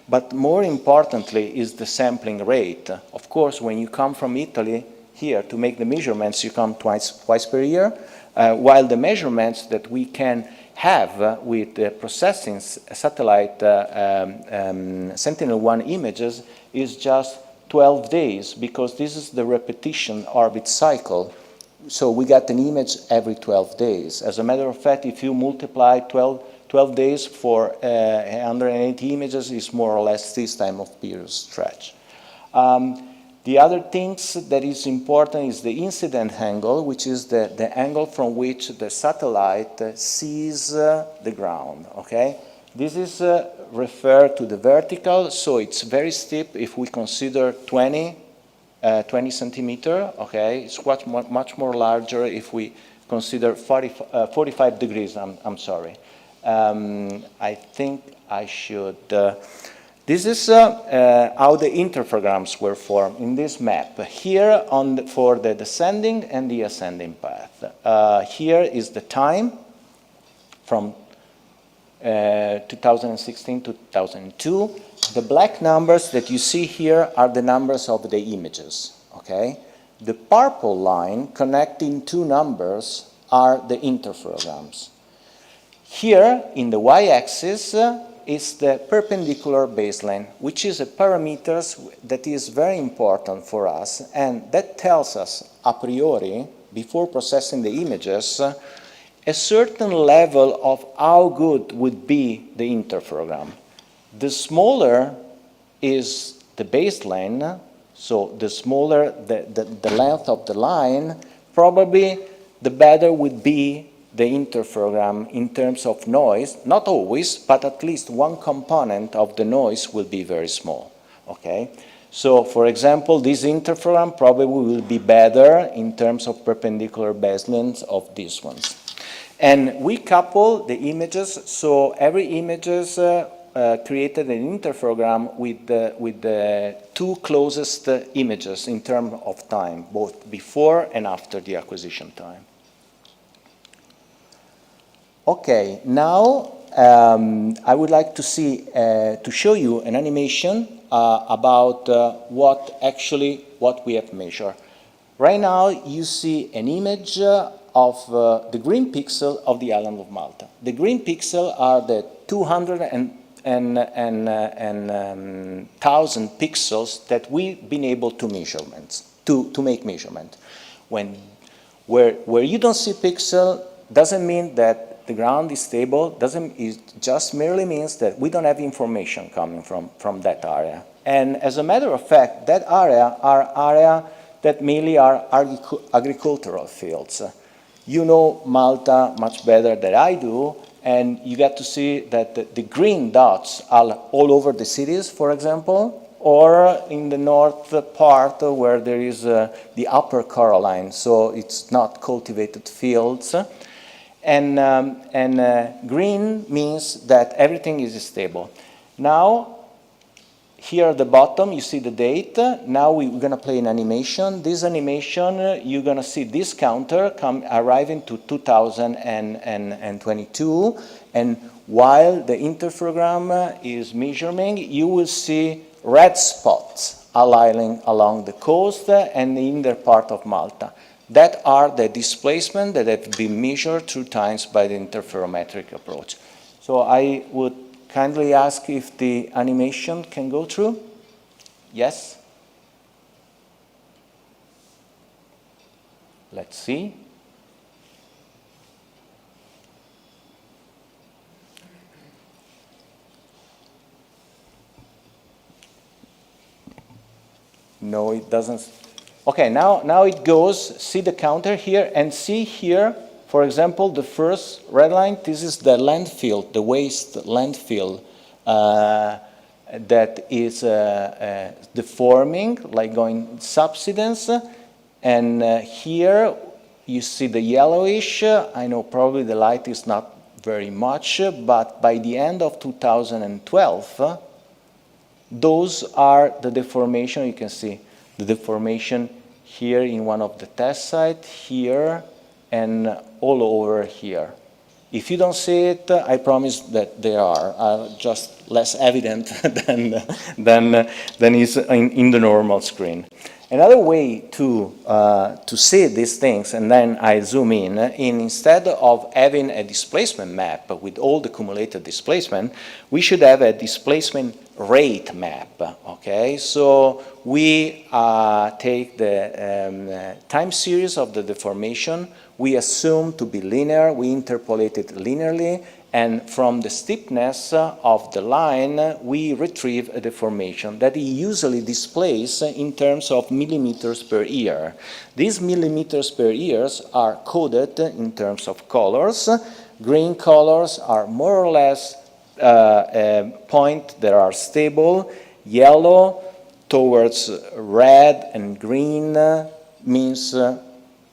But more importantly is the sampling rate. Of course, when you come from Italy here to make the measurements, you come twice per year. While the measurements that we can have with processing satellite Sentinel-1 images is just 12 days, because this is the repetition orbit cycle. So we get an image every 12 days. As a matter of fact, if you multiply 12 days for 180 images, it's more or less this time of period stretch. The other things that is important is the incident angle, which is the angle from which the satellite sees the ground, okay? This is referred to the vertical, so it's very steep if we consider 20 centimeter, okay? It's much more larger if we consider 45 degrees, I'm sorry. I think I should This is how the interferograms were formed in this map. Here for the descending and the ascending path. Here is the time from 2016 to 2002. The black numbers that you see here are the numbers of the images, okay? The purple line connecting two numbers are the interferograms. Here, in the y-axis, is the perpendicular baseline, which is a parameter that is very important for us, and that tells us a priori, before processing the images, a certain level of how good would be the interferogram. The smaller is the baseline, so the smaller the length of the line, probably the better would be the interferogram in terms of noise. Not always, but at least one component of the noise will be very small, okay? So, for example, this interferogram probably will be better in terms of perpendicular baselines of these ones. And we couple the images, so every image created an interferogram with the two closest images in terms of time, both before and after the acquisition time. Okay, now I would like to show you an animation about what we have measured. Right now, you see an image of the green pixel of the island of Malta. The green pixel are the 200,000 pixels that we've been able to make measurement. Where you don't see pixel doesn't mean that the ground is stable, it just merely means that we don't have information coming from that area. And as a matter of fact, that area are area that mainly are agricultural fields. You know Malta much better than I do, and you get to see that the green dots are all over the cities, for example, or in the north part where there is the upper Caroline, so it's not cultivated fields. And green means that everything is stable. Now, here at the bottom, you see the date. Now we're going to play an animation. This animation, you're going to see this counter arriving to 2022. And while the interferogram is measuring, you will see red spots aligning along the coast and in the part of Malta. That are the displacement that have been measured through times by the interferometric approach. So I would kindly ask if the animation can go through. Yes? Let's see. No, it doesn't. Okay, now it goes, see the counter here, and see here, for example, the first red line, this is the landfill, the waste landfill that is deforming, like going subsidence, and here you see the yellowish. I know probably the light is not very much, but by the end of 2012, those are the deformation. You can see the deformation here in one of the test sites, here, and all over here. If you don't see it, I promise that they are just less evident than is in the normal screen. Another way to see these things, and then I zoom in, instead of having a displacement map with all the cumulated displacement, we should have a displacement rate map, okay? So we take the time series of the deformation, we assume to be linear, we interpolate it linearly, and from the steepness of the line, we retrieve a deformation that it usually displays in terms of millimeters per year. These millimeters per year are coded in terms of colors. Green colors are more or less points that are stable. Yellow towards red and green means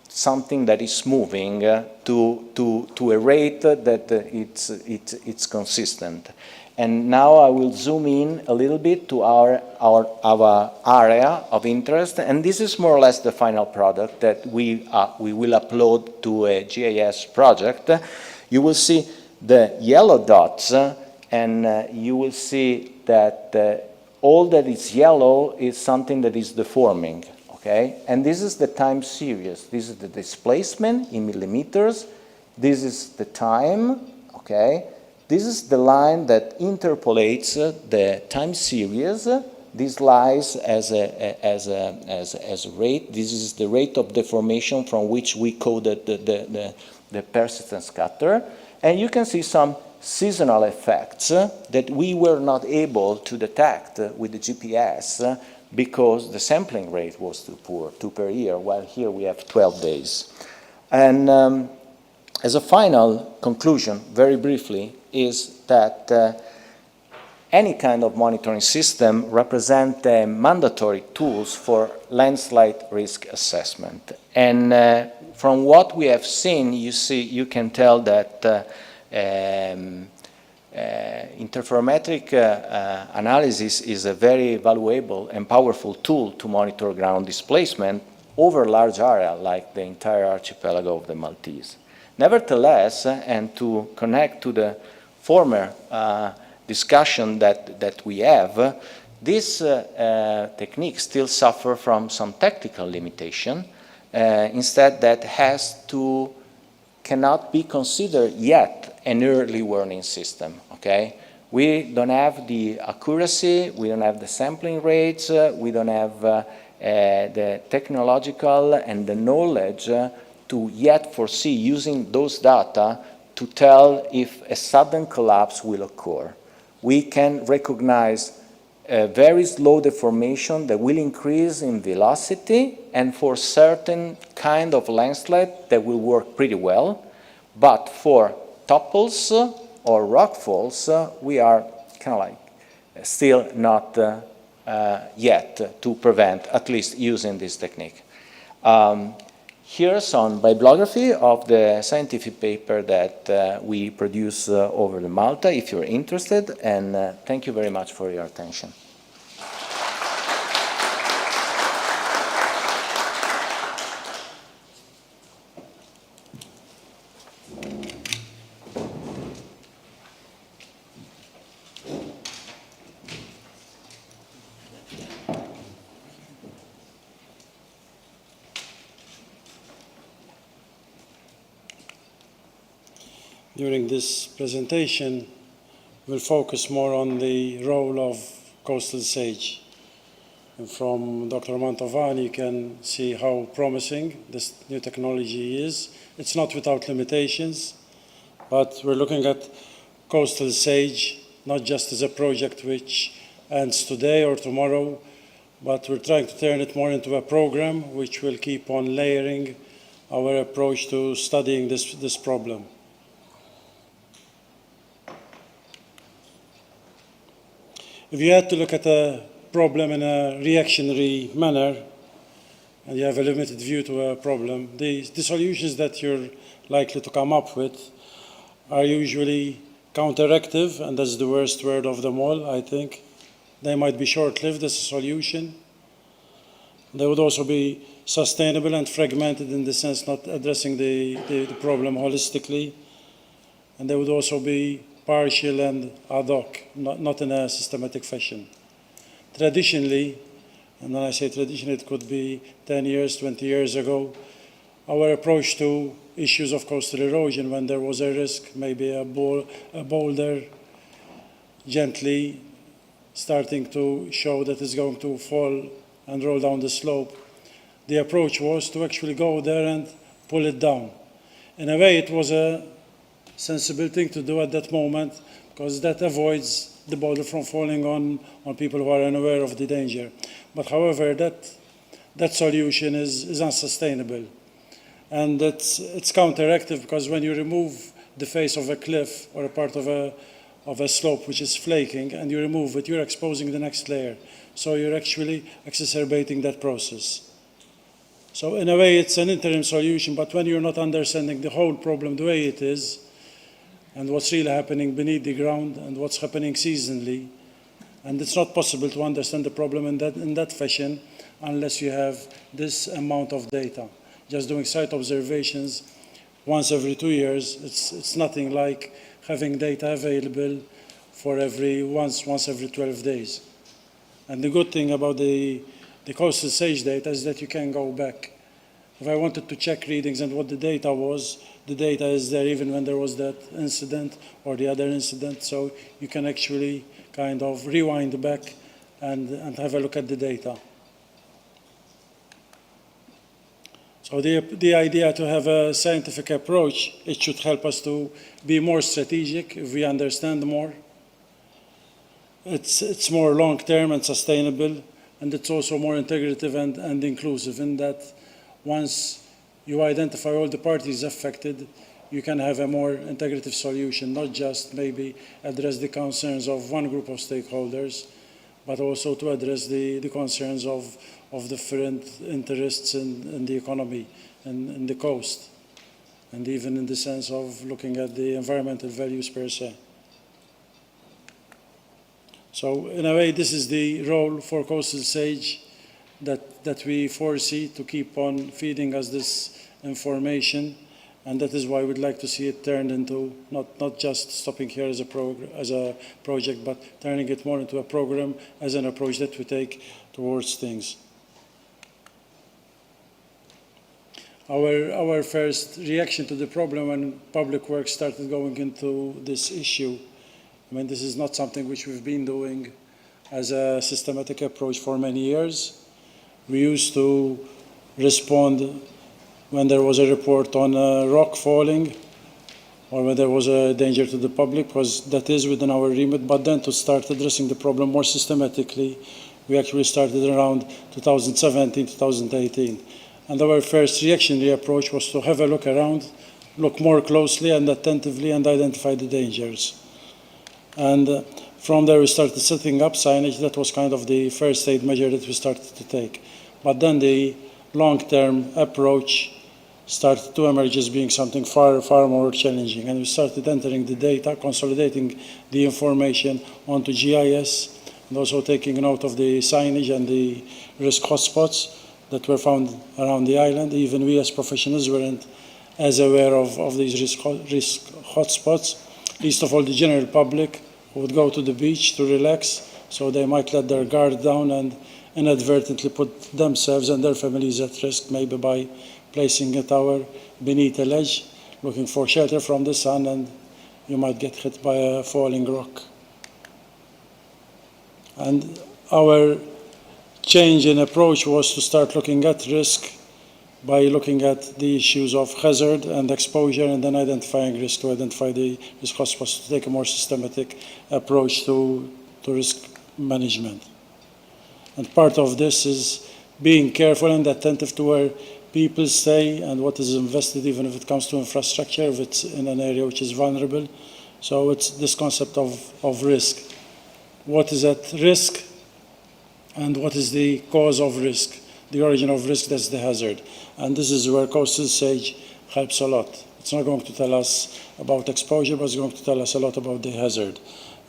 something that is moving to a rate that it's consistent. And now I will zoom in a little bit to our area of interest, and this is more or less the final product that we will upload to a GIS project. You will see the yellow dots, and you will see that all that is yellow is something that is deforming, okay? And this is the time series. This is the displacement in millimeters. This is the time, okay? This is the line that interpolates the time series. This lies as a rate. This is the rate of deformation from which we coded the persistent scatter. And you can see some seasonal effects that we were not able to detect with the GPS because the sampling rate was too poor, 2 per year, while here we have 12 days. And as a final conclusion, very briefly, is that any kind of monitoring system represent mandatory tools for landslide risk assessment. And from what we have seen, you can tell that interferometric analysis is a very valuable and powerful tool to monitor ground displacement over large area like the entire archipelago of the Maltese. Nevertheless, and to connect to the former discussion that we have, this technique still suffer from some technical limitation. Instead, that cannot be considered yet an early warning system, okay? We don't have the accuracy, we don't have the sampling rates, we don't have the technological and the knowledge to yet foresee using those data to tell if a sudden collapse will occur. We can recognize a very slow deformation that will increase in velocity, and for certain kind of landslide that will work pretty well. But for topples or rockfalls, we are kind of like still not yet to prevent, at least using this technique. Here's some bibliography of the scientific paper that we produce over in Malta, if you're interested, and thank you very much for your attention. During this presentation, we'll focus more on the role of coastal sage. And from Dr. Mantovani, you can see how promising this new technology is. It's not without limitations, but we're looking at coastal sage not just as a project which ends today or tomorrow, but we're trying to turn it more into a program which will keep on layering our approach to studying this problem. If you had to look at a problem in a reactionary manner, and you have a limited view to a problem, the solutions that you're likely to come up with are usually counteractive, and that's the worst word of them all, I think. They might be short-lived as a solution. They would also be sustainable and fragmented in the sense not addressing the problem holistically. And they would also be partial and ad hoc, not in a systematic fashion. Traditionally, and when I say traditionally, it could be 10 years, 20 years ago, our approach to issues of coastal erosion, when there was a risk, maybe a boulder gently starting to show that it's going to fall and roll down the slope, the approach was to actually go there and pull it down. In a way, it was a sensible thing to do at that moment, because that avoids the boulder from falling on people who are unaware of the danger. But however, that solution is unsustainable. And it's counteractive, because when you remove the face of a cliff or a part of a slope which is flaking, and you remove it, you're exposing the next layer. So you're actually exacerbating that process. So in a way, it's an interim solution, but when you're not understanding the whole problem the way it is, and what's really happening beneath the ground and what's happening seasonally. And it's not possible to understand the problem in that fashion unless you have this amount of data. Just doing site observations once every 2 years, it's nothing like having data available for once every 12 days. And the good thing about the coastal sage data is that you can go back. If I wanted to check readings and what the data was, the data is there even when there was that incident or the other incident, so you can actually kind of rewind back and have a look at the data. So the idea to have a scientific approach, it should help us to be more strategic if we understand more. It's more long-term and sustainable, and it's also more integrative and inclusive in that once you identify all the parties affected, you can have a more integrative solution, not just maybe address the concerns of one group of stakeholders, but also to address the concerns of different interests in the economy and in the coast, and even in the sense of looking at the environmental values per se. So in a way, this is the role for coastal sage that we foresee to keep on feeding us this information, and that is why we'd like to see it turned into not just stopping here as a project, but turning it more into a program as an approach that we take towards things. Our first reaction to the problem when public works started going into this issue, I mean, this is not something which we've been doing as a systematic approach for many years. We used to respond when there was a report on a rock falling or when there was a danger to the public, because that is within our remit. But then to start addressing the problem more systematically, we actually started around 2017, 2018. And our first reactionary approach was to have a look around, look more closely and attentively, and identify the dangers. And from there we started setting up signage. That was kind of the first aid measure that we started to take. But then the long-term approach started to emerge as being something far more challenging. And we started entering the data, consolidating the information onto GIS, and also taking note of the signage and the risk hotspots that were found around the island. Even we as professionals weren't as aware of these risk hotspots. Least of all the general public who would go to the beach to relax, so they might let their guard down and inadvertently put themselves and their families at risk, maybe by placing a tower beneath a ledge, looking for shelter from the sun, and you might get hit by a falling rock. And our change in approach was to start looking at risk by looking at the issues of hazard and exposure, and then identifying risk to identify the risk hotspots, to take a more systematic approach to risk management. And part of this is being careful and attentive to where people stay and what is invested, even if it comes to infrastructure, if it's in an area which is vulnerable. So it's this concept of risk. What is at risk and what is the cause of risk? The origin of risk, that's the hazard. And this is where coastal sage helps a lot. It's not going to tell us about exposure, but it's going to tell us a lot about the hazard.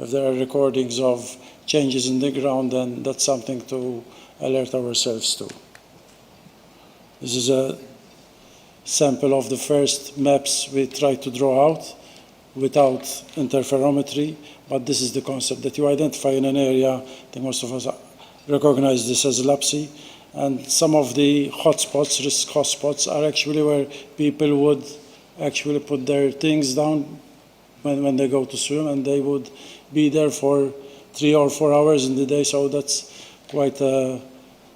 If there are recordings of changes in the ground, then that's something to alert ourselves to. This is a sample of the first maps we tried to draw out without interferometry, but this is the concept that you identify in an area. I think most of us recognize this as LAPSI. And some of the hotspots, risk hotspots, are actually where people would actually put their things down when they go to swim, and they would be there for 3 or 4 hours in the day. So that's quite a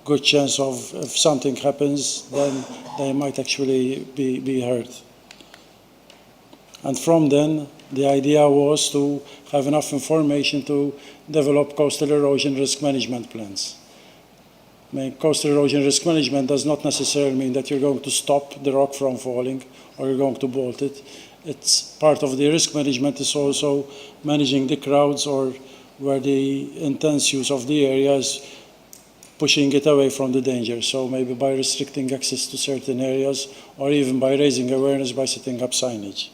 good chance of, if something happens, then they might actually be hurt. And from then, the idea was to have enough information to develop coastal erosion risk management plans. I mean, coastal erosion risk management does not necessarily mean that you're going to stop the rock from falling or you're going to bolt it. It's part of the risk management is also managing the crowds, or where the intense use of the area is pushing it away from the danger. So maybe by restricting access to certain areas, or even by raising awareness by setting up signage.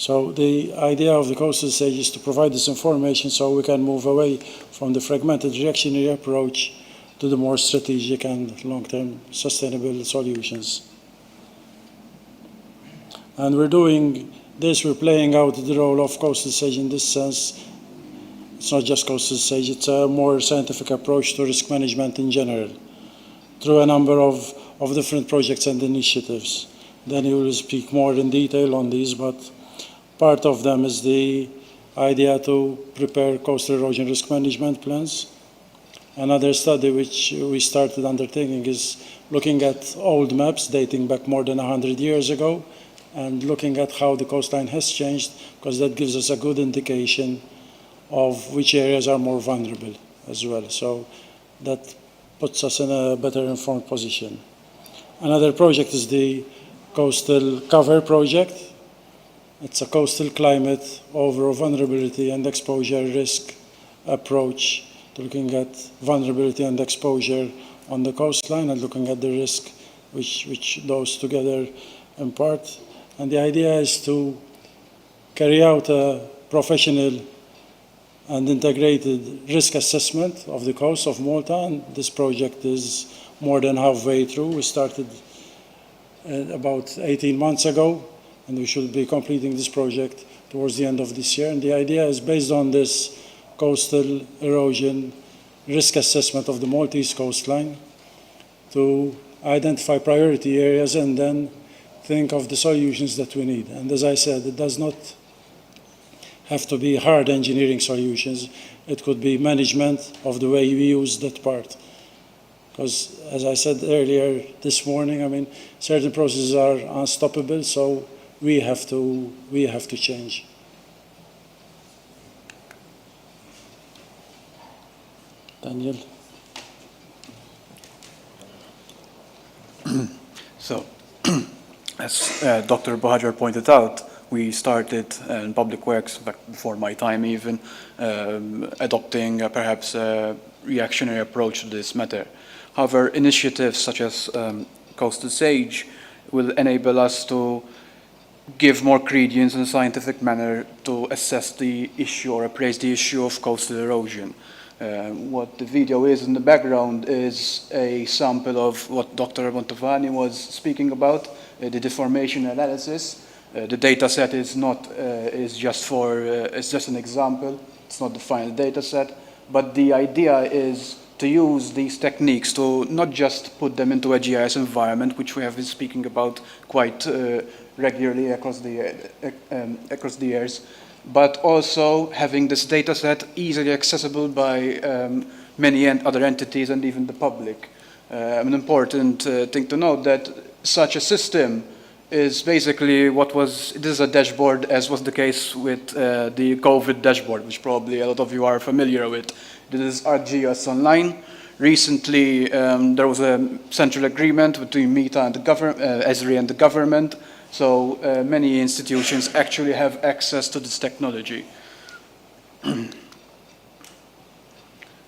So the idea of the coastal stage is to provide this information so we can move away from the fragmented reactionary approach to the more strategic and long-term sustainable solutions. And we're doing this, we're playing out the role of coastal stage in this sense. It's not just coastal stage, it's a more scientific approach to risk management in general, through a number of different projects and initiatives. Then he will speak more in detail on these, but part of them is the idea to prepare coastal erosion risk management plans. Another study which we started undertaking is looking at old maps dating back more than 100 years ago and looking at how the coastline has changed, because that gives us a good indication of which areas are more vulnerable as well. So that puts us in a better informed position. Another project is the Coastal Cover Project. It's a coastal climate, overall vulnerability and exposure risk approach to looking at vulnerability and exposure on the coastline and looking at the risk which those together impart. And the idea is to carry out a professional and integrated risk assessment of the coast of Malta, and this project is more than halfway through. We started about 18 months ago, and we should be completing this project towards the end of this year. And the idea is based on this coastal erosion risk assessment of the Maltese coastline to identify priority areas and then think of the solutions that we need. And as I said, it does not have to be hard engineering solutions. It could be management of the way we use that part. Because as I said earlier this morning, I mean, certain processes are unstoppable, so we have to change. Daniel. So, as Dr. Bahajar pointed out, we started in public works, back before my time even, adopting perhaps a reactionary approach to this matter. However, initiatives such as Coastal Sage will enable us to give more credence in a scientific manner to assess the issue or appraise the issue of coastal erosion. What the video is in the background is a sample of what Dr. Montovani was speaking about, the deformation analysis. The data set is just an example. It's not the final data set, but the idea is to use these techniques to not just put them into a GIS environment, which we have been speaking about quite regularly across the years, but also having this data set easily accessible by many other entities and even the public. An important thing to note that such a system is basically it is a dashboard, as was the case with the COVID dashboard, which probably a lot of you are familiar with. This is ArcGIS Online. Recently, there was a central agreement between META and the ESRI and the government, so many institutions actually have access to this technology.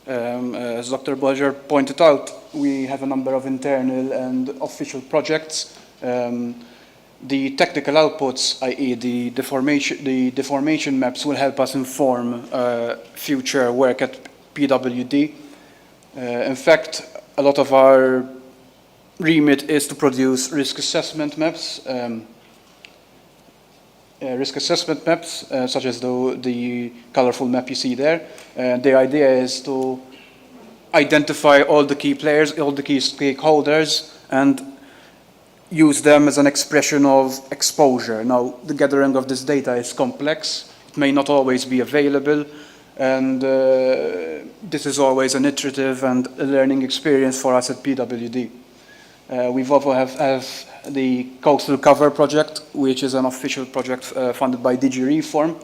As Dr. Bahajar pointed out, we have a number of internal and official projects. The technical outputs, i.e. the deformation maps, will help us inform future work at PWD. In fact, a lot of our remit is to produce risk assessment maps, such as the colorful map you see there. The idea is to identify all the key players, all the key stakeholders, and use them as an expression of exposure. Now, the gathering of this data is complex. It may not always be available, and this is always an iterative and a learning experience for us at PWD. We've also have the Coastal Cover Project, which is an official project funded by DG Reform.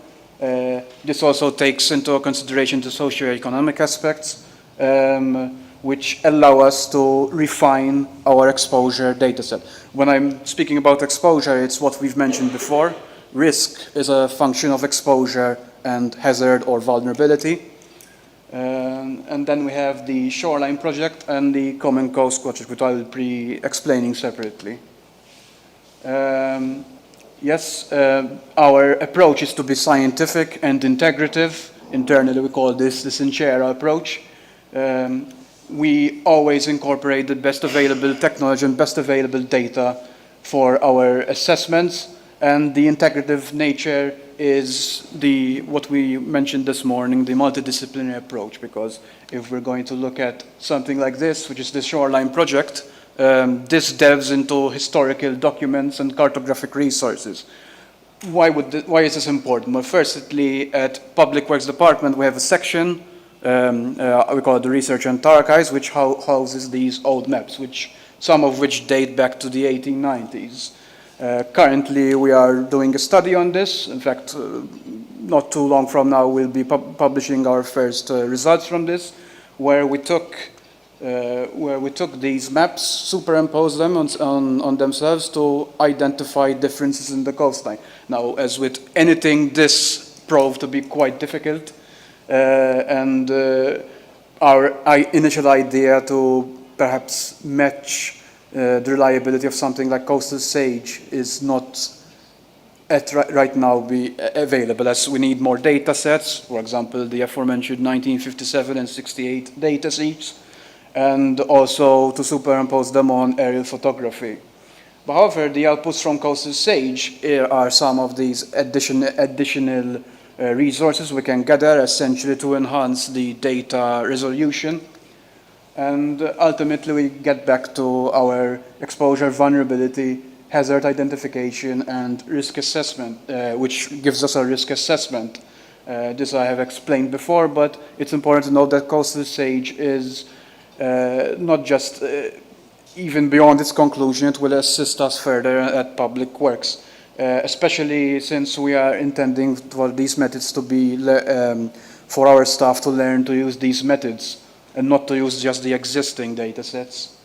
This also takes into consideration the socio-economic aspects, which allow us to refine our exposure dataset. When I'm speaking about exposure, it's what we've mentioned before. Risk is a function of exposure and hazard or vulnerability. And then we have the Shoreline Project and the Common Coast Project, which I will be explaining separately. Yes, our approach is to be scientific and integrative. Internally, we call this the Sincera approach. We always incorporate the best available technology and best available data for our assessments, and the integrative nature is what we mentioned this morning, the multidisciplinary approach, because if we're going to look at something like this, which is the shoreline project, this delves into historical documents and cartographic resources. Why is this important? Well, firstly, at Public Works Department, we have a section, we call it the Research and Archives, which houses these old maps, some of which date back to the 1890s. Currently, we are doing a study on this. In fact, not too long from now, we'll be publishing our first results from this, where we took these maps, superimposed them on themselves to identify differences in the coastline. Now, as with anything, this proved to be quite difficult, and our initial idea to perhaps match the reliability of something like coastal sage is not right now be available, as we need more data sets, for example, the aforementioned 1957 and 68 data sheets, and also to superimpose them on aerial photography. But however, the outputs from coastal sage are some of these additional resources we can gather essentially to enhance the data resolution. And ultimately, we get back to our exposure, vulnerability, hazard identification, and risk assessment, which gives us a risk assessment. This I have explained before, but it's important to note that coastal sage is not just, even beyond its conclusion, it will assist us further at Public Works, especially since we are intending for these methods to be, for our staff to learn to use these methods and not to use just the existing data sets.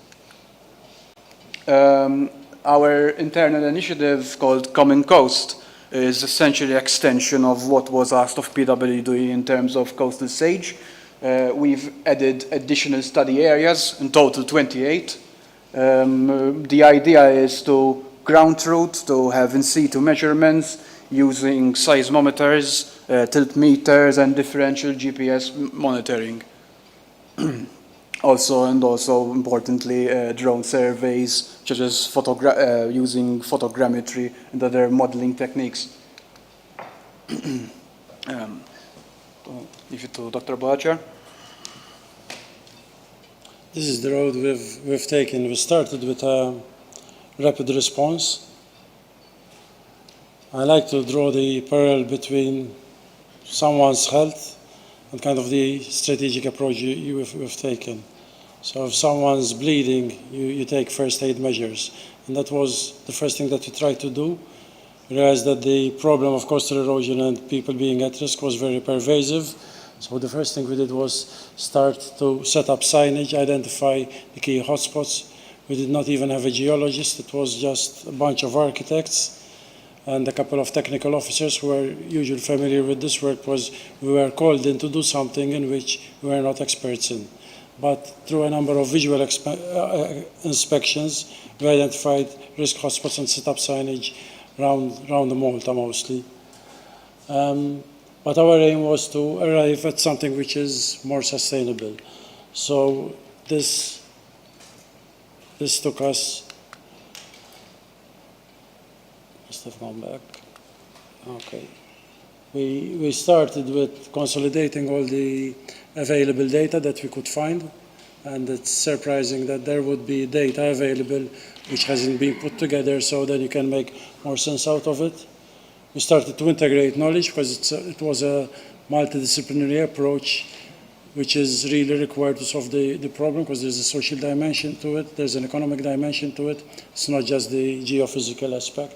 Our internal initiative called Common Coast is essentially an extension of what was asked of PWD in terms of coastal sage. We've added additional study areas, in total 28. The idea is to ground truth, to have in situ measurements using seismometers, tilt meters, and differential GPS monitoring. Also importantly, drone surveys, such as using photogrammetry and other modeling techniques. Leave it to Dr. Bohacer. This is the road we've taken. We started with a rapid response. I like to draw the parallel between someone's health and kind of the strategic approach we've taken. So if someone's bleeding, you take first aid measures. And that was the first thing that we tried to do. We realized that the problem of coastal erosion and people being at risk was very pervasive. So the first thing we did was start to set up signage, identify the key hotspots. We did not even have a geologist. It was just a bunch of architects and a couple of technical officers who were usually familiar with this work. We were called in to do something in which we were not experts in. But through a number of visual inspections, we identified risk hotspots and set up signage around the Malta mostly. But our aim was to arrive at something which is more sustainable. So this took us, must have gone back. Okay. We started with consolidating all the available data that we could find, and it's surprising that there would be data available which hasn't been put together, so that you can make more sense out of it. We started to integrate knowledge because it was a multidisciplinary approach which is really required to solve the problem, because there's a social dimension to it, there's an economic dimension to it. It's not just the geophysical aspect.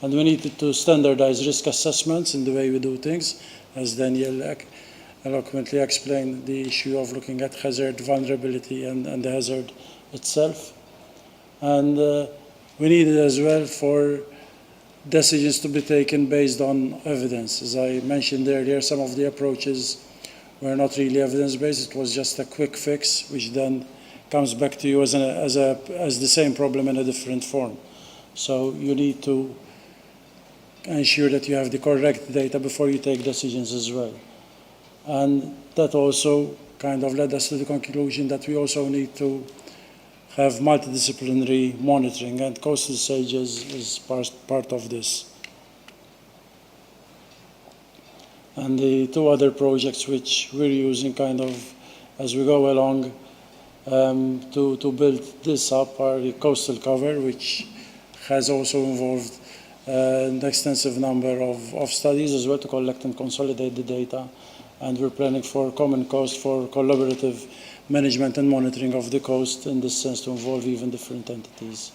And we needed to standardize risk assessments in the way we do things, as Daniel eloquently explained, the issue of looking at hazard, vulnerability, and the hazard itself. And we needed as well for decisions to be taken based on evidence. As I mentioned earlier, some of the approaches were not really evidence-based. It was just a quick fix, which then comes back to you as the same problem in a different form. So you need to ensure that you have the correct data before you take decisions as well. And that also kind of led us to the conclusion that we also need to have multidisciplinary monitoring, and coastal SAGE is part of this. And the two other projects which we're using kind of as we go along to build this up are the coastal cover, which has also involved an extensive number of studies as well to collect and consolidate the data. And we're planning for common coast for collaborative management and monitoring of the coast, in this sense to involve even different entities.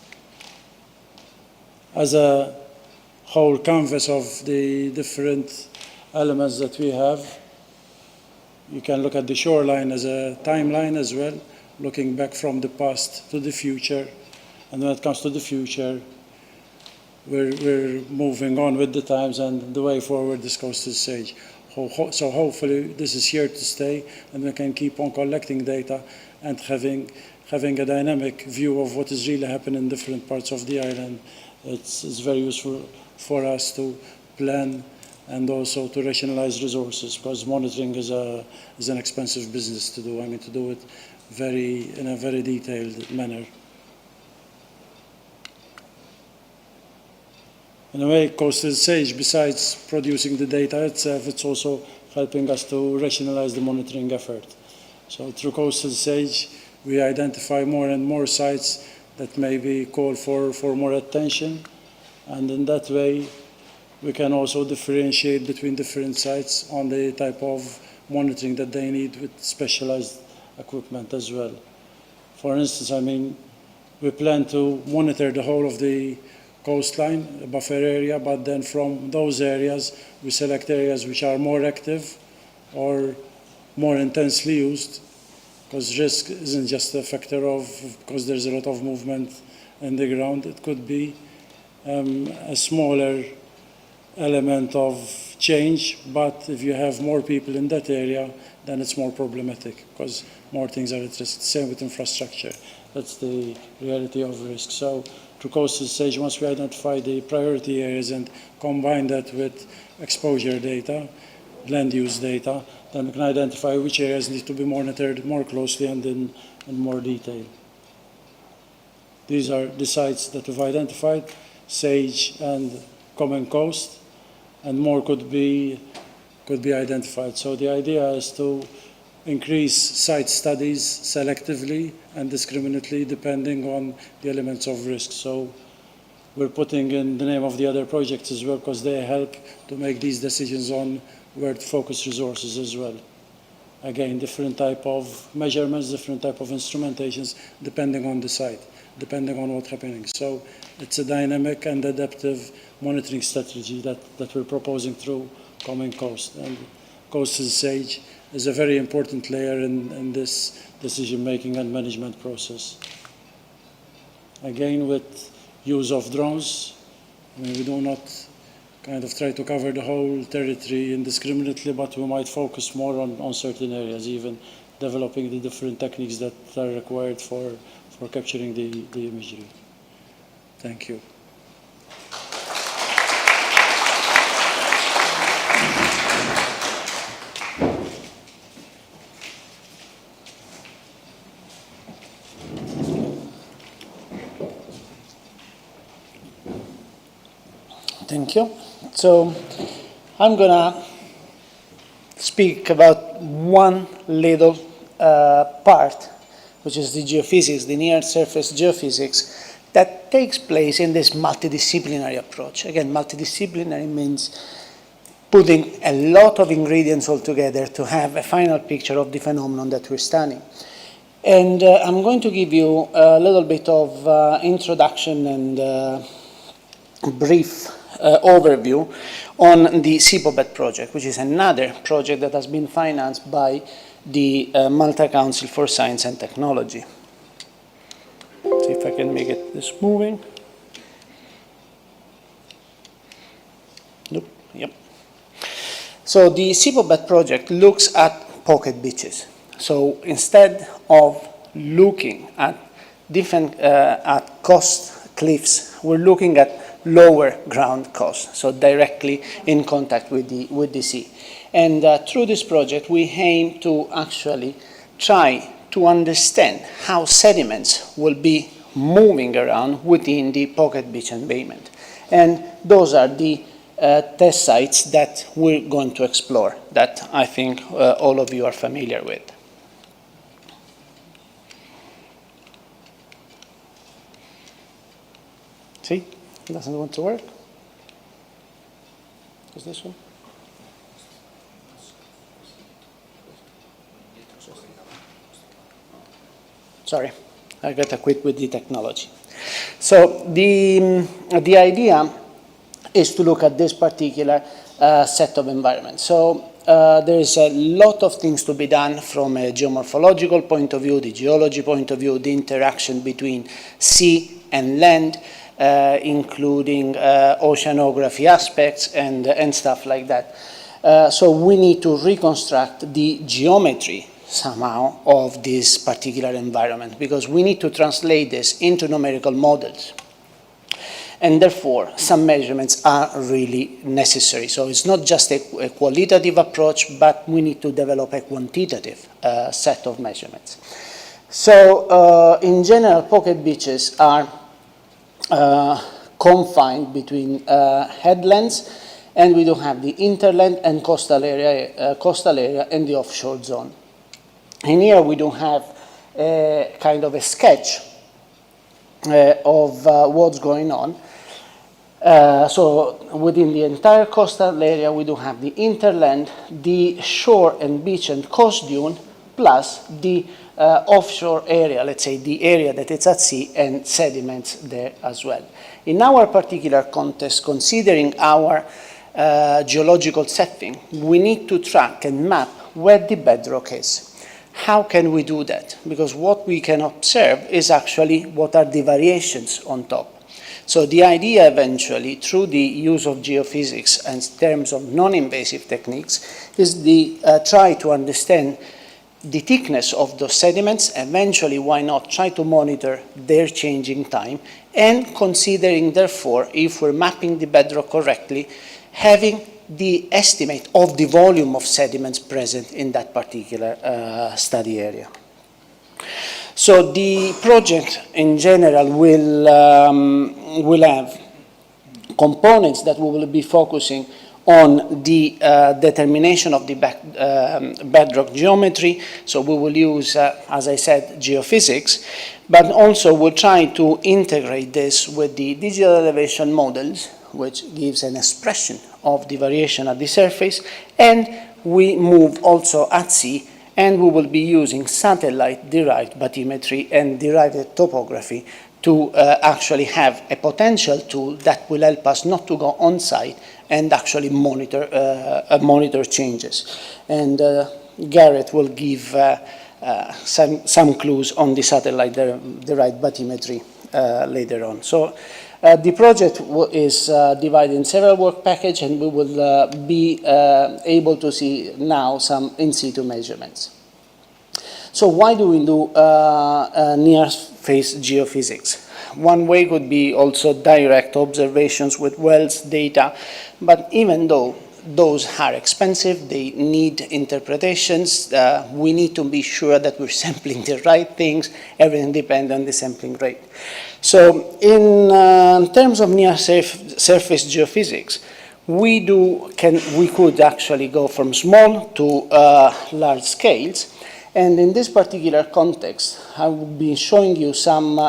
As a whole canvas of the different elements that we have, you can look at the shoreline as a timeline as well, looking back from the past to the future. And when it comes to the future, we're moving on with the times, and the way forward is coastal SAGE. So hopefully this is here to stay, and we can keep on collecting data and having a dynamic view of what is really happening in different parts of the island. It's very useful for us to plan and also to rationalize resources, because monitoring is an expensive business to do. I mean, to do it in a very detailed manner. In a way, coastal SAGE, besides producing the data itself, it's also helping us to rationalize the monitoring effort. So through coastal SAGE, we identify more and more sites that maybe call for more attention, and in that way, we can also differentiate between different sites on the type of monitoring that they need with specialized equipment as well. For instance, I mean, we plan to monitor the whole of the coastline, a buffer area, but then from those areas, we select areas which are more active or more intensely used, because risk isn't just a factor of, because there's a lot of movement in the ground. It could be a smaller element of change, but if you have more people in that area, then it's more problematic, because more things are at risk. Same with infrastructure. That's the reality of risk. So through coastal SAGE, once we identify the priority areas and combine that with exposure data, land use data, then we can identify which areas need to be monitored more closely and in more detail. These are the sites that we've identified, SAGE and Common Coast, and more could be identified. So the idea is to increase site studies selectively and discriminately depending on the elements of risk. So we're putting in the name of the other projects as well, because they help to make these decisions on where to focus resources as well. Again, different type of measurements, different type of instrumentations, depending on the site, depending on what's happening. So it's a dynamic and adaptive monitoring strategy that we're proposing through Common Coast. And coastal SAGE is a very important layer in this decision-making and management process. Again, with use of drones, I mean, we do not kind of try to cover the whole territory indiscriminately, but we might focus more on certain areas, even developing the different techniques that are required for capturing the imagery. Thank you. Thank you. So I'm going to speak about one little part, which is the geophysics, the near-surface geophysics, that takes place in this multidisciplinary approach. Again, multidisciplinary means putting a lot of ingredients all together to have a final picture of the phenomenon that we're studying. And I'm going to give you a little bit of introduction and brief overview on the SIPOBED project, which is another project that has been financed by the Malta Council for Science and Technology. See if I can make this moving. Nope. Yep. So the SIPOBED project looks at pocket beaches. So instead of looking at different at coast cliffs, we're looking at lower ground cost, so directly in contact with the sea. And through this project, we aim to actually try to understand how sediments will be moving around within the pocket beach embayment. And those are the test sites that we're going to explore, that I think all of you are familiar with. See, it doesn't want to work. Is this one? Sorry, I got acquainted with the technology. So the idea is to look at this particular set of environments. So there is a lot of things to be done from a geomorphological point of view, the geology point of view, the interaction between sea and land, including oceanography aspects and stuff like that. So we need to reconstruct the geometry somehow of this particular environment, because we need to translate this into numerical models. And therefore, some measurements are really necessary. So it's not just a qualitative approach, but we need to develop a quantitative set of measurements. So in general, pocket beaches are confined between headlands, and we do have the interland and coastal area and the offshore zone. And here we do have a kind of a sketch of what's going on. So within the entire coastal area, we do have the interland, the shore and beach and coast dune, plus the offshore area, let's say the area that is at sea, and sediments there as well. In our particular context, considering our geological setting, we need to track and map where the bedrock is. How can we do that? Because what we can observe is actually what are the variations on top. So the idea eventually, through the use of geophysics and terms of non-invasive techniques, is the try to understand the thickness of those sediments. Eventually, why not try to monitor their changing time, and considering, therefore, if we're mapping the bedrock correctly, having the estimate of the volume of sediments present in that particular study area. So the project in general will have components that we will be focusing on the determination of the bedrock geometry. So we will use, as I said, geophysics, but also we'll try to integrate this with the digital elevation models, which gives an expression of the variation at the surface, and we move also at sea, and we will be using satellite-derived bathymetry and derived topography to actually have a potential tool that will help us not to go on site and actually monitor changes. And Garrett will give some clues on the satellite-derived bathymetry later on. So the project is divided in several work packages, and we will be able to see now some in situ measurements. So why do we do near-face geophysics? One way could be also direct observations with wells data, but even though those are expensive, they need interpretations, we need to be sure that we're sampling the right things. Everything depends on the sampling rate. So in terms of near-surface geophysics, we could actually go from small to large scales. And in this particular context, I will be showing you some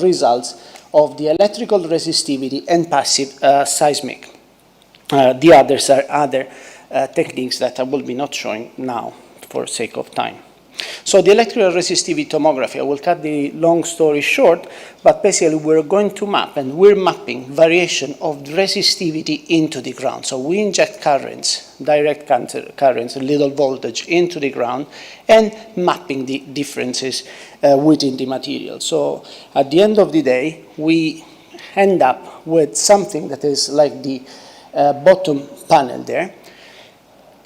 results of the electrical resistivity and passive seismic. The others are other techniques that I will be not showing now for sake of time. So the electrical resistivity tomography, I will cut the long story short, but basically we're going to map, and we're mapping variation of resistivity into the ground. So we inject currents, direct currents, little voltage into the ground, and mapping the differences within the material. So at the end of the day, we end up with something that is like the bottom panel there,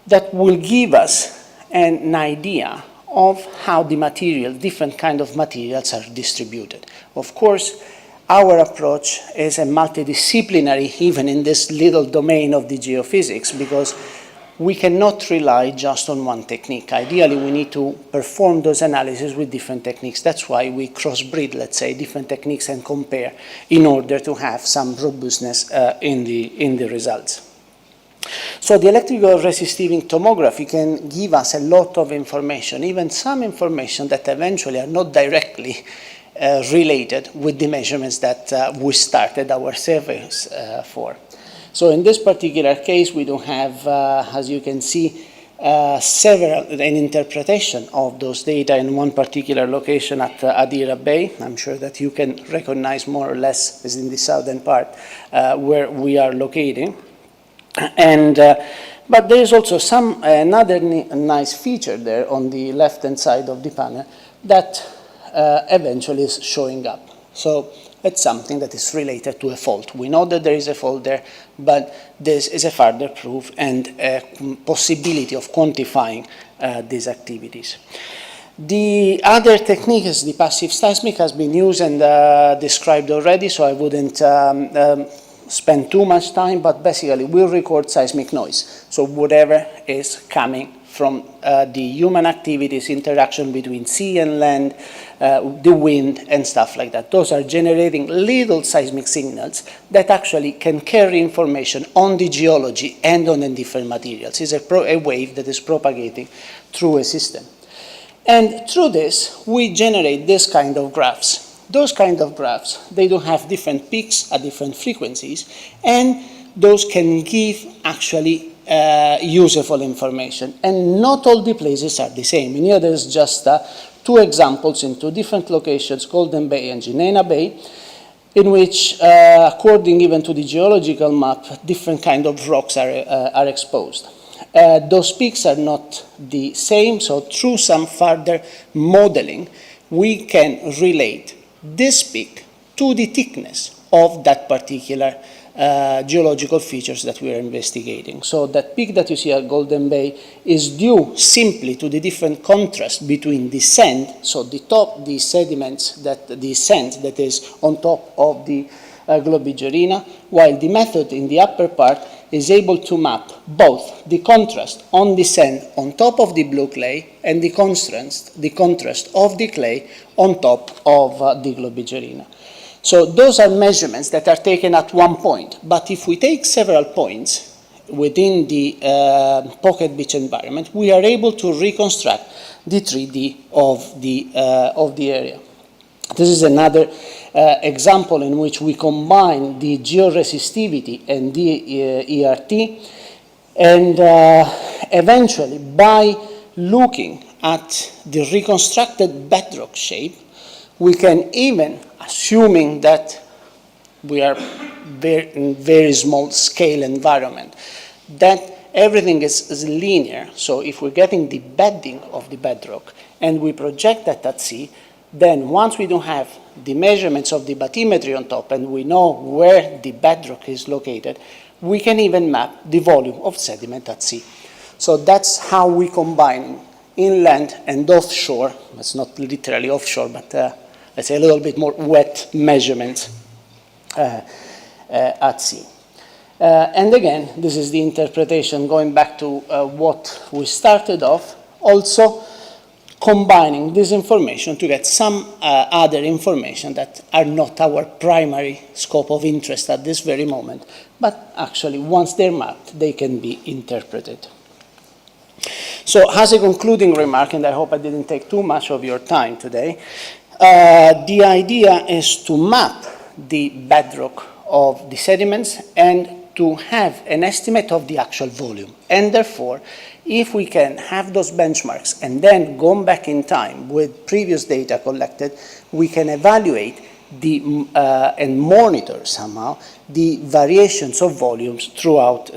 that will give us an idea of how the material, different kind of materials are distributed. Of course, our approach is a multidisciplinary, even in this little domain of the geophysics, because we cannot rely just on one technique. Ideally, we need to perform those analyses with different techniques. That's why we crossbreed, let's say, different techniques and compare in order to have some robustness in the results. So the electrical resistive tomography can give us a lot of information, even some information that eventually are not directly related with the measurements that we started our surveys for. So in this particular case, we do have, as you can see, an interpretation of those data in one particular location at Adira Bay. I'm sure that you can recognize more or less is in the southern part where we are locating. And but there is also another nice feature there on the left-hand side of the panel that eventually is showing up. So it's something that is related to a fault. We know that there is a fault there, but this is a further proof and a possibility of quantifying these activities. The other technique is the passive seismic, has been used and described already, so I wouldn't spend too much time, but basically we'll record seismic noise. So whatever is coming from the human activities, interaction between sea and land, the wind and stuff like that. Those are generating little seismic signals that actually can carry information on the geology and on the different materials. It's a wave that is propagating through a system. And through this, we generate this kind of graphs. Those kind of graphs, they do have different peaks at different frequencies, and those can give actually useful information. And not all the places are the same. And here there's just two examples in two different locations, Golden Bay and Jinena Bay, in which, according even to the geological map, different kind of rocks are exposed. Those peaks are not the same, so through some further modeling, we can relate this peak to the thickness of that particular geological features that we are investigating. So that peak that you see at Golden Bay is due simply to the different contrast between the sand, so the sediments, the sand that is on top of the Globigerina, while the method in the upper part is able to map both the contrast on the sand on top of the blue clay and the contrast of the clay on top of the Globigerina. So those are measurements that are taken at one point, but if we take several points within the pocket beach environment, we are able to reconstruct the 3D of the area. This is another example in which we combine the georesistivity and the ERT, and eventually by looking at the reconstructed bedrock shape, we can even, assuming that we are in very small scale environment, that everything is linear. So if we're getting the bedding of the bedrock and we project that at sea, then once we don't have the measurements of the bathymetry on top and we know where the bedrock is located, we can even map the volume of sediment at sea. So that's how we combine inland and offshore. It's not literally offshore, but let's say a little bit more wet measurements at sea. And again, this is the interpretation going back to what we started off, also combining this information to get some other information that are not our primary scope of interest at this very moment, but actually once they're mapped, they can be interpreted. So as a concluding remark, and I hope I didn't take too much of your time today, the idea is to map the bedrock of the sediments and to have an estimate of the actual volume. And therefore, if we can have those benchmarks and then go back in time with previous data collected, we can evaluate and monitor somehow the variations of volumes throughout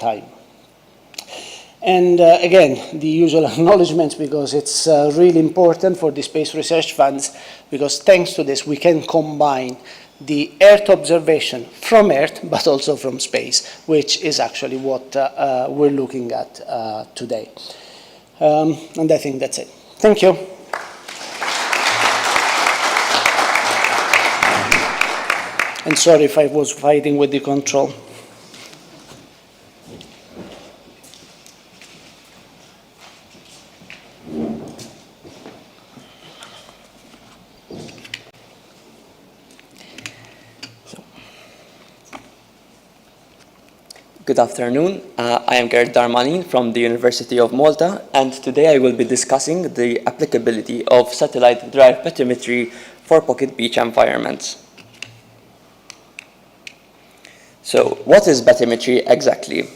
time. And again, the usual acknowledgements, because it's really important for the space research funds, because thanks to this we can combine the Earth observation from Earth, but also from space, which is actually what we're looking at today. And I think that's it. Thank you. And sorry if I was fighting with the control. Good afternoon. I am Gerd Darmanin from the University of Malta, and today I will be discussing the applicability of satellite-derived bathymetry for pocket beach environments. So, what is bathymetry exactly?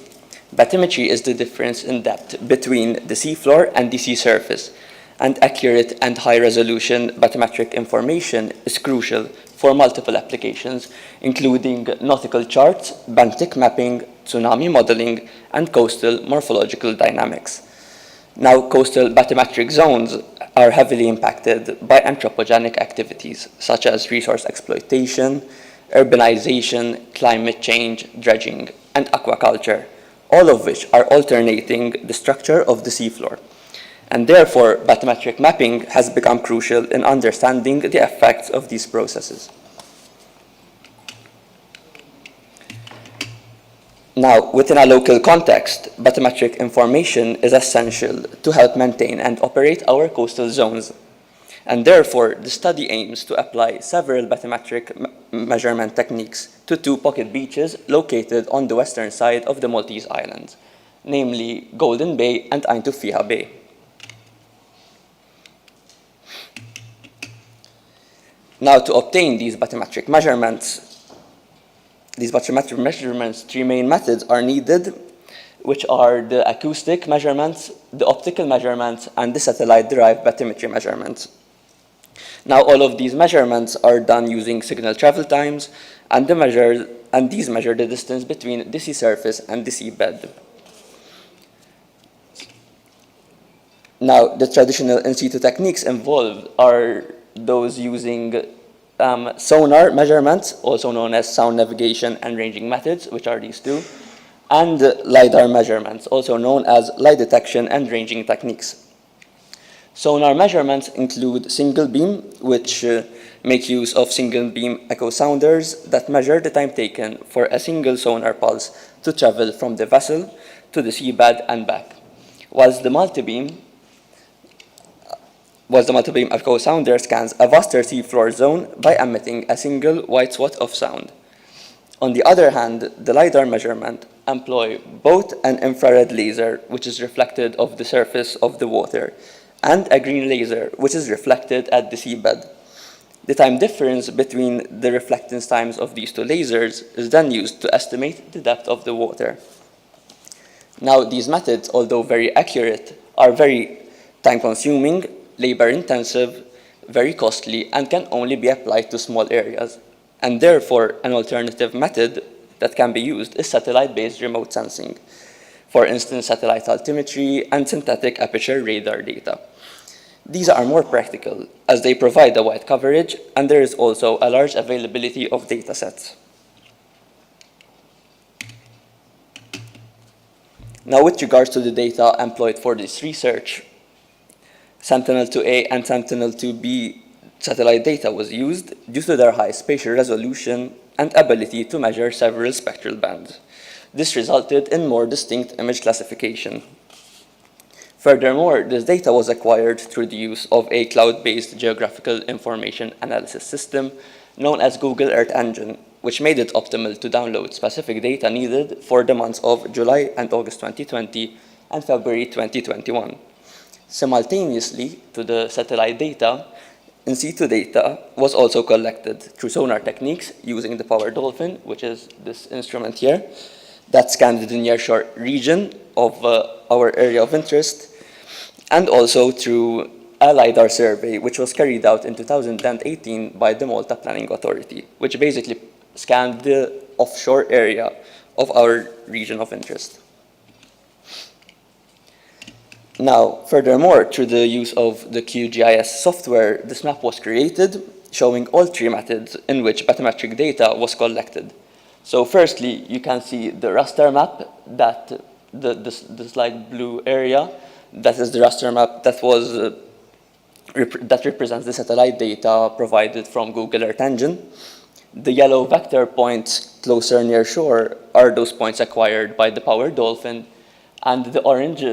Bathymetry is the difference in depth between the seafloor and the sea surface, and accurate and high-resolution bathymetric information is crucial for multiple applications, including nautical charts, benthic mapping, tsunami modeling, and coastal morphological dynamics. Now, coastal bathymetric zones are heavily impacted by anthropogenic activities, such as resource exploitation, urbanization, climate change, dredging, and aquaculture, all of which are alternating the structure of the seafloor. And therefore, bathymetric mapping has become crucial in understanding the effects of these processes. Now, within a local context, bathymetric information is essential to help maintain and operate our coastal zones. And therefore, the study aims to apply several bathymetric measurement techniques to 2 pocket beaches located on the western side of the Maltese Islands, namely Golden Bay and Ain Tufiha Bay. Now, to obtain these bathymetric measurements, 3 main methods are needed, which are the acoustic measurements, the optical measurements, and the satellite-derived bathymetry measurements. Now, all of these measurements are done using signal travel times, and these measure the distance between the sea surface and the seabed. Now, the traditional in situ techniques involved are those using sonar measurements, also known as sound navigation and ranging methods, which are these 2, and LiDAR measurements, also known as light detection and ranging techniques. Sonar measurements include single beam, which make use of single beam echo sounders that measure the time taken for a single sonar pulse to travel from the vessel to the seabed and back, whilst the multi-beam echo sounder scans a vaster seafloor zone by emitting a single white swat of sound. On the other hand, the LiDAR measurement employ both an infrared laser, which is reflected off the surface of the water, and a green laser, which is reflected at the seabed. The time difference between the reflectance times of these 2 lasers is then used to estimate the depth of the water. Now, these methods, although very accurate, are very time-consuming, labor-intensive, very costly, and can only be applied to small areas. And therefore, an alternative method that can be used is satellite-based remote sensing. For instance, satellite altimetry and synthetic aperture radar data. These are more practical, as they provide a wide coverage, and there is also a large availability of data sets. Now, with regards to the data employed for this research, Sentinel-2A and Sentinel-2B satellite data was used due to their high spatial resolution and ability to measure several spectral bands. This resulted in more distinct image classification. Furthermore, this data was acquired through the use of a cloud-based geographical information analysis system known as Google Earth Engine, which made it optimal to download specific data needed for the months of July and August 2020 and February 2021. Simultaneously to the satellite data, in situ data was also collected through sonar techniques using the Power Dolphin, which is this instrument here, that scanned the nearshore region of our area of interest, and also through a LiDAR survey, which was carried out in 2018 by the Malta Planning Authority, which basically scanned the offshore area of our region of interest. Now, furthermore, through the use of the QGIS software, this map was created, showing all 3 methods in which bathymetric data was collected. So firstly, you can see the raster map, that this light blue area, that is the raster map that was that represents the satellite data provided from Google Earth Engine. The yellow vector points closer near shore are those points acquired by the powered dolphin, and the orange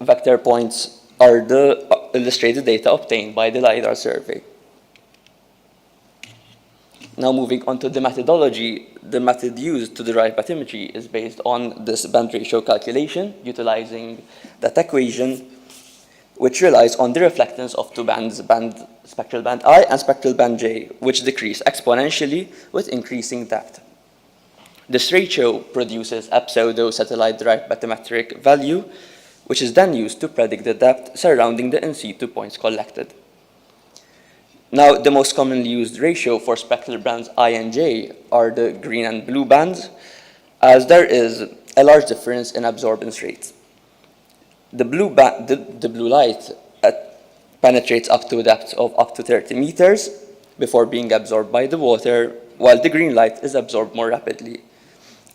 vector points are the illustrated data obtained by the LiDAR survey. Now moving on to the methodology, the method used to derive bathymetry is based on this band ratio calculation, utilizing that equation, which relies on the reflectance of two bands, spectral band I and spectral band J, which decrease exponentially with increasing depth. This ratio produces a pseudo-satellite-derived bathymetric value, which is then used to predict the depth surrounding the in situ points collected. Now, the most commonly used ratio for spectral bands I and J are the green and blue bands, as there is a large difference in absorbance rates. The blue light penetrates up to a depth of up to 30 meters before being absorbed by the water, while the green light is absorbed more rapidly.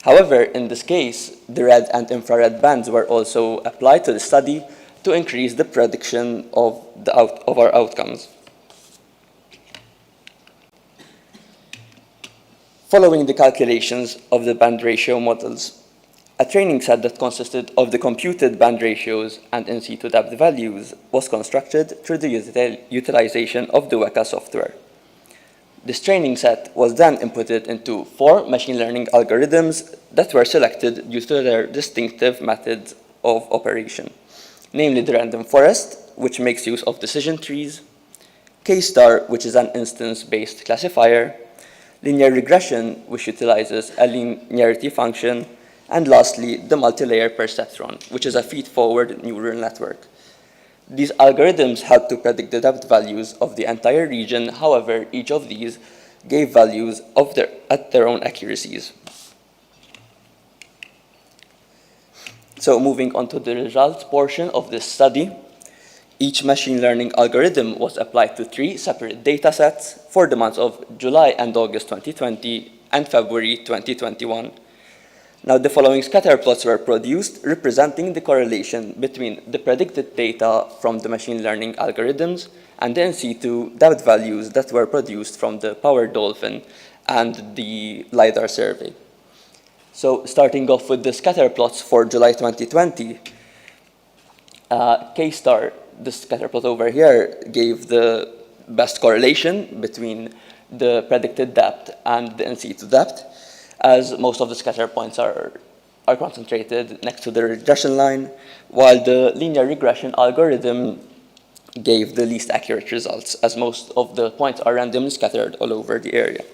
However, in this case, the red and infrared bands were also applied to the study to increase the prediction of our outcomes. Following the calculations of the band ratio models, a training set that consisted of the computed band ratios and in situ depth values was constructed through the utilization of the WECA software. This training set was then inputted into 4 machine learning algorithms that were selected due to their distinctive methods of operation, namely the random forest, which makes use of decision trees, K-star, which is an instance-based classifier, linear regression, which utilizes a linearity function, and lastly, the multi-layer perceptron, which is a feed-forward neural network. These algorithms help to predict the depth values of the entire region. However, each of these gave values at their own accuracies. So moving on to the results portion of this study, each machine learning algorithm was applied to 3 separate data sets for the months of July and August 2020 and February 2021. Now, the following scatter plots were produced representing the correlation between the predicted data from the machine learning algorithms and the in situ depth values that were produced from the powered dolphin and the LiDAR survey. So, starting off with the scatter plots for July 2020, K-star, the scatter plot over here, gave the best correlation between the predicted depth and the in situ depth, as most of the scatter points are concentrated next to the regression line, while the linear regression algorithm gave the least accurate results, as most of the points are randomly scattered all over the area.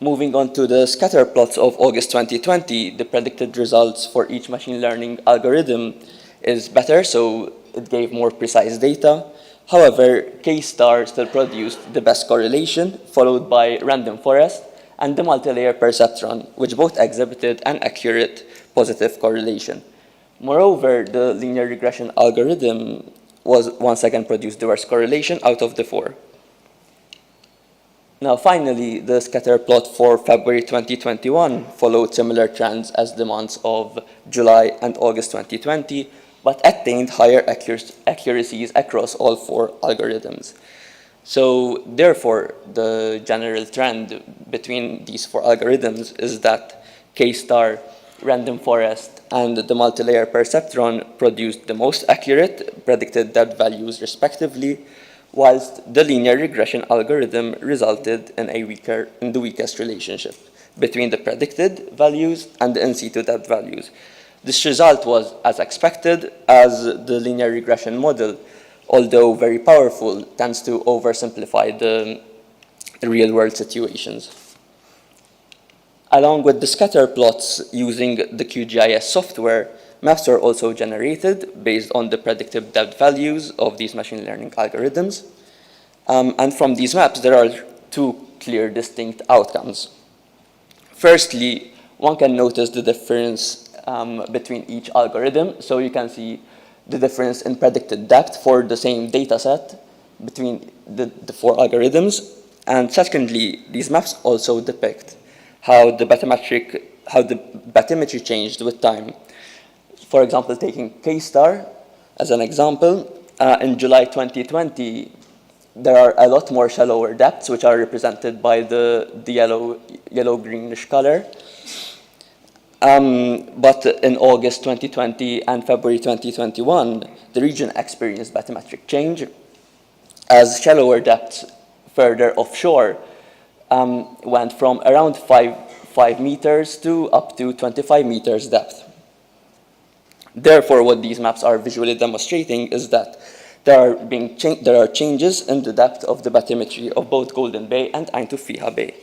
Moving on to the scatter plots of August 2020, the predicted results for each machine learning algorithm is better, so it gave more precise data. However, K-star still produced the best correlation, followed by random forest and the multi-layer perceptron, which both exhibited an accurate positive correlation. Moreover, the linear regression algorithm was once again produced the worst correlation out of the 4. Now, finally, the scatter plot for February 2021 followed similar trends as the months of July and August 2020, but attained higher accuracies across all 4 algorithms. So, therefore, the general trend between these 4 algorithms is that K-star, random forest, and the multi-layer perceptron produced the most accurate predicted depth values respectively, whilst the linear regression algorithm resulted in the weakest relationship between the predicted values and the in situ depth values. This result was as expected, as the linear regression model, although very powerful, tends to oversimplify the real-world situations. Along with the scatter plots using the QGIS software, maps were also generated based on the predictive depth values of these machine learning algorithms. And from these maps, there are 2 clear, distinct outcomes. Firstly, one can notice the difference between each algorithm. So you can see the difference in predicted depth for the same data set between the 4 algorithms. And secondly, these maps also depict how the bathymetry changed with time. For example, taking K-star as an example, in July 2020, there are a lot more shallower depths, which are represented by the yellow-greenish color. But in August 2020 and February 2021, the region experienced bathymetric change as shallower depths further offshore went from around 5 meters to up to 25 meters depth. Therefore, what these maps are visually demonstrating is that there are changes in the depth of the bathymetry of both Golden Bay and Ain Tufiha Bay.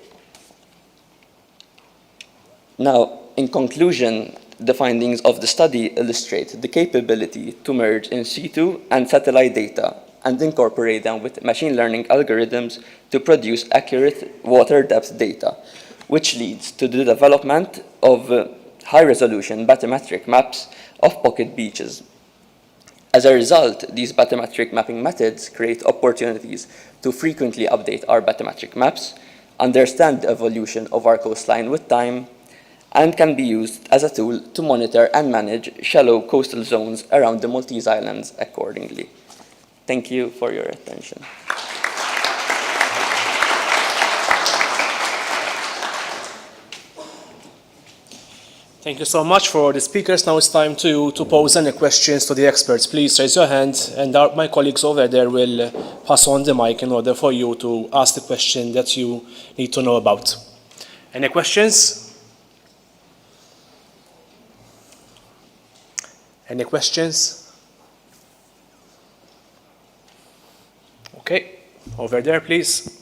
Now, in conclusion, the findings of the study illustrate the capability to merge in situ and satellite data and incorporate them with machine learning algorithms to produce accurate water depth data, which leads to the development of high-resolution bathymetric maps of pocket beaches. As a result, these bathymetric mapping methods create opportunities to frequently update our bathymetric maps, understand the evolution of our coastline with time, and can be used as a tool to monitor and manage shallow coastal zones around the Maltese Islands accordingly. Thank you for your attention. Thank you so much for the speakers. Now it's time to pose any questions to the experts. Please raise your hand, and my colleagues over there will pass on the mic in order for you to ask the question that you need to know about. Any questions? Any questions? Okay, over there, please.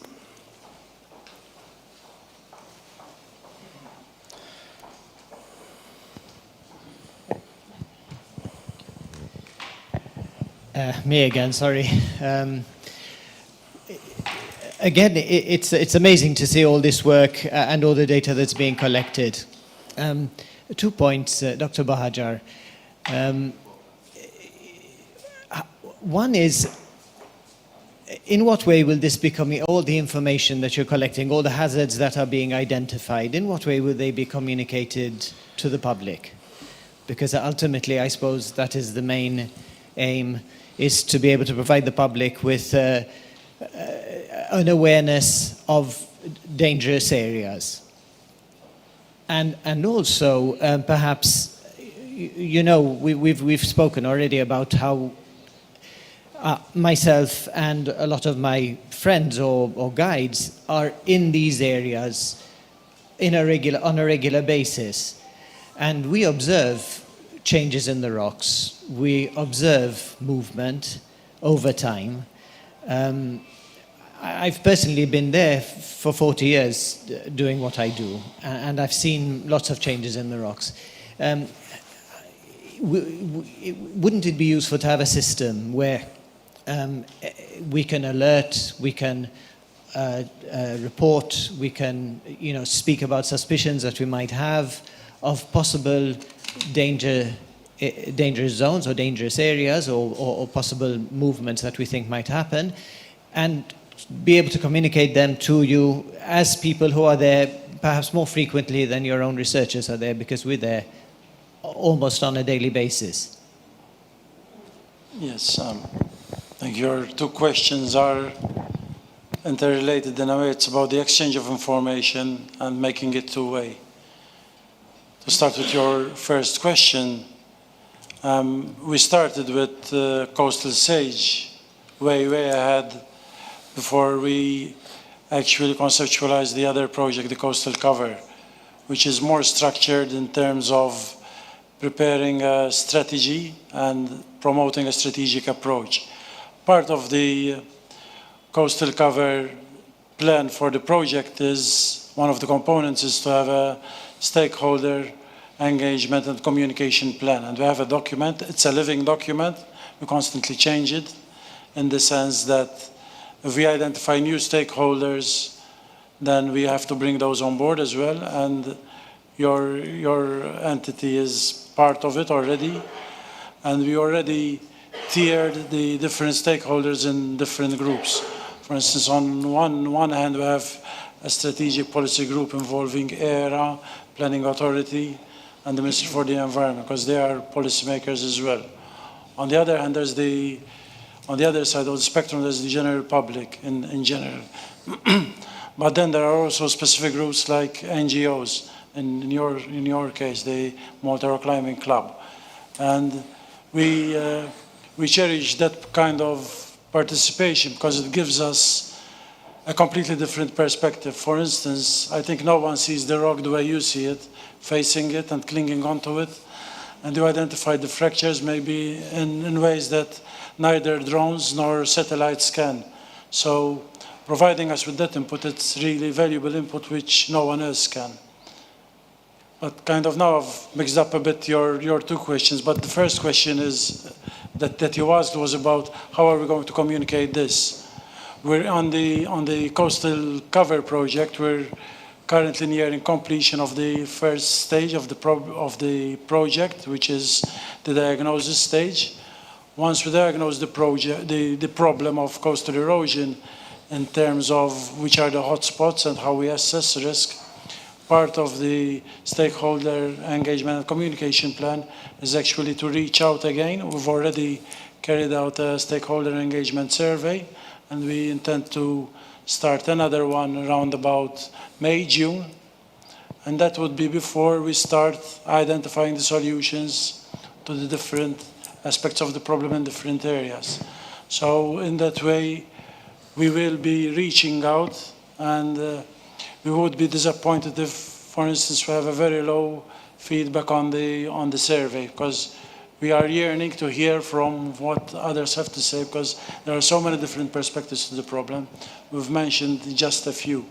Me again, sorry. Again, it's amazing to see all this work and all the data that's being collected. 2 points, Dr. Bahajar. One is, in what way will this become, all the information that you're collecting, all the hazards that are being identified, in what way will they be communicated to the public? Because ultimately, I suppose that is the main aim, is to be able to provide the public with an awareness of dangerous areas. And also, perhaps, you know, we've spoken already about how myself and a lot of my friends or guides are in these areas on a regular basis. And we observe changes in the rocks. We observe movement over time. I've personally been there for 40 years doing what I do, and I've seen lots of changes in the rocks. Wouldn't it be useful to have a system where we can alert, we can report, we can speak about suspicions that we might have of possible dangerous zones or dangerous areas or possible movements that we think might happen, and be able to communicate them to you as people who are there perhaps more frequently than your own researchers are there, because we're there almost on a daily basis? Yes, I think your two questions are interrelated in a way. It's about the exchange of information and making it two-way. To start with your first question, we started with coastal sage way ahead before we actually conceptualized the other project, the coastal cover, which is more structured in terms of preparing a strategy and promoting a strategic approach. Part of the coastal cover plan for the project is, one of the components is to have a stakeholder engagement and communication plan. And we have a document, it's a living document, we constantly change it in the sense that if we identify new stakeholders, then we have to bring those on board as well, and your entity is part of it already. And we already tiered the different stakeholders in different groups. For instance, on one hand, we have a strategic policy group involving ERA, Planning Authority, and the Ministry for the Environment, because they are policymakers as well. On the other hand, there's the on the other side of the spectrum, there's the general public in general. But then there are also specific groups like NGOs, in your case, the Malta Rock Climbing Club. And we cherish that kind of participation because it gives us a completely different perspective. For instance, I think no one sees the rock the way you see it, facing it and clinging onto it. And you identify the fractures maybe in ways that neither drones nor satellites can. So providing us with that input, it's really valuable input which no one else can. But kind of now I've mixed up a bit your two questions, but the first question is that you asked was about how are we going to communicate this. We're on the coastal cover project. We're currently nearing completion of the first stage of the project, which is the diagnosis stage. Once we diagnose the problem of coastal erosion in terms of which are the hotspots and how we assess risk, part of the stakeholder engagement and communication plan is actually to reach out again. We've already carried out a stakeholder engagement survey, and we intend to start another one around about May, June. And that would be before we start identifying the solutions to the different aspects of the problem in different areas. So in that way, we will be reaching out, and we would be disappointed if, for instance, we have a very low feedback on the survey, because we are yearning to hear from what others have to say, because there are so many different perspectives to the problem. We've mentioned just a few,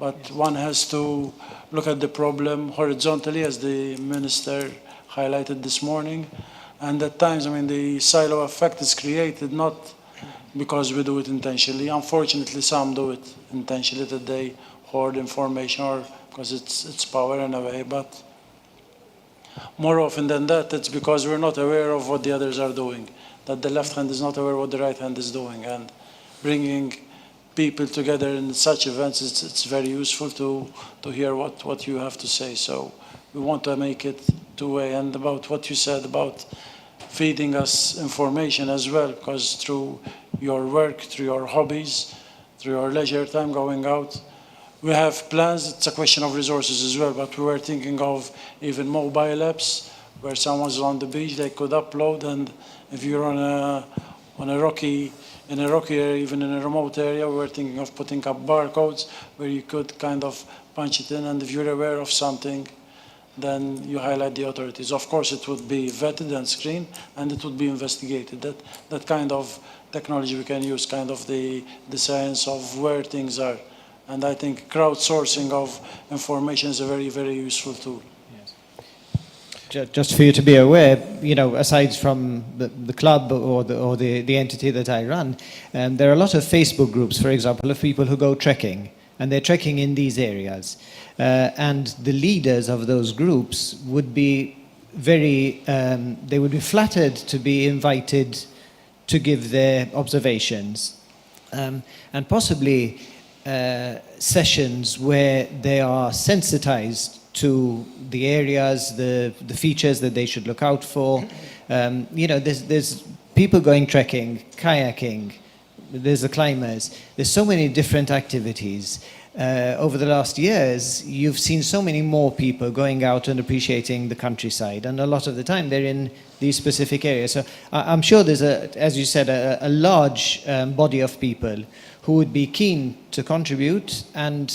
but one has to look at the problem horizontally, as the minister highlighted this morning. And at times, I mean, the silo effect is created not because we do it intentionally. Unfortunately, some do it intentionally, that they hoard information or because it's power in a way, but more often than that, it's because we're not aware of what the others are doing, that the left hand is not aware of what the right hand is doing. And bringing people together in such events, it's very useful to hear what you have to say. So we want to make it two-way. And about what you said about feeding us information as well, because through your work, through your hobbies, through your leisure time going out, we have plans. It's a question of resources as well, but we were thinking of even mobile apps where someone's on the beach, they could upload, and if you're in a rocky area, even in a remote area, we were thinking of putting up barcodes where you could kind of punch it in, and if you're aware of something, then you highlight the authorities. Of course, it would be vetted and screened, and it would be investigated. That kind of technology we can use, kind of the science of where things are. And I think crowdsourcing of information is a very, very useful tool. Yes. Just for you to be aware, you know, aside from the club or the entity that I run, there are a lot of Facebook groups, for example, of people who go trekking, and they're trekking in these areas. And the leaders of those groups would be they would be flattered to be invited to give their observations, and possibly sessions where they are sensitized to the areas, the features that they should look out for. You know, there's people going trekking, kayaking, there's the climbers. There's so many different activities. Over the last years, you've seen so many more people going out and appreciating the countryside, and a lot of the time they're in these specific areas. So I'm sure there's, as you said, a large body of people who would be keen to contribute and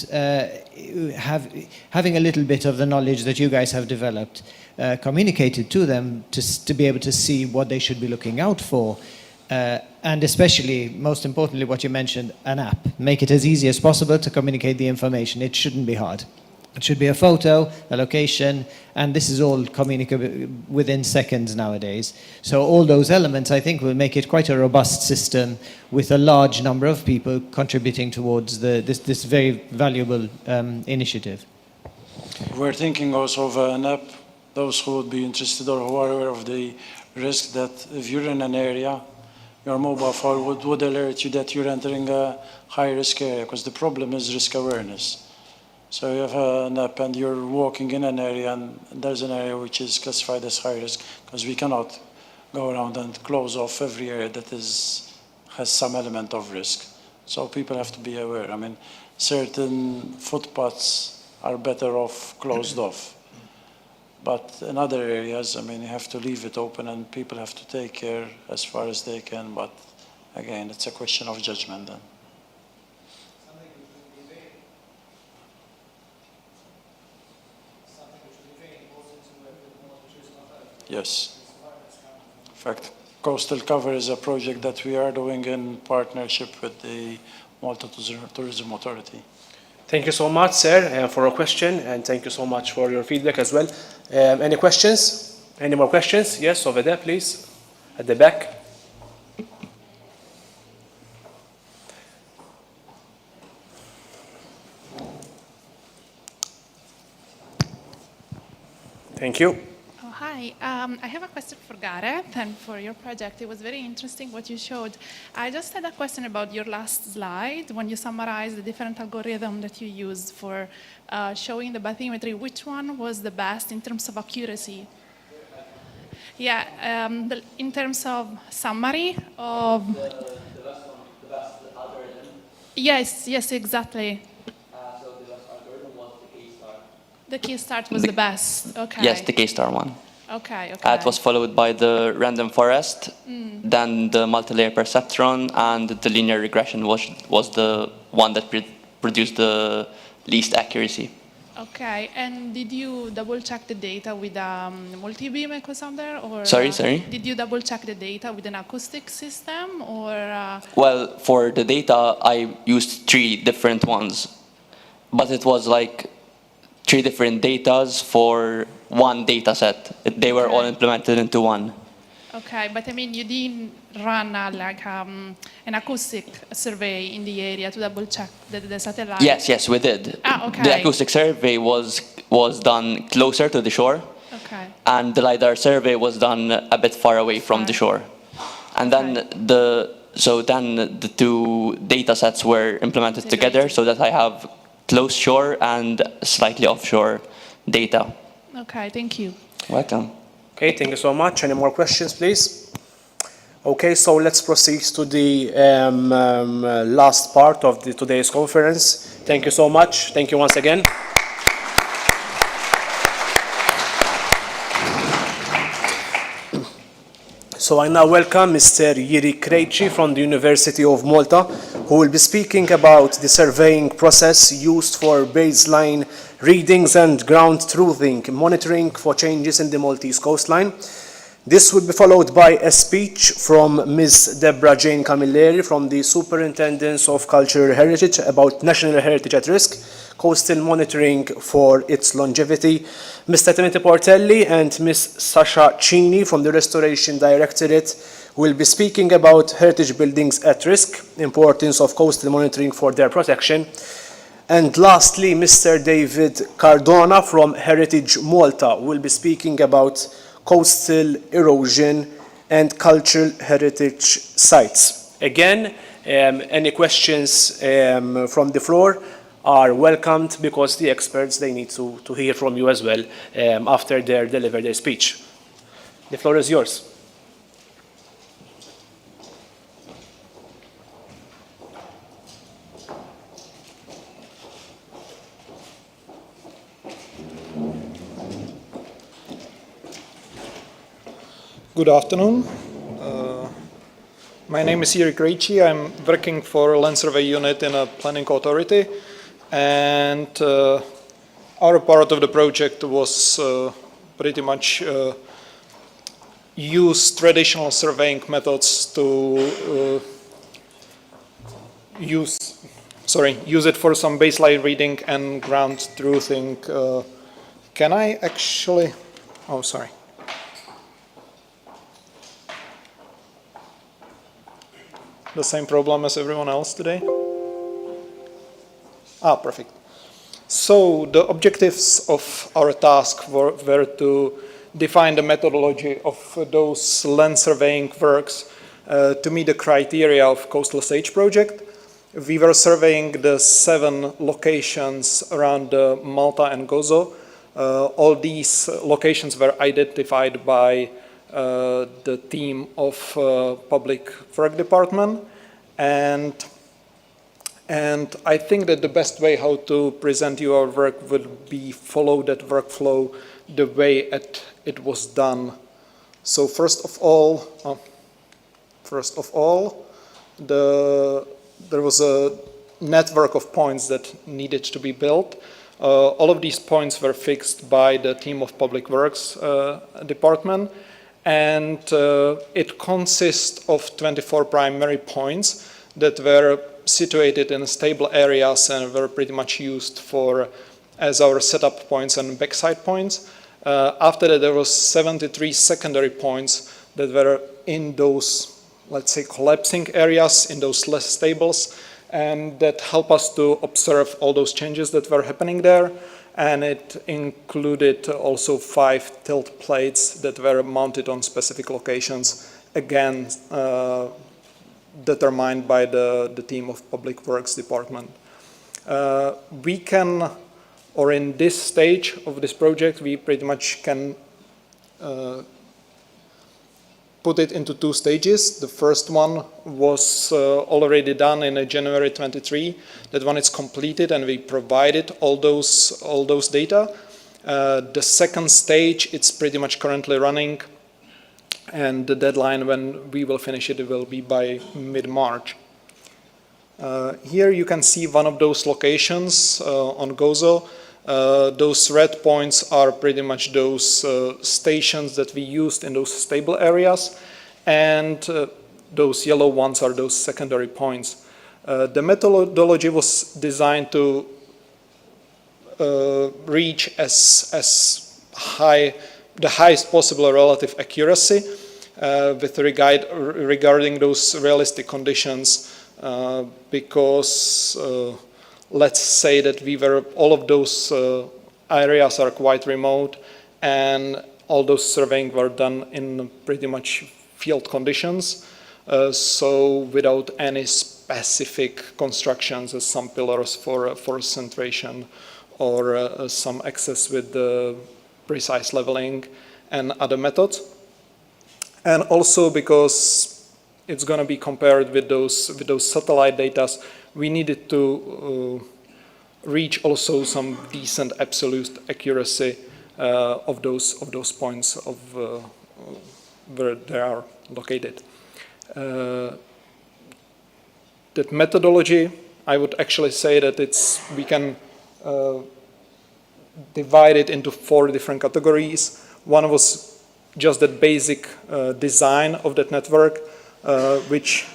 having a little bit of the knowledge that you guys have developed communicated to them to be able to see what they should be looking out for. And especially, most importantly, what you mentioned, an app. Make it as easy as possible to communicate the information. It shouldn't be hard. It should be a photo, a location, and this is all communicable within seconds nowadays. So all those elements, I think, will make it quite a robust system with a large number of people contributing towards this very valuable initiative. We're thinking also of an app, those who would be interested or who are aware of the risk that if you're in an area, your mobile phone would alert you that you're entering a high-risk area, because the problem is risk awareness. So you have an app and you're walking in an area and there's an area which is classified as high risk, because we cannot go around and close off every area that has some element of risk. So people have to be aware. I mean, certain footpaths are better off closed off. But in other areas, I mean, you have to leave it open and people have to take care as far as they can. But again, it's a question of judgment then. Yes. In fact, Coastal Cover is a project that we are doing in partnership with the Malta Tourism Authority. Thank you so much, sir, for your question, and thank you so much for your feedback as well. Any questions? Any more questions? Yes, over there, please, at the back. Thank you. Oh, hi. I have a question for Gareth and for your project. It was very interesting what you showed. I just had a question about your last slide when you summarized the different algorithms that you used for showing the bathymetry. Which one was the best in terms of accuracy? Yeah, in terms of summary of... The best algorithm? Yes, exactly. So the best algorithm was the K-star. The K-start was the best, okay. Yes, the K-star one. Okay. It was followed by the random forest, then the multi-layer perceptron, and the linear regression was the one that produced the least accuracy. Okay, and did you double-check the data with a multi-beam echo sounder, or? Sorry? Did you double-check the data with an acoustic system, or? Well, for the data, I used 3 different ones, but it was like 3 different datas for one data set. They were all implemented into one. Okay, but I mean, you didn't run an acoustic survey in the area to double-check the satellite? Yes, we did. Okay. The acoustic survey was done closer to the shore, okay. and the LiDAR survey was done a bit far away from the shore. And then the 2 data sets were implemented together so that I have close shore and slightly offshore data. Okay, thank you. Welcome. Okay, thank you so much. Any more questions, please? Okay, so let's proceed to the last part of today's conference. Thank you so much. Thank you once again. So I now welcome Mr. Jiri Krejci from the University of Malta, who will be speaking about the surveying process used for baseline readings and ground truthing monitoring for changes in the Maltese coastline. This will be followed by a speech from Ms. Deborah Jane Camilleri from the Superintendence of Cultural Heritage about National Heritage at Risk, coastal monitoring for its longevity. Mr. Timothy Portelli and Ms. Sasha Cini from the Restoration Directorate will be speaking about heritage buildings at risk, importance of coastal monitoring for their protection. And lastly, Mr. David Cardona from Heritage Malta will be speaking about coastal erosion and cultural heritage sites. Again, any questions from the floor are welcomed, because the experts, they need to hear from you as well after they deliver their speech. The floor is yours. Good afternoon. My name is Jiri Krejci. I'm working for Land Survey Unit in a planning authority, and our part of the project was pretty much use traditional surveying methods to use it for some baseline reading and ground truthing. Can I actually? Oh, sorry. The same problem as everyone else today? Perfect. So the objectives of our task were to define the methodology of those land surveying works to meet the criteria of Coastal SAGE project. We were surveying the 7 locations around Malta and Gozo. All these locations were identified by the team of Public Work Department, and I think that the best way how to present you our work will be follow that workflow the way it was done. So first of all, there was a network of points that needed to be built. All of these points were fixed by the team of Public Works Department, and it consists of 24 primary points that were situated in stable areas and were pretty much used as our setup points and backside points. After that, there was 73 secondary points that were in those, let's say, collapsing areas, in those less stables, and that help us to observe all those changes that were happening there. And it included also 5 tilt plates that were mounted on specific locations, again, determined by the team of Public Works Department. We can, or in this stage of this project, we pretty much can put it into 2 stages. The first one was already done in January 23. That one is completed, and we provided all those data. The second stage, it's pretty much currently running, and the deadline when we will finish it will be by mid-March. Here you can see one of those locations on Gozo. Those red points are pretty much those stations that we used in those stable areas, and those yellow ones are those secondary points. The methodology was designed to reach the highest possible relative accuracy with regarding those realistic conditions, because let's say that all of those areas are quite remote, and all those surveying were done in pretty much field conditions, so without any specific constructions as some pillars for centration or some access with the precise leveling and other methods. And also because it's going to be compared with those satellite data, we needed to reach also some decent absolute accuracy of those points of where they are located. That methodology, I would actually say that we can divide it into 4 different categories. One was just the basic design of that network, which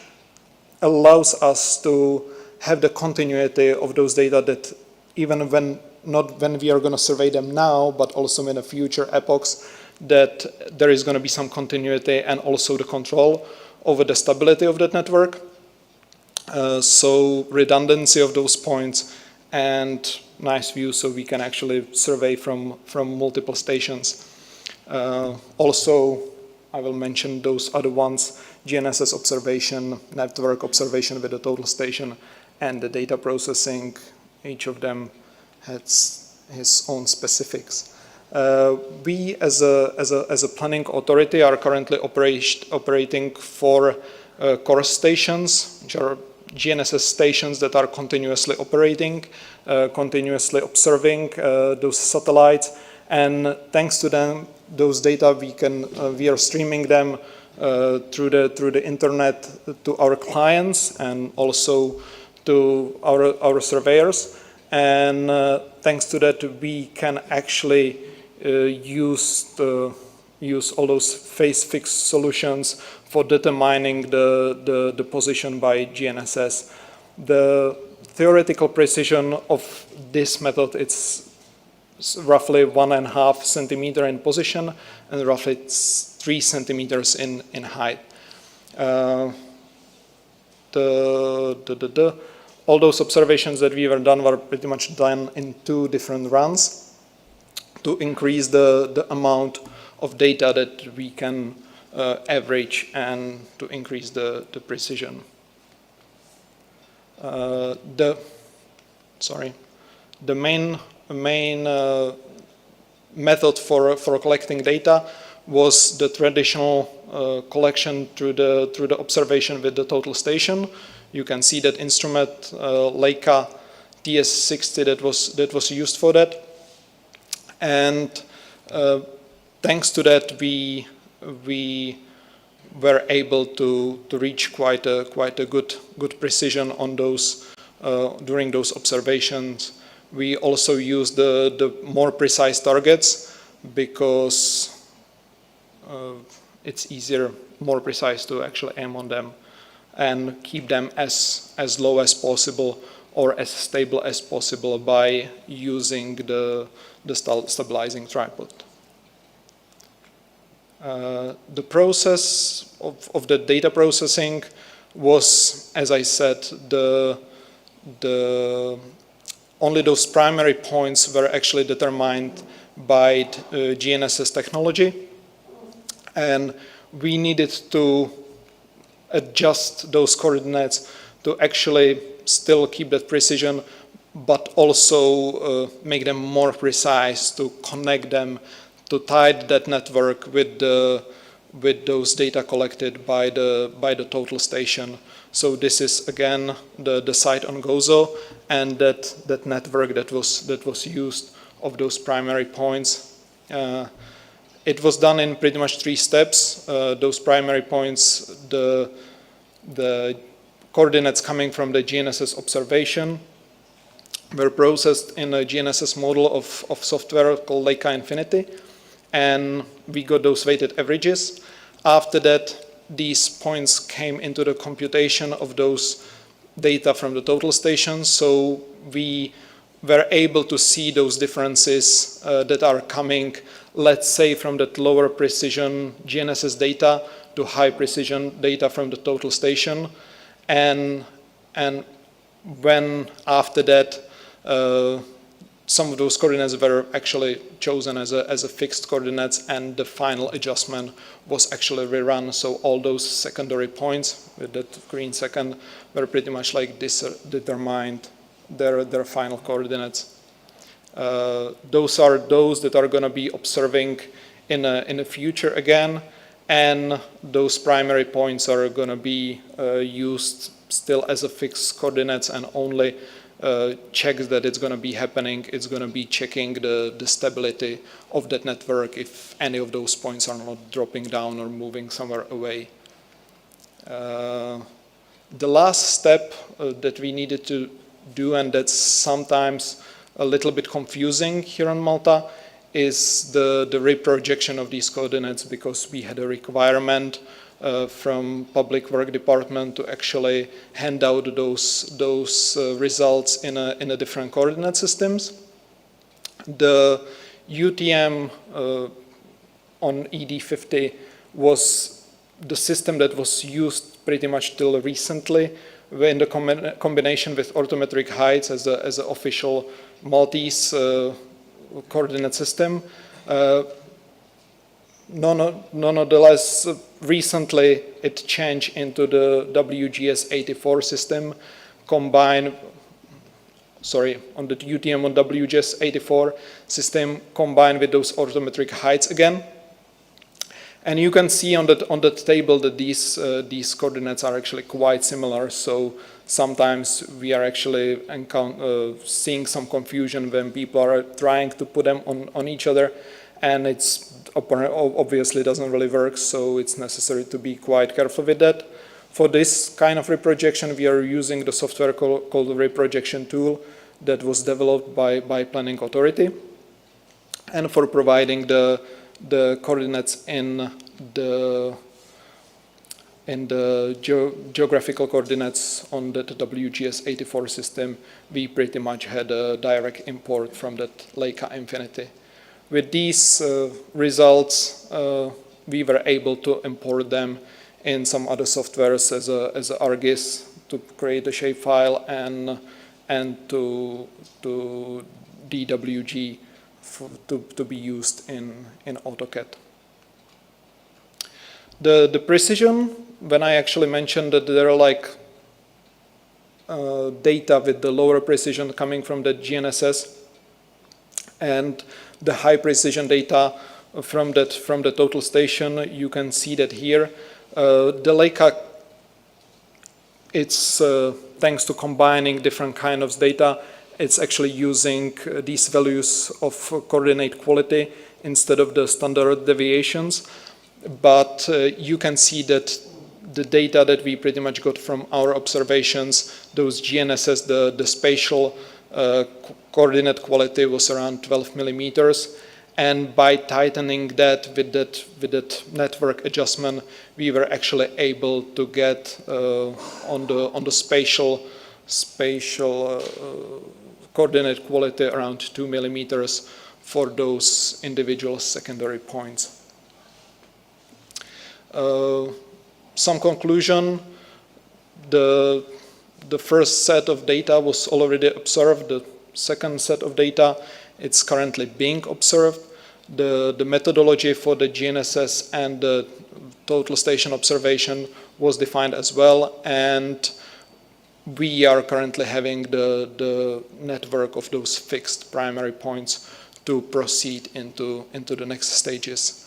allows us to have the continuity of those data, that even not when we are going to survey them now, but also in the future epochs, that there is going to be some continuity and also the control over the stability of that network. So redundancy of those points and nice view, so we can actually survey from multiple stations. Also, I will mention those other ones: GNSS observation, network observation with the total station, and the data processing. Each of them has his own specifics. We, as a planning authority, are currently operating 4 core stations, which are GNSS stations that are continuously operating, continuously observing those satellites, and thanks to them, those data we are streaming them through the internet to our clients and also to our surveyors. And thanks to that, we can actually use all those phase-fixed solutions for determining the position by GNSS. The theoretical precision of this method, it's roughly 1.5 centimeter in position and roughly 3 centimeters in height. All those observations that we were done were pretty much done in 2 different runs to increase the amount of data that we can average and to increase the precision. The main method for collecting data was the traditional collection through the observation with the total station. You can see that instrument Leica TS60 that was used for that, and thanks to that we were able to reach quite a good precision on those during those observations. We also used the more precise targets because it's easier, more precise to actually aim on them and keep them as low as possible or as stable as possible by using the stabilizing tripod. The process of the data processing was, as I said, only those primary points were actually determined by GNSS technology, and we needed to adjust those coordinates to actually still keep that precision, but also make them more precise, to connect them, to tie that network with those data collected by the total station. So this is again the site on Gozo, and that network that was used of those primary points. It was done in pretty much 3 steps. Those primary points, the coordinates coming from the GNSS observation were processed in a GNSS model of software called Leica Infinity, and we got those weighted averages. After that, these points came into the computation of those data from the total station, so we were able to see those differences that are coming, let's say, from that lower precision GNSS data to high precision data from the total station. And when after that some of those coordinates were actually chosen as a fixed coordinates, and the final adjustment was actually rerun. So all those secondary points with that green second were pretty much like this determined their final coordinates. Those are those that are going to be observing in the future again, and those primary points are going to be used still as a fixed coordinates, and only checks that it's going to be happening. It's going to be checking the stability of that network if any of those points are not dropping down or moving somewhere away. The last step that we needed to do, and that's sometimes a little bit confusing here on Malta, is the reprojection of these coordinates, because we had a requirement from Public Work Department to actually hand out those results in a different coordinate systems. The UTM on ED50 was the system that was used pretty much till recently, in the combination with orthometric heights as an official Maltese coordinate system. Nonetheless, recently it changed into the WGS84 system, on the UTM on WGS84 system, combined with those orthometric heights again. And you can see on that table that these coordinates are actually quite similar. So sometimes we are actually seeing some confusion when people are trying to put them on each other, and it's obviously doesn't really work. So it's necessary to be quite careful with that. For this kind of reprojection, we are using the software called the reprojection tool that was developed by Planning Authority, and for providing the coordinates in the geographical coordinates on the WGS84 system, we pretty much had a direct import from that Leica Infinity. With these results, we were able to import them in some other softwares as a ArcGIS to create a shapefile, and to DWG to be used in AutoCAD. The precision, when I actually mentioned that there are like data with the lower precision coming from the GNSS, and the high precision data from the total station. You can see that here. The Leica, it's thanks to combining different kinds of data, it's actually using these values of coordinate quality instead of the standard deviations. But you can see that the data that we pretty much got from our observations, those GNSS, the spatial coordinate quality was around 12 millimeters. And by tightening that with that network adjustment, we were actually able to get on the spatial coordinate quality around 2 millimeters for those individual secondary points. Some conclusion: the first set of data was already observed. The second set of data, it's currently being observed. The methodology for the GNSS and the total station observation was defined as well, and we are currently having the network of those fixed primary points to proceed into the next stages.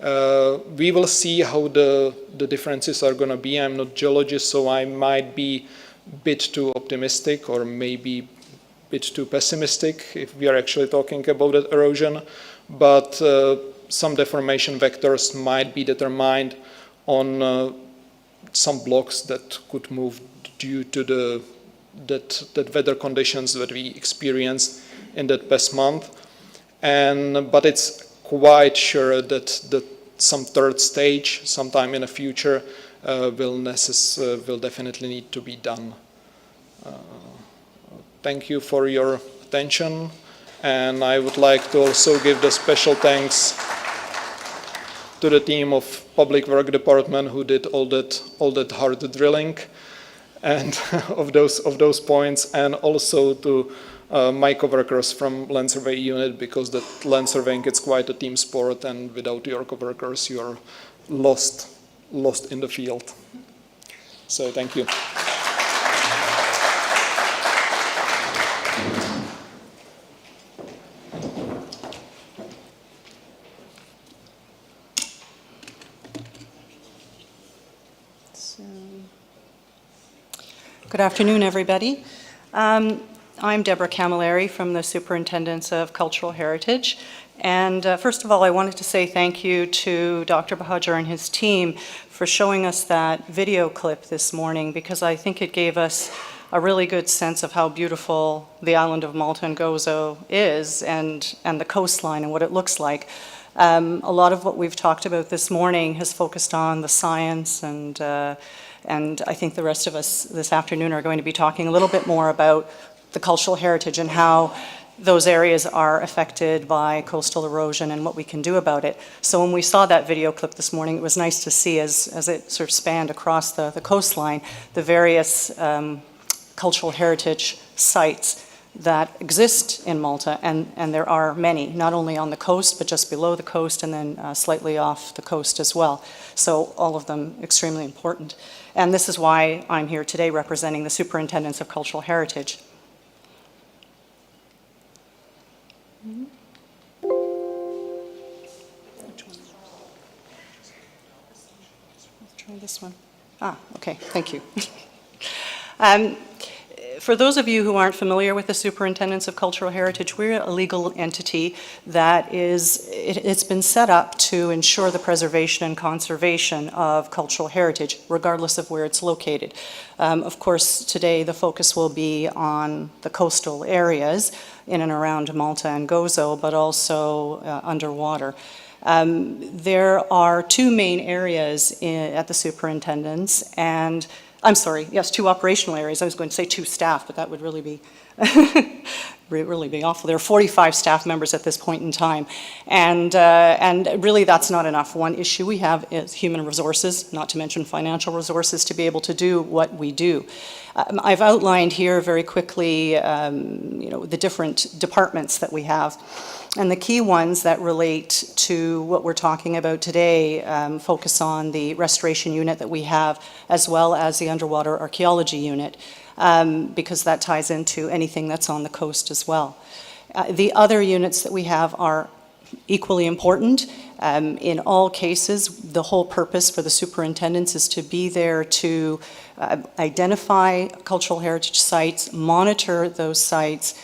We will see how the differences are going to be. I'm not geologist, so I might be a bit too optimistic or maybe a bit too pessimistic if we are actually talking about that erosion. But some deformation vectors might be determined on some blocks that could move due to that weather conditions that we experienced in that past month. But it's quite sure that some third stage, sometime in the future, will definitely need to be done. Thank you for your attention, and I would like to also give the special thanks to the team of Public Work Department who did all that hard drilling and of those points, and also to my coworkers from land survey unit, because that land surveying, it's quite a team sport, and without your coworkers you are lost in the field. So thank you. Good afternoon, everybody. I'm Deborah Camilleri from the Superintendence of Cultural Heritage. And first of all, I wanted to say thank you to Dr. Bahadur and his team for showing us that video clip this morning, because I think it gave us a really good sense of how beautiful the island of Malta and Gozo is, and the coastline and what it looks like. A lot of what we've talked about this morning has focused on the science, and I think the rest of us this afternoon are going to be talking a little bit more about the cultural heritage and how those areas are affected by coastal erosion and what we can do about it. So when we saw that video clip this morning, it was nice to see, as it sort of spanned across the coastline, the various cultural heritage sites that exist in Malta, and there are many, not only on the coast, but just below the coast, and then slightly off the coast as well. So all of them extremely important. And this is why I'm here today representing the Superintendence of Cultural Heritage. Try this one. Okay, thank you. For those of you who aren't familiar with the Superintendence of Cultural Heritage, we're a legal entity that it's been set up to ensure the preservation and conservation of cultural heritage, regardless of where it's located. Of course, today the focus will be on the coastal areas in and around Malta and Gozo, but also underwater. There are two main areas at the Superintendence, and I'm sorry, yes, two operational areas. I was going to say two staff, but that would really be really be awful. There are 45 staff members at this point in time, and really that's not enough. One issue we have is human resources, not to mention financial resources, to be able to do what we do. I've outlined here very quickly, the different departments that we have. And the key ones that relate to what we're talking about today focus on the restoration unit that we have, as well as the underwater archaeology unit, because that ties into anything that's on the coast as well. The other units that we have are equally important. In all cases, the whole purpose for the superintendents is to be there to identify cultural heritage sites, monitor those sites,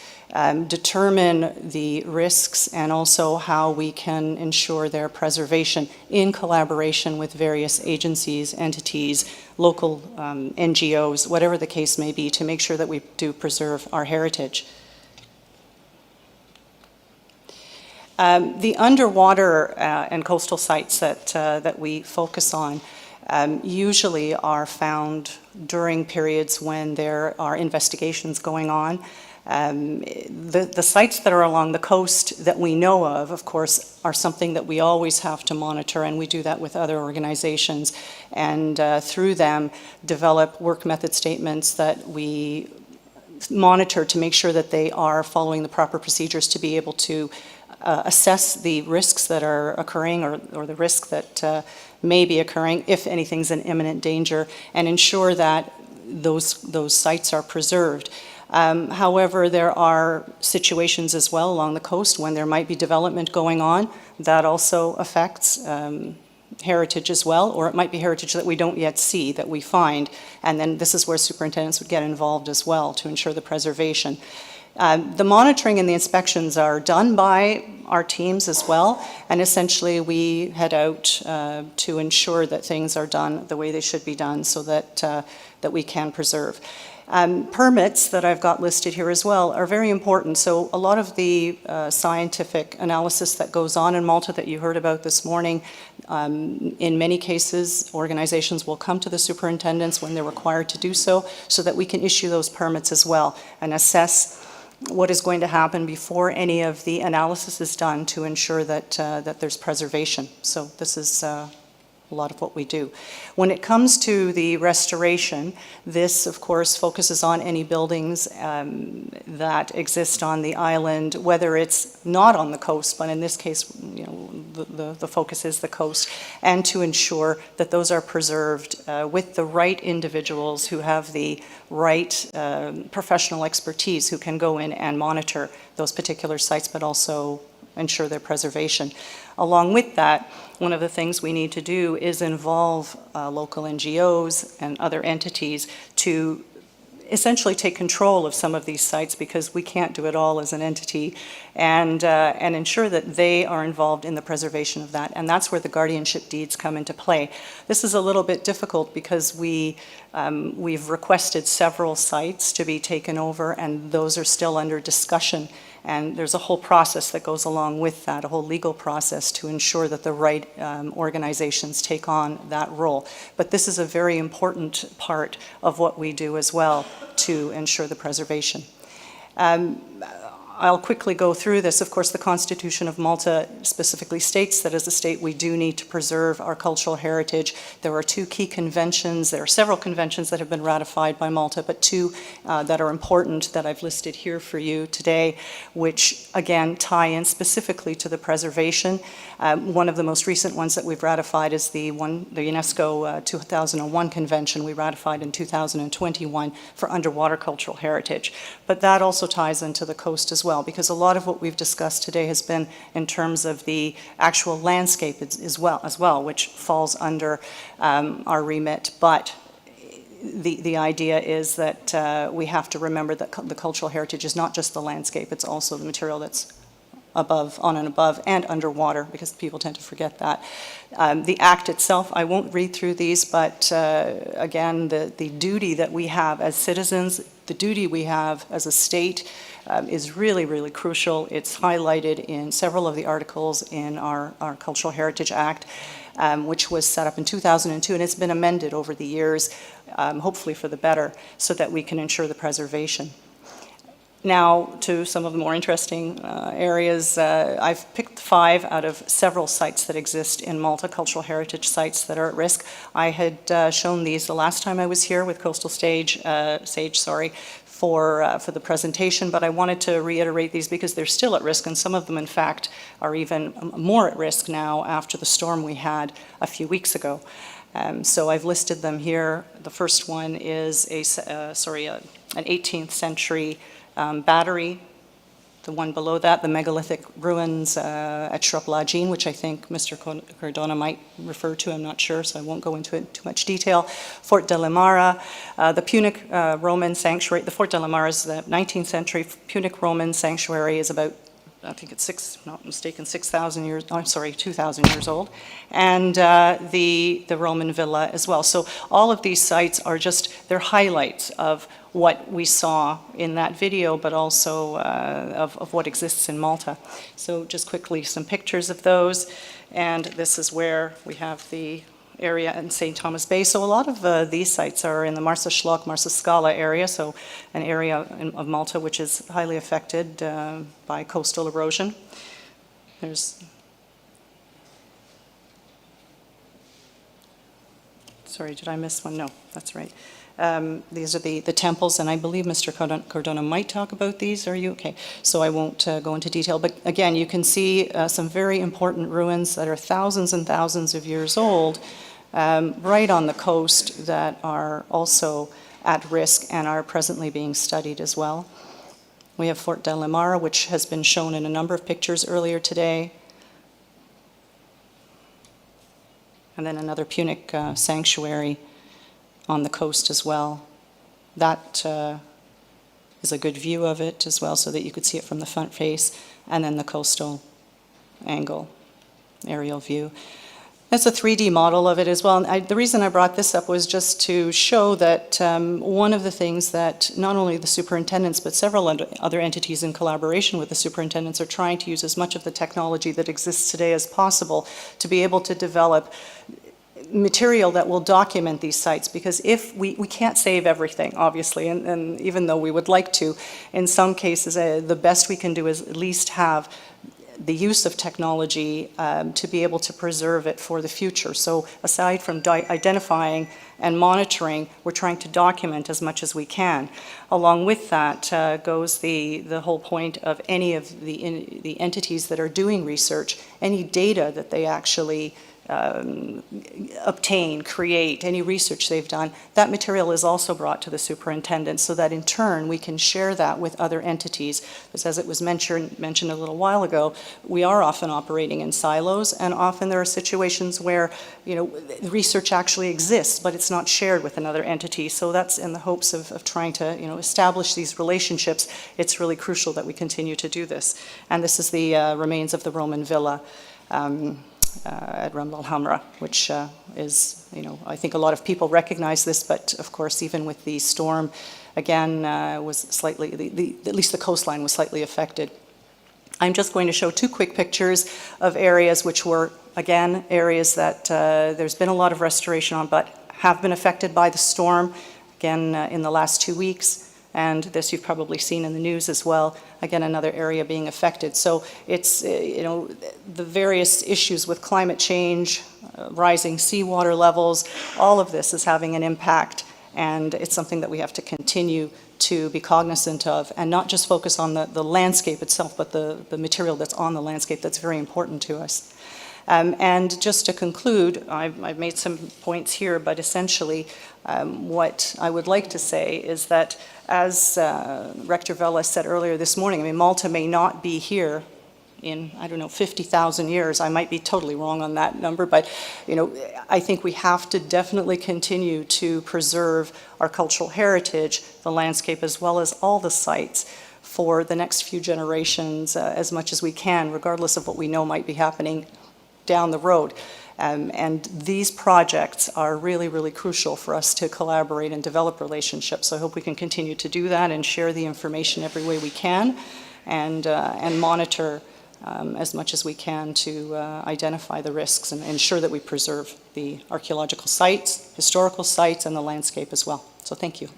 determine the risks, and also how we can ensure their preservation in collaboration with various agencies, entities, local NGOs, whatever the case may be, to make sure that we do preserve our heritage. The underwater and coastal sites that we focus on usually are found during periods when there are investigations going on. The sites that are along the coast that we know of course, are something that we always have to monitor, and we do that with other organizations, and through them develop work method statements that we monitor to make sure that they are following the proper procedures to be able to assess the risks that are occurring, or the risk that may be occurring if anything's in imminent danger, and ensure that those sites are preserved. However, there are situations as well along the coast when there might be development going on that also affects heritage as well, or it might be heritage that we don't yet see, that we find, and then this is where superintendents would get involved as well to ensure the preservation. The monitoring and the inspections are done by our teams as well, and essentially we head out to ensure that things are done the way they should be done, so that we can preserve. Permits that I've got listed here as well are very important. So a lot of the scientific analysis that goes on in Malta that you heard about this morning, in many cases organizations will come to the superintendents when they're required to do so that we can issue those permits as well and assess what is going to happen before any of the analysis is done to ensure that there's preservation. So this is a lot of what we do. When it comes to the restoration, this of course focuses on any buildings that exist on the island, whether it's not on the coast, but in this case, the focus is the coast, and to ensure that those are preserved with the right individuals who have the right professional expertise, who can go in and monitor those particular sites, but also ensure their preservation. Along with that, one of the things we need to do is involve local NGOs and other entities to essentially take control of some of these sites, because we can't do it all as an entity, and ensure that they are involved in the preservation of that. And that's where the guardianship deeds come into play. This is a little bit difficult because we've requested several sites to be taken over, and those are still under discussion. And there's a whole process that goes along with that, a whole legal process to ensure that the right organizations take on that role. But this is a very important part of what we do as well to ensure the preservation. I'll quickly go through this. Of course, the Constitution of Malta specifically states that as a state we do need to preserve our cultural heritage. There are two key conventions. There are several conventions that have been ratified by Malta, but two that are important that I've listed here for you today, which again tie in specifically to the preservation. One of the most recent ones that we've ratified is the UNESCO 2001 convention we ratified in 2021 for underwater cultural heritage. But that also ties into the coast as well, because a lot of what we've discussed today has been in terms of the actual landscape as well, which falls under our remit. But the idea is that we have to remember that the cultural heritage is not just the landscape, it's also the material that's above, on and above, and underwater, because people tend to forget that. The Act itself, I won't read through these, but again, the duty that we have as citizens, the duty we have as a state is really, really crucial. It's highlighted in several of the articles in our Cultural Heritage Act, which was set up in 2002, and it's been amended over the years, hopefully for the better, so that we can ensure the preservation. Now, to some of the more interesting areas, I've picked 5 out of several sites that exist in Malta, cultural heritage sites that are at risk. I had shown these the last time I was here with Coastal Sage, for the presentation, but I wanted to reiterate these because they're still at risk, and some of them, in fact, are even more at risk now after the storm we had a few weeks ago. So I've listed them here. The first one is an 18th century battery the one below that, the megalithic ruins at Shrub-Lagine, which I think Mr. Cardona might refer to, I'm not sure, so I won't go into it too much detail. Fort de la Mara, the Punic Roman sanctuary. The Fort de la Mara is the 19th century Punic Roman sanctuary, is about, I think it's 6,000 years, oh, I'm sorry, 2,000 years old, and the Roman villa as well. So all of these sites are just, they're highlights of what we saw in that video, but also of what exists in Malta. So just quickly, some pictures of those, and this is where we have the area in St. Thomas Bay. So a lot of these sites are in the Marsa Schlock, Marsa Scala area, so an area of Malta which is highly affected by coastal erosion. There's, sorry, did I miss one? No, that's right. These are the temples, and I believe Mr. Cardona might talk about these. Are you? Okay, so I won't go into detail. But again, you can see some very important ruins that are thousands and thousands of years old, right on the coast, that are also at risk and are presently being studied as well. We have Fort de la Mara, which has been shown in a number of pictures earlier today. And then another Punic sanctuary on the coast as well. That is a good view of it as well, so that you could see it from the front face, and then the coastal angle, aerial view. That's a 3D model of it as well. And the reason I brought this up was just to show that one of the things that not only the superintendents, but several other entities in collaboration with the superintendents are trying to use as much of the technology that exists today as possible to be able to develop material that will document these sites, because if we can't save everything, obviously, and even though we would like to, in some cases the best we can do is at least have the use of technology to be able to preserve it for the future. So aside from identifying and monitoring, we're trying to document as much as we can. Along with that goes the whole point of any of the entities that are doing research, any data that they actually obtain, create, any research they've done, that material is also brought to the superintendent, so that in turn we can share that with other entities. Because as it was mentioned a little while ago, we are often operating in silos, and often there are situations where, you know, research actually exists, but it's not shared with another entity. So that's in the hopes of trying to, you know, establish these relationships. It's really crucial that we continue to do this. And this is the remains of the Roman villa at Rum al Hamra, which is, you know, I think a lot of people recognize this, but of course, even with the storm, again, was slightly, at least the coastline was slightly affected. I'm just going to show two quick pictures of areas which were, again, areas that there's been a lot of restoration on, but have been affected by the storm, again, in the last 2 weeks. And this you've probably seen in the news as well. Again, another area being affected. So it's, you know, the various issues with climate change, rising seawater levels, all of this is having an impact, and it's something that we have to continue to be cognizant of, and not just focus on the landscape itself, but the material that's on the landscape that's very important to us. And just to conclude, I've made some points here, but essentially what I would like to say is that, as Rector Vella said earlier this morning, I mean, Malta may not be here in, I don't know, 50,000 years. I might be totally wrong on that number, but, you know, I think we have to definitely continue to preserve our cultural heritage, the landscape, as well as all the sites for the next few generations as much as we can, regardless of what we know might be happening down the road. And these projects are really, really crucial for us to collaborate and develop relationships. So I hope we can continue to do that and share the information every way we can, and monitor as much as we can to identify the risks and ensure that we preserve the archaeological sites, historical sites, and the landscape as well. So thank you.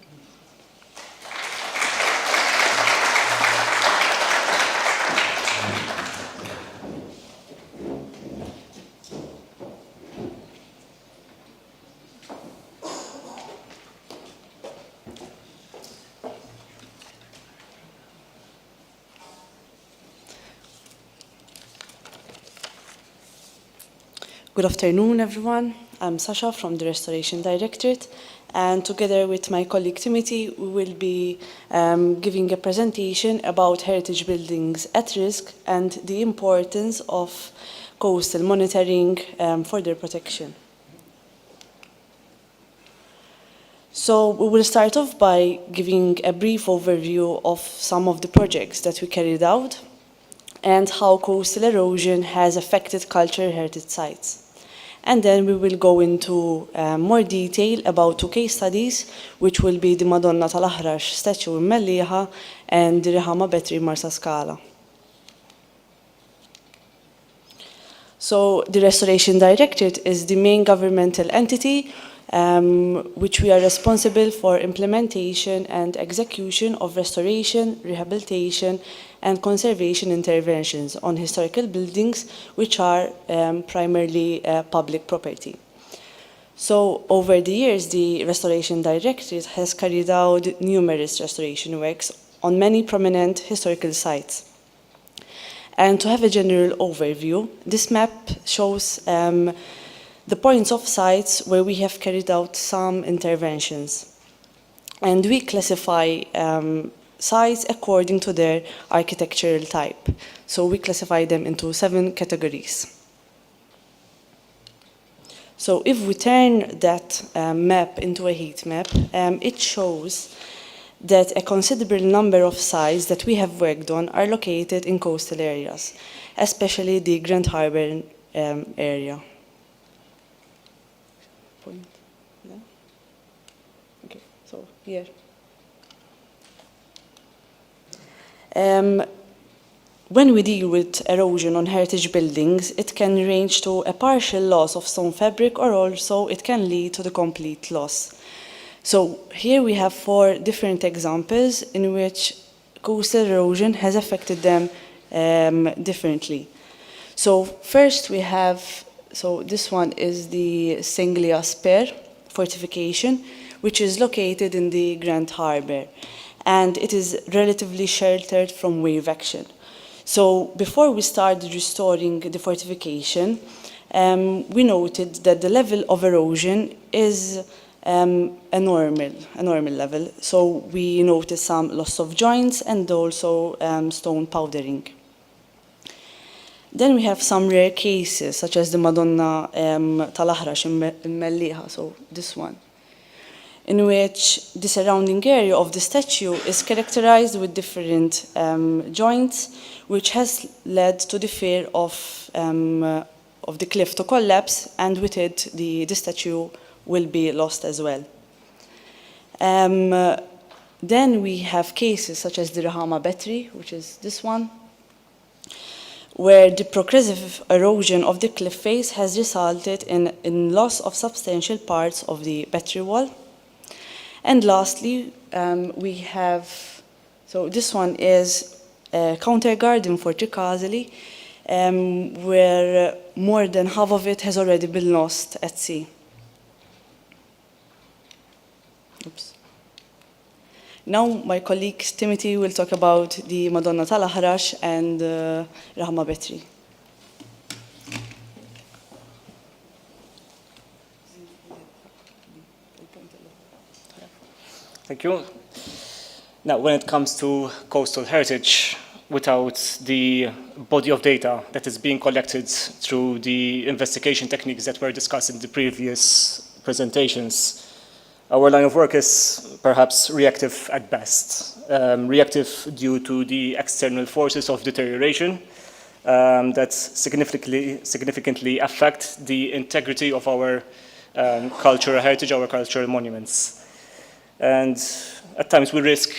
Good afternoon, everyone. I'm Sasha from the Restoration Directorate, And together with my colleague Timothy, we will be giving a presentation about heritage buildings at risk and the importance of coastal monitoring for their protection. So we will start off by giving a brief overview of some of the projects that we carried out and how coastal erosion has affected cultural heritage sites. And then we will go into more detail about 2 case studies, which will be the Madonna tal-Aħrax statue in Mellieħa and the Rihama Battery Marsa Scala. So the Restoration Directorate is the main governmental entity which we are responsible for implementation and execution of restoration, rehabilitation, and conservation interventions on historical buildings which are primarily public property. So over the years, the Restoration Directorate has carried out numerous restoration works on many prominent historical sites. And to have a general overview, this map shows the points of sites where we have carried out some interventions. And we classify sites according to their architectural type. So we classify them into 7 categories. So if we turn that map into a heat map, it shows that a considerable number of sites that we have worked on are located in coastal areas, especially the Grand Harbor area. Okay, so here. When we deal with erosion on heritage buildings, it can range to a partial loss of stone fabric, or also it can lead to the complete loss. So here we have 4 different examples in which coastal erosion has affected them differently. So first we have, so this one is the Singlia Spur fortification, which is located in the Grand Harbor, and it is relatively sheltered from wave action. So before we started restoring the fortification, we noted that the level of erosion is a normal level. So we noticed some loss of joints and also stone powdering. Then we have some rare cases, such as the Madonna tal-Aħrax in Mellieħa, so this one, in which the surrounding area of the statue is characterized with different joints, which has led to the fear of the cliff to collapse, and with it the statue will be lost as well. Then we have cases such as the Rihama Battery, which is this one, where the progressive erosion of the cliff face has resulted in loss of substantial parts of the battery wall. And lastly, we have, so this one is Counter Garden for Tricasili, where more than half of it has already been lost at sea. Oops. Now my colleague Timothy will talk about the Madonna tal-Aħrax and Rihama Battery. Thank you. Now, when it comes to coastal heritage, without the body of data that is being collected through the investigation techniques that were discussed in the previous presentations, our line of work is perhaps reactive at best. Reactive due to the external forces of deterioration that significantly affect the integrity of our cultural heritage, our cultural monuments. And at times we risk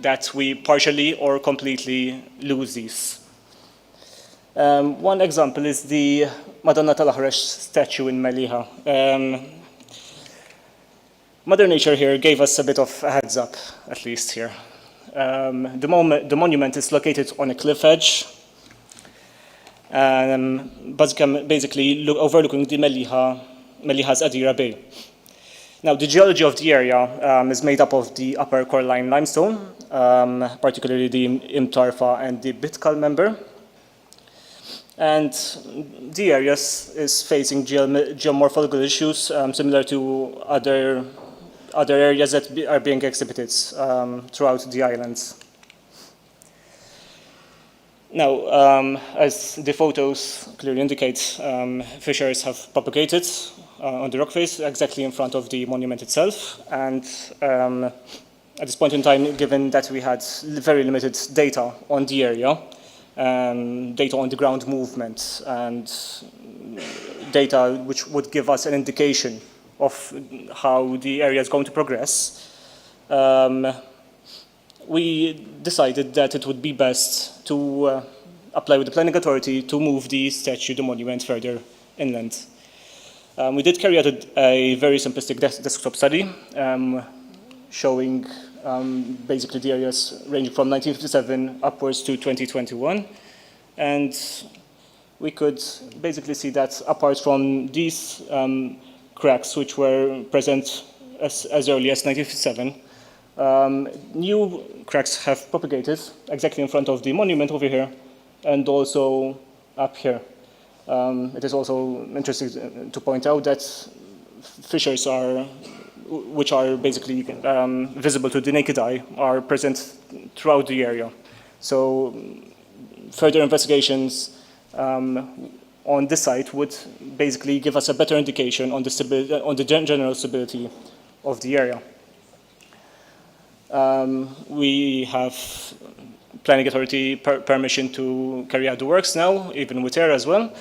that we partially or completely lose these. One example is the Madonna tal-Aħrax statue in Mellieħa. Mother Nature here gave us a bit of a heads up, at least here. The monument is located on a cliff edge, basically overlooking the Mellieħa's Adira Bay. Now, the geology of the area is made up of the upper coralline limestone, particularly the Imtarfa and the Bitkal member. And the area is facing geomorphological issues similar to other other areas that are being exhibited throughout the islands. Now, as the photos clearly indicate, fissures have propagated on the rock face exactly in front of the monument itself. And at this point in time, given that we had very limited data on the area, data on the ground movement, and data which would give us an indication of how the area is going to progress, we decided that it would be best to apply with the planning authority to move the statue, the monument, further inland. We did carry out a very simplistic desktop study showing basically the areas ranging from 1957 upwards to 2021. And we could basically see that apart from these cracks, which were present as early as 1957, new cracks have propagated exactly in front of the monument over here and also up here. It is also interesting to point out that fissures which are basically visible to the naked eye are present throughout the area. So further investigations on this site would basically give us a better indication on the general stability of the area. We have planning authority permission to carry out the works now, even with air as well.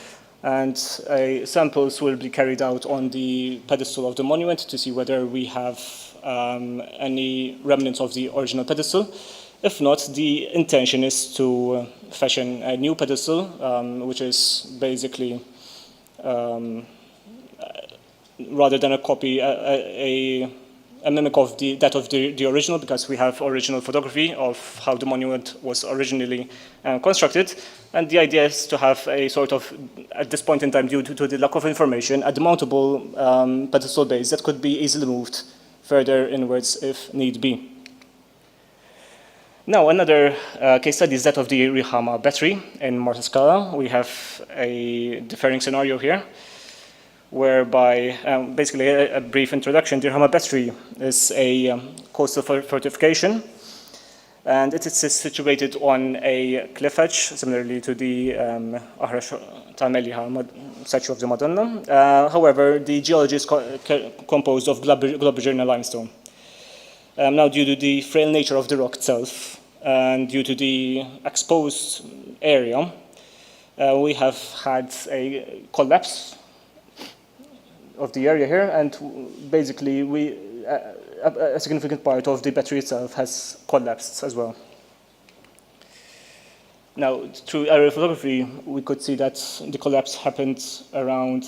And samples will be carried out on the pedestal of the monument to see whether we have any remnants of the original pedestal. If not, the intention is to fashion a new pedestal, which is basically, rather than a copy, a mimic of that of the original, because we have original photography of how the monument was originally constructed. And the idea is to have a sort of, at this point in time, due to the lack of information, a demountable pedestal base that could be easily moved further inwards if need be. Now, another case study is that of the Rihama battery in Mortaskala. We have a differing scenario here, whereby basically a brief introduction. The Rihama battery is a coastal fortification, and it is situated on a cliff edge, similarly to the Tameliha statue of the Madonna. However, the geology is composed of globigerina limestone. Now, due to the frail nature of the rock itself, and due to the exposed area, we have had a collapse of the area here, and basically a significant part of the battery itself has collapsed as well. Now, through aerial photography, we could see that the collapse happened around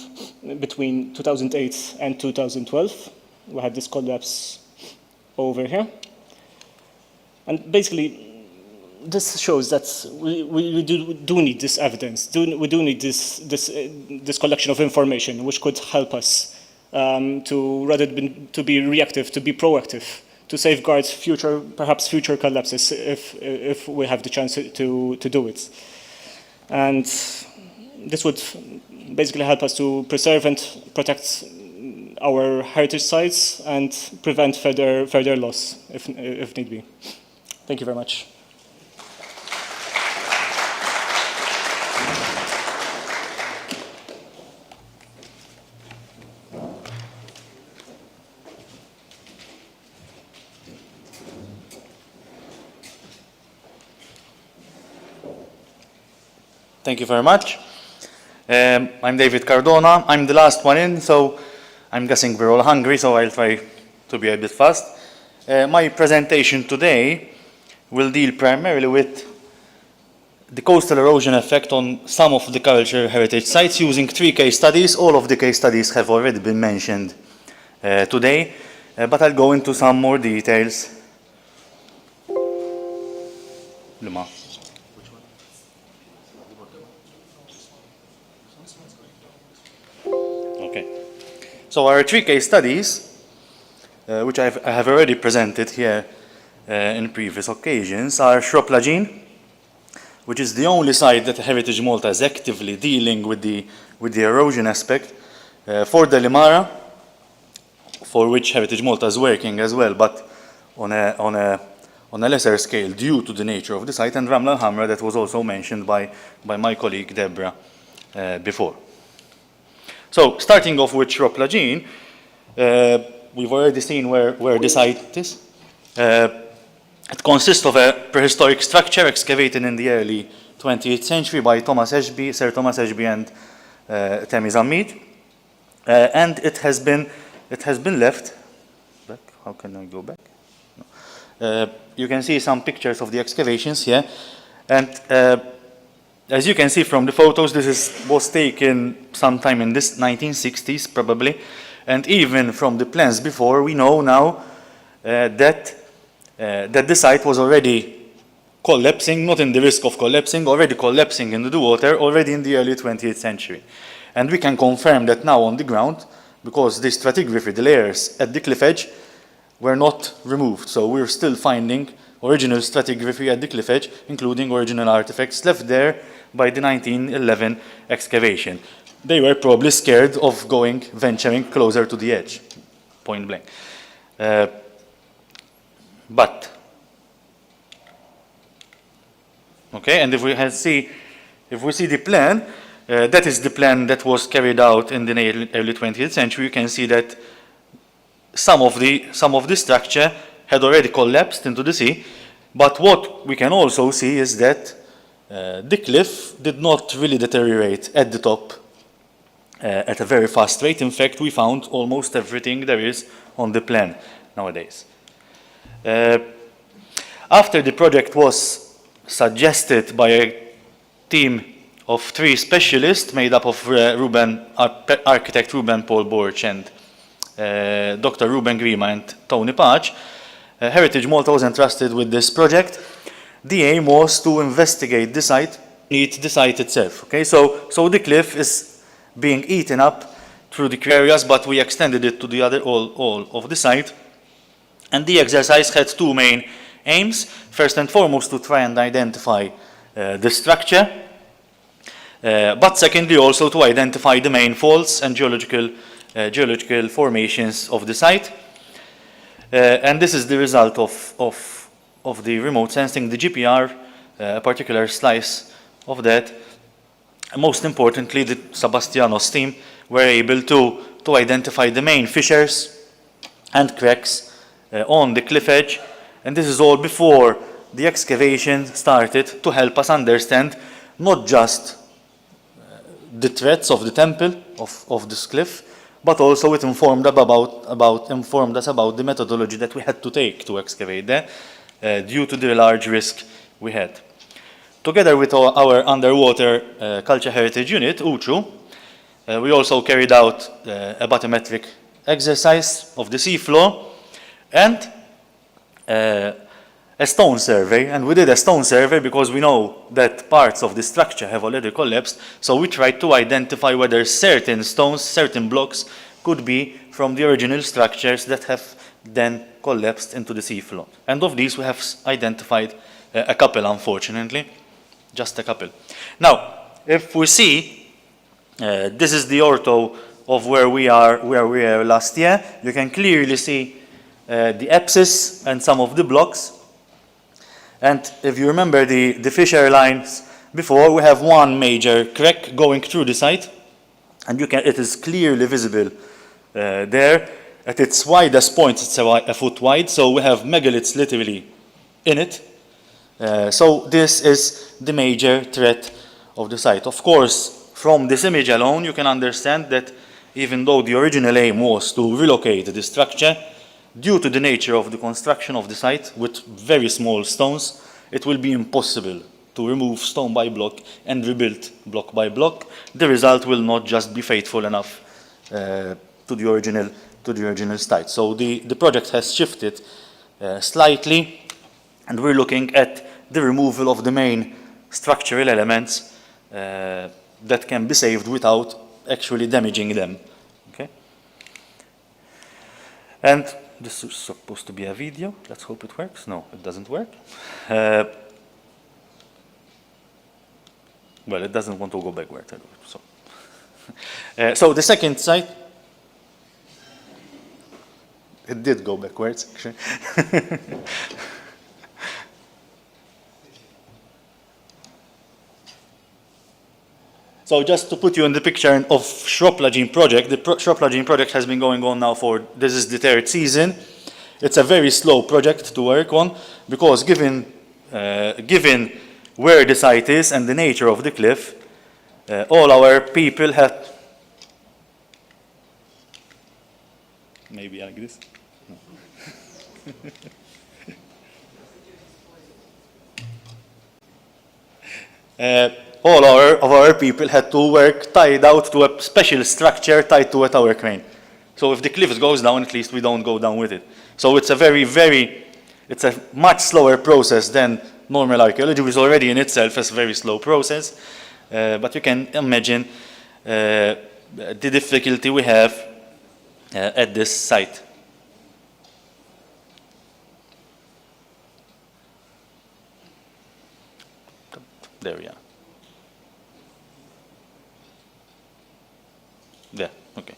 between 2008 and 2012. We had this collapse over here. And basically, this shows that we do need this evidence. We do need this collection of information, which could help us rather than to be reactive, to be proactive, to safeguard perhaps future collapses if we have the chance to do it. And this would basically help us to preserve and protect our heritage sites and prevent further loss if need be. Thank you very much. Thank you very much. I'm David Cardona. I'm the last one in, so I'm guessing we're all hungry, so I'll try to be a bit fast. My presentation today will deal primarily with the coastal erosion effect on some of the cultural heritage sites using 3 case studies. All of the case studies have already been mentioned today, but I'll go into some more details. Luma. Okay. So our 3 case studies, which I have already presented here in previous occasions, are Shroplagine, which is the only site that Heritage Malta is actively dealing with the erosion aspect, Fort Delimara, for which Heritage Malta is working as well, but on a lesser scale due to the nature of the site, and Ramla Hamra that was also mentioned by my colleague Deborah before. So starting off with Shroplagine, we've already seen where the site is. It consists of a prehistoric structure excavated in the early 20th century by Sir Thomas Ashby and Temi Zammit. And it has been left back. How can I go back? No. You can see some pictures of the excavations here, and as you can see from the photos, this was taken sometime in this 1960s probably, and even from the plans before, we know now that the site was already collapsing, not in the risk of collapsing, already collapsing into the water already in the early 20th century. And we can confirm that now on the ground, because the stratigraphy, the layers at the cliff edge, were not removed. So we're still finding original stratigraphy at the cliff edge, including original artifacts left there by the 1911 excavation. They were probably scared of venturing closer to the edge, point blank. Okay, and if we see the plan, that is the plan that was carried out in the early 20th century. You can see that some of the structure had already collapsed into the sea, but what we can also see is that the cliff did not really deteriorate at the top at a very fast rate. In fact, we found almost everything there is on the plan nowadays. After the project was suggested by a team of 3 specialists made up of architect Ruben Paul Borch and Dr. Ruben Grima and Tony Patch, Heritage Malta was entrusted with this project. The aim was to investigate the site, eat the site itself. Okay, so the cliff is being eaten up through the areas, but we extended it to the other all of the site. And the exercise had 2 main aims. First and foremost, to try and identify the structure, but secondly also to identify the main faults and geological formations of the site. And this is the result of the remote sensing, the GPR, a particular slice of that. And most importantly, the Sebastianos team were able to identify the main fissures and cracks on the cliff edge. And this is all before the excavation started, to help us understand not just the threats of the temple of this cliff, but also it informed us about the methodology that we had to take to excavate there, due to the large risk we had. Together with our underwater culture heritage unit, UCHU, we also carried out a bathymetric exercise of the seafloor and a stone survey. And we did a stone survey because we know that parts of the structure have already collapsed, so we tried to identify whether certain stones, certain blocks could be from the original structures that have then collapsed into the seafloor. And of these we have identified a couple, unfortunately, just a couple. Now, if we see, this is the ortho of where we were last year. You can clearly see the abscess and some of the blocks. And if you remember the fissure lines before, we have one major crack going through the site, and it is clearly visible there. At its widest point, it's a foot wide, so we have megaliths literally in it. So this is the major threat of the site. Of course, from this image alone, you can understand that even though the original aim was to relocate the structure, due to the nature of the construction of the site with very small stones, it will be impossible to remove stone by block and rebuild block by block. The result will not just be faithful enough to the original site. So the project has shifted slightly, and we're looking at the removal of the main structural elements that can be saved without actually damaging them. Okay? And this is supposed to be a video. Let's hope it works. No, it doesn't work. Well, it doesn't want to go backward. So the second site. It did go backwards, actually. So just to put you in the picture of Shroplagine project, the Shroplagine project has been going on now this is the third season. It's a very slow project to work on because given where the site is and the nature of the cliff, all our people had, maybe like this. All of our people had to work tied out to a special structure tied to a tower crane. So if the cliff goes down, at least we don't go down with it. So it's a it's a much slower process than normal archaeology, which is already in itself a very slow process. But you can imagine the difficulty we have at this site. There we are. There, okay.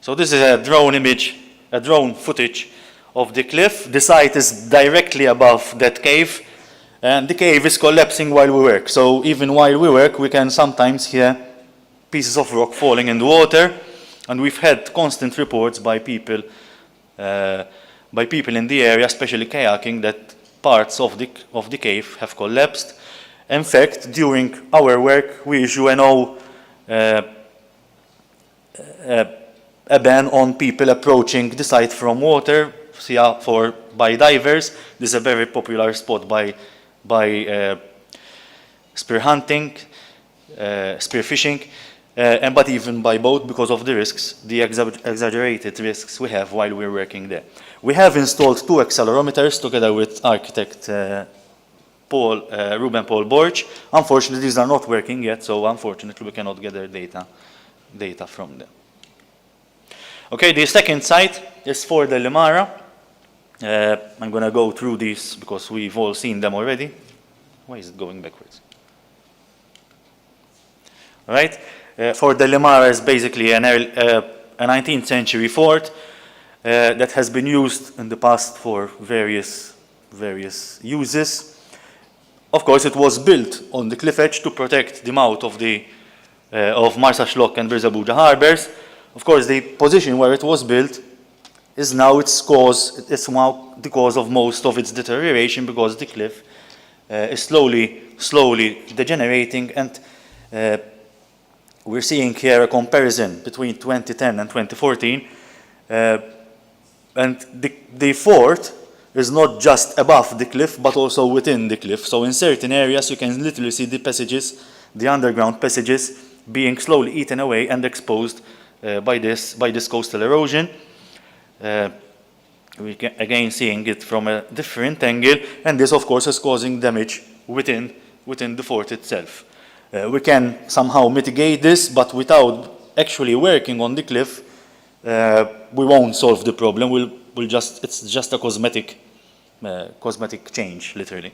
So this is a drone image, a drone footage of the cliff. The site is directly above that cave, and the cave is collapsing while we work. So even while we work, we can sometimes hear pieces of rock falling in the water, and we've had constant reports by people in the area, especially kayaking, that parts of the cave have collapsed. In fact, during our work, we issue a ban on people approaching the site from water by divers. This is a very popular spot by spear hunting, spear fishing, but even by boat because of the risks, the exaggerated risks we have while we're working there. We have installed 2 accelerometers together with architect Ruben Paul Borch. Unfortunately, these are not working yet, so unfortunately we cannot gather data from them. Okay, the second site is for the Limara. I'm going to go through these because we've all seen them already. Why is it going backwards? All right, for the Limara is basically a 19th century fort that has been used in the past for various uses. Of course, it was built on the cliff edge to protect the mouth of Marsashlock and Birzabuja harbors. Of course, the position where it was built is now now the cause of most of its deterioration because the cliff is slowly degenerating, and we're seeing here a comparison between 2010 and 2014, and the fort is not just above the cliff but also within the cliff. So in certain areas you can literally see the passages, the underground passages, being slowly eaten away and exposed by this coastal erosion. We can again seeing it from a different angle, and this of course is causing damage within the fort itself. We can somehow mitigate this, but without actually working on the cliff, we won't solve the problem. It's just a cosmetic change, literally.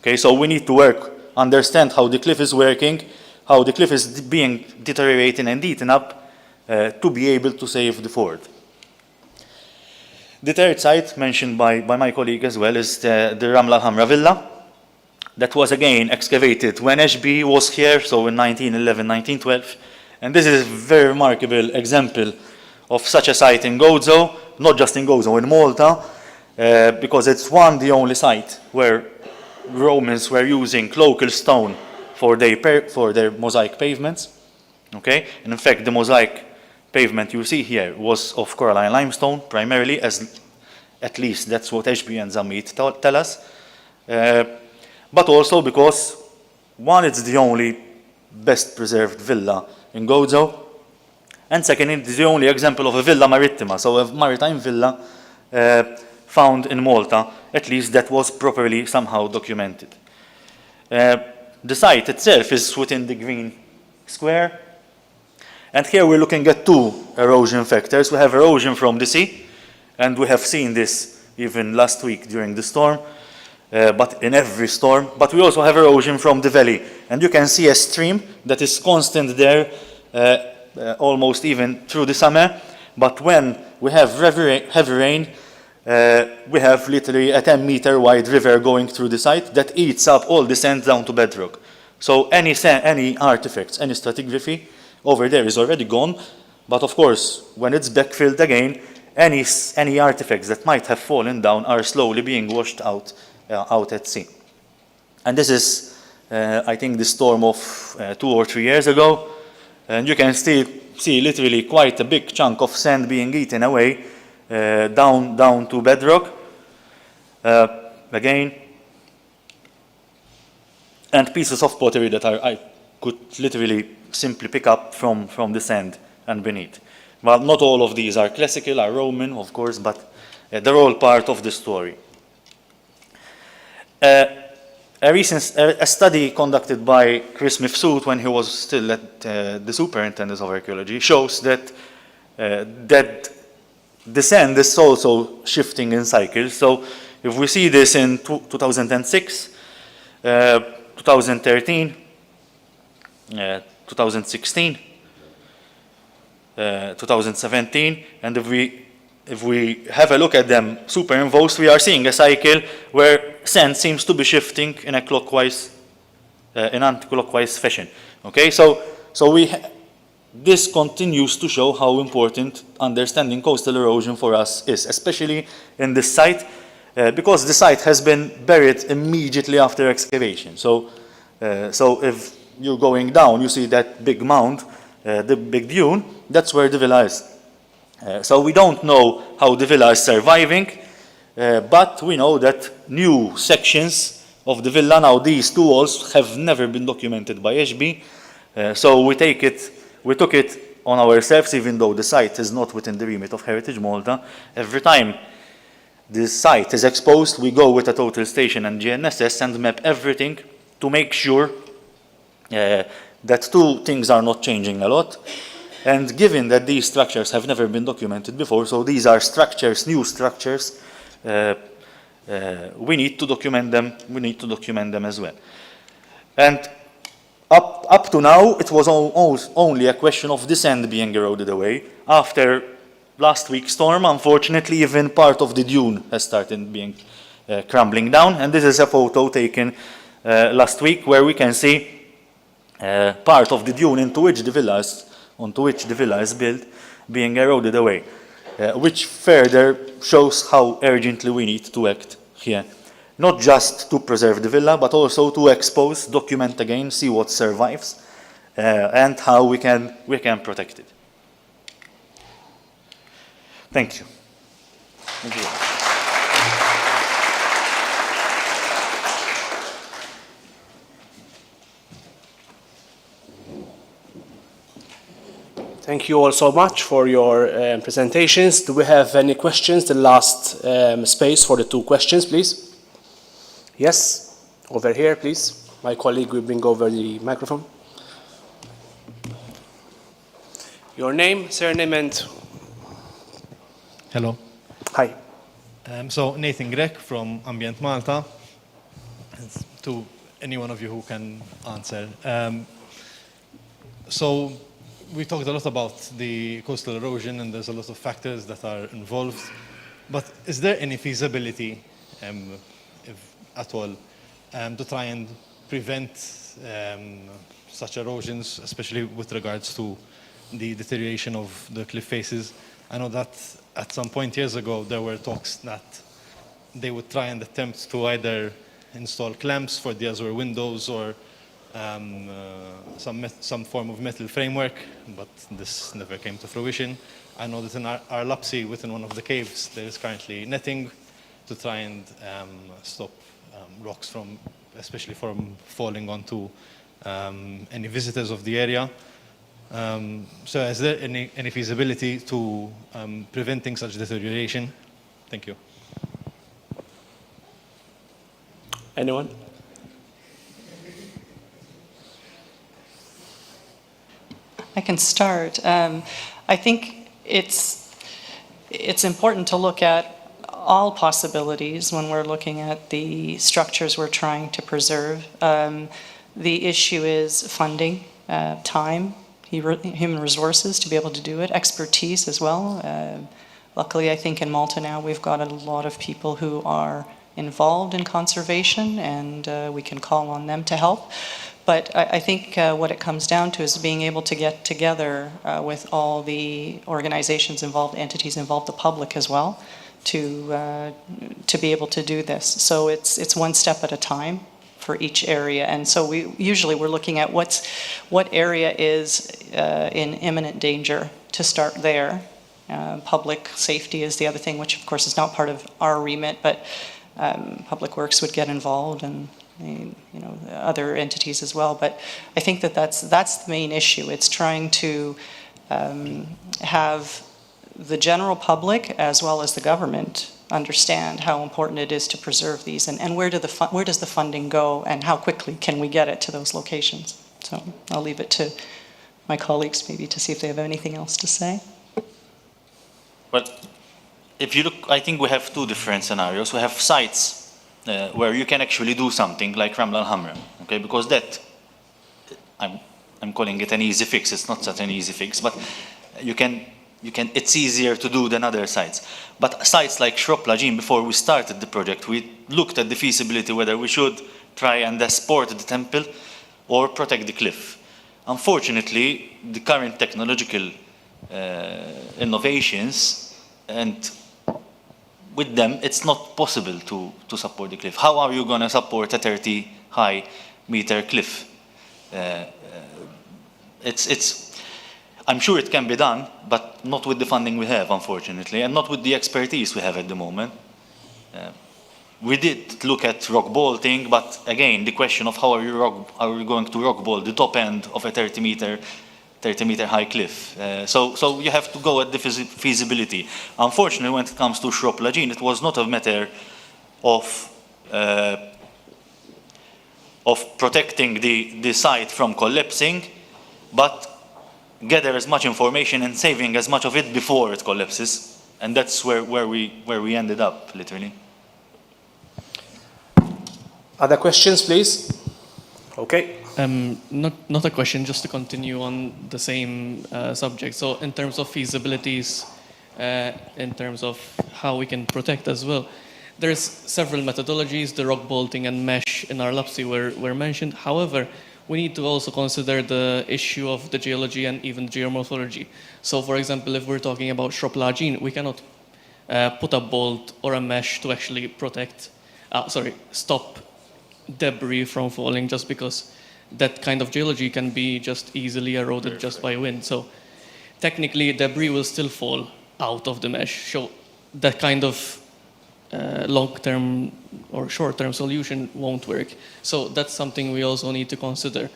Okay, so we need to understand how the cliff is working, how the cliff is being deteriorated and eaten up to be able to save the fort. The third site mentioned by my colleague as well is the Ramla Hamra Villa. That was again excavated when HB was here, so in 1911, 1912. And this is a very remarkable example of such a site in Gozo, not just in Gozo, in Malta, because it's the only site where Romans were using local stone for their mosaic pavements. Okay, and in fact, the mosaic pavement you see here was of coralline limestone primarily, at least that's what HB and Zamit tell us. But also because, one, it's the only best preserved villa in Gozo, and second, it's the only example of a villa marittima, so a maritime villa found in Malta, at least that was properly somehow documented. The site itself is within the green square, and here we're looking at 2 erosion factors. We have erosion from the sea, and we have seen this even last week during the storm, but in every storm. But we also have erosion from the valley, and you can see a stream that is constant there almost even through the summer. But when we have heavy rain, we have literally a 10-meter wide river going through the site that eats up all the sand down to bedrock. So any artifacts, any stratigraphy over there is already gone. But of course, when it's backfilled again, any artifacts that might have fallen down are slowly being washed out at sea. And this is, I think, the storm of 2 or 3 years ago. And you can still see literally quite a big chunk of sand being eaten away down to bedrock. Again, and pieces of pottery that I could literally simply pick up from the sand and beneath. Well, not all of these are classical, are Roman, of course, but they're all part of the story. A study conducted by Chris Mifsud when he was still at the superintendent of archaeology shows that the sand is also shifting in cycles. So if we see this in 2006, 2013, 2016, 2017, and if we have a look at them superimposed, we are seeing a cycle where sand seems to be shifting in a anti-clockwise fashion. Okay, so this continues to show how important understanding coastal erosion for us is, especially in this site, because the site has been buried immediately after excavation. So if you're going down, you see that big mound, the big dune, that's where the villa is. So we don't know how the villa is surviving, but we know that new sections of the villa, now these two walls have never been documented by HB, so we took it on ourselves, even though the site is not within the remit of Heritage Malta. Every time this site is exposed, we go with a total station and GNSS and map everything to make sure that two things are not changing a lot. And given that these structures have never been documented before, so these are structures, new structures, we need to document them. We need to document them as well. And up to now, it was only a question of the sand being eroded away. After last week's storm, unfortunately, even part of the dune has started being crumbling down. And this is a photo taken last week where we can see part of the dune onto which the villa is built being eroded away, which further shows how urgently we need to act here. Not just to preserve the villa, but also to expose, document again, see what survives, and how we can protect it. Thank you. Thank you. Thank you all so much for your presentations. Do we have any questions? The last space for the 2 questions, please. Yes, over here, please. My colleague will bring over the microphone. Your name, surname, and... Hello. Hi. So Nathan Grek from Ambient Malta. To any one of you who can answer. So we talked a lot about the coastal erosion, and there's a lot of factors that are involved. But is there any feasibility, if at all, to try and prevent such erosions, especially with regards to the deterioration of the cliff faces? I know that at some point years ago, there were talks that they would try and attempt to either install clamps for the azure windows or some form of metal framework, but this never came to fruition. I know that in our Lapsi, within one of the caves, there is currently netting to try and stop rocks from, especially from falling onto any visitors of the area. So is there any feasibility to preventing such deterioration? Thank you. Anyone? I can start. I think it's important to look at all possibilities when we're looking at the structures we're trying to preserve. The issue is funding, time, human resources to be able to do it, expertise as well. Luckily, I think in Malta now we've got a lot of people who are involved in conservation, and we can call on them to help. But I think what it comes down to is being able to get together with all the organizations involved, entities involved, the public as well, to be able to do this. So it's one step at a time for each area, and so we're looking at what area is in imminent danger to start there. Public safety is the other thing, which of course is not part of our remit, but Public Works would get involved, and other entities as well. But I think that's the main issue. It's trying to have the general public as well as the government understand how important it is to preserve these, and where does the funding go, and how quickly can we get it to those locations. So I'll leave it to my colleagues maybe to see if they have anything else to say. Well, if you look, I think we have two different scenarios. We have sites where you can actually do something like Ramla al-Hamra, okay? Because that, I'm calling it an easy fix. It's not such an easy fix, but it's easier to do than other sites. But sites like Shrop Lajin, before we started the project, we looked at the feasibility whether we should try and support the temple or protect the cliff. Unfortunately, the current technological innovations, and with them, it's not possible to support the cliff. How are you going to support a 30-meter cliff? I'm sure it can be done, but not with the funding we have, unfortunately, and not with the expertise we have at the moment. We did look at rock bolting, but again, the question of how are we going to rock bolt the top end of a 30-meter high cliff. So you have to go at the feasibility. Unfortunately, when it comes to Shrop Lajin, it was not a matter of protecting the site from collapsing, but gather as much information and saving as much of it before it collapses. And that's where we ended up, literally. Other questions, please? Okay. Not a question, just to continue on the same subject. So in terms of feasibilities, in terms of how we can protect as well, there's several methodologies. The rock bolting and mesh in our LAPSI were mentioned. However, we need to also consider the issue of the geology and even geomorphology. So for example, if we're talking about Shrop Lajin, we cannot put a bolt or a mesh to actually stop debris from falling, just because that kind of geology can be just easily eroded just by wind. So technically debris will still fall out of the mesh. So that kind of long-term or short-term solution won't work. So that's something we also need to consider.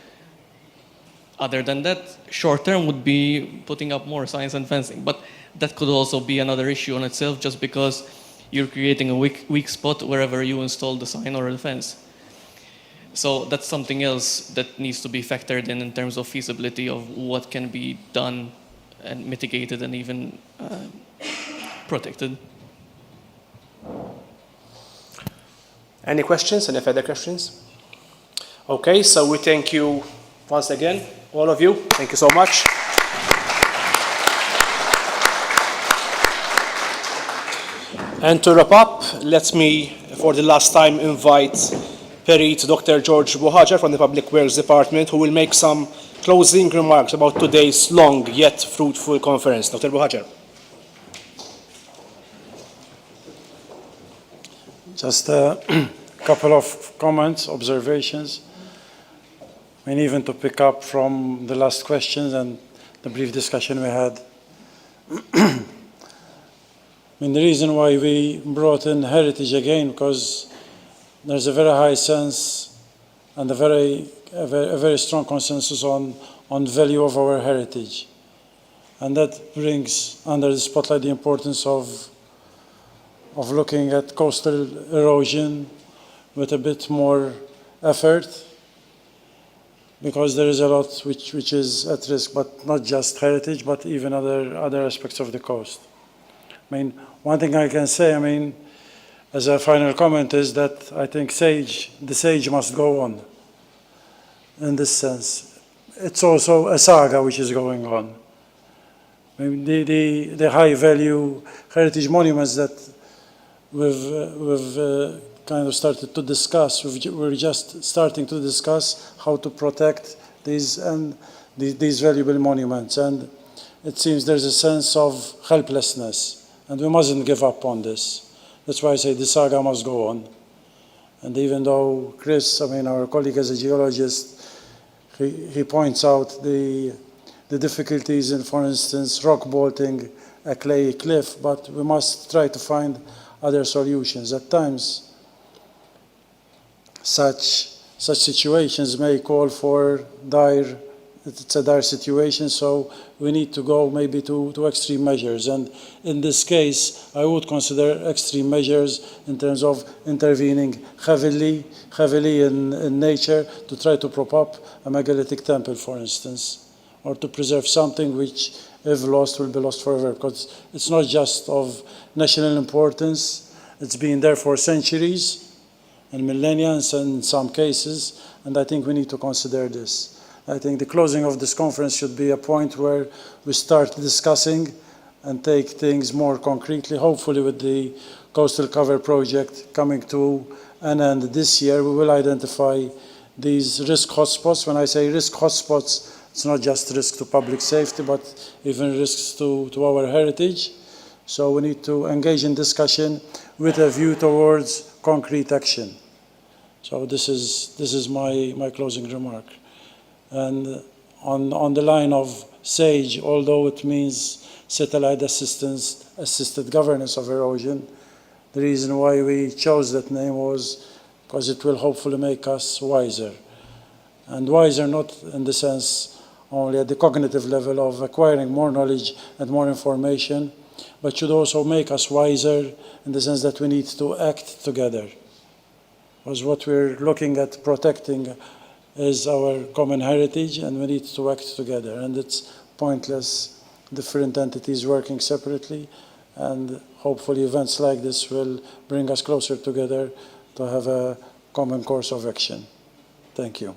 Other than that, short-term would be putting up more signs and fencing, but that could also be another issue on itself, just because you're creating a weak spot wherever you install the sign or the fence. So that's something else that needs to be factored in terms of feasibility of what can be done and mitigated and even protected. Any questions? Any further questions? Okay, so we thank you once again, all of you. Thank you so much. And to wrap up, let me, for the last time, invite Perit Dr. George Bohajar from the Public Works Department, who will make some closing remarks about today's long yet fruitful conference. Dr. Bohajar. Just a couple of comments, observations, and even to pick up from the last questions and the brief discussion we had. I mean, the reason why we brought in heritage again, because there's a very high sense and a very strong consensus on value of our heritage. And that brings under the spotlight the importance of looking at coastal erosion with a bit more effort, because there is a lot which is at risk, but not just heritage, but even other aspects of the coast. I mean, one thing I can say, I mean, as a final comment, is that I think the sage must go on in this sense. It's also a saga which is going on. I mean, the high-value heritage monuments that we've kind of started to discuss. We're just starting to discuss how to protect these valuable monuments, and it seems there's a sense of helplessness, and we mustn't give up on this. That's why I say the saga must go on. And even though Chris, I mean, our colleague as a geologist, he points out the difficulties in, for instance, rock bolting a clay cliff, but we must try to find other solutions. At times, such situations may call for it's a dire situation, so we need to go maybe to extreme measures. And in this case, I would consider extreme measures in terms of intervening heavily in nature to try to prop up a megalithic temple, for instance, or to preserve something which, if lost, will be lost forever, because it's not just of national importance. It's been there for centuries and millennia in some cases, and I think we need to consider this. I think the closing of this conference should be a point where we start discussing and take things more concretely. Hopefully with the Coastal Cover project coming to an end this year, we will identify these risk hotspots. When I say risk hotspots, it's not just risk to public safety, but even risks to our heritage. So we need to engage in discussion with a view towards concrete action. So this is my closing remark. And on the line of SAGE, although it means satellite assisted governance of erosion, the reason why we chose that name was because it will hopefully make us wiser. And wiser not in the sense only at the cognitive level of acquiring more knowledge and more information, but should also make us wiser in the sense that we need to act together. Because what we're looking at protecting is our common heritage, and we need to act together. And it's pointless different entities working separately, and hopefully events like this will bring us closer together to have a common course of action. Thank you.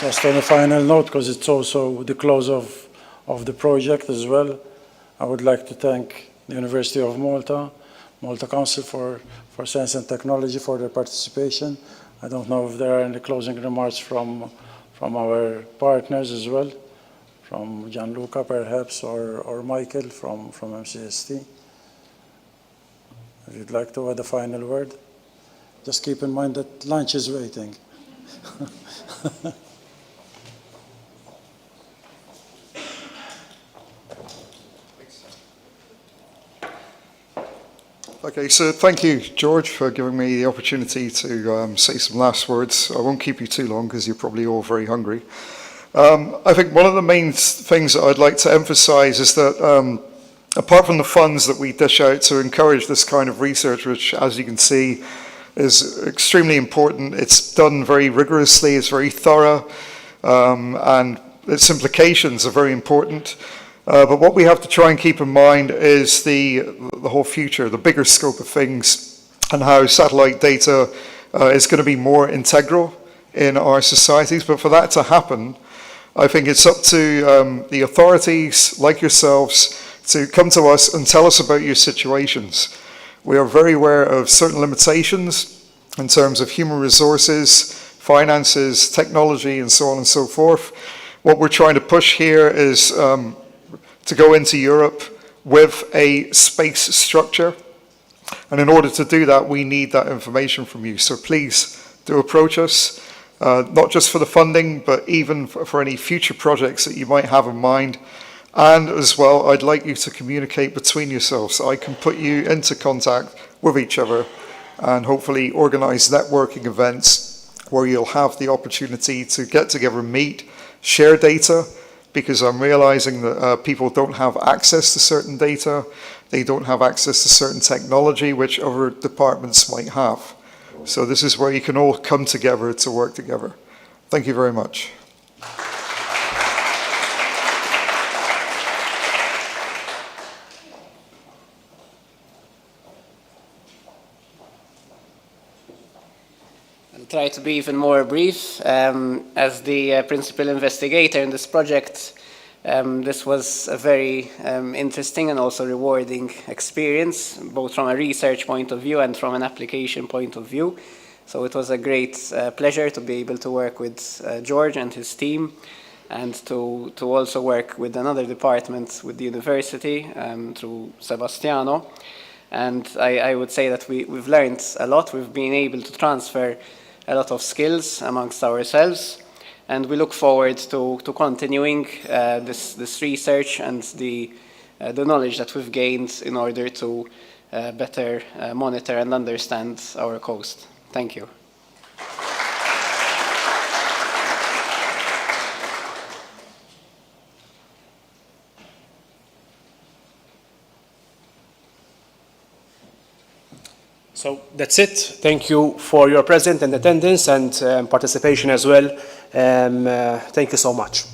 Just on a final note, because it's also the close of the project as well, I would like to thank the University of Malta Council for Science and Technology for their participation. I don't know if there are any closing remarks from our partners as well, from Gianluca perhaps, or Michael from MCST. If you'd like to add a final word, just keep in mind that lunch is waiting. Okay, so thank you, George, for giving me the opportunity to say some last words. I won't keep you too long because you're probably all very hungry. I think one of the main things that I'd like to emphasize is that apart from the funds that we dish out to encourage this kind of research, which, as you can see, is extremely important, it's done very rigorously, it's very thorough, and its implications are very important. But what we have to try and keep in mind is the whole future, the bigger scope of things, and how satellite data is going to be more integral in our societies. But for that to happen, I think it's up to the authorities like yourselves to come to us and tell us about your situations. We are very aware of certain limitations in terms of human resources, finances, technology, and so on and so forth. What we're trying to push here is to go into Europe with a space structure. And in order to do that, we need that information from you. So please do approach us, not just for the funding, but even for any future projects that you might have in mind. And as well, I'd like you to communicate between yourselves so I can put you into contact with each other and hopefully organize networking events where you'll have the opportunity to get together, meet, share data, because I'm realizing that people don't have access to certain data, they don't have access to certain technology which other departments might have. So this is where you can all come together to work together. Thank you very much. try to be even more brief. As the principal investigator in this project, this was a very interesting and also rewarding experience, both from a research point of view and from an application point of view. So it was a great pleasure to be able to work with George and his team, and to also work with another department with the university through Sebastiano. And I would say that we've learned a lot. We've been able to transfer a lot of skills amongst ourselves, and we look forward to continuing this research and the knowledge that we've gained in order to better monitor and understand our coast. Thank you. So that's it. Thank you for your presence and attendance and participation as well. Thank you so much.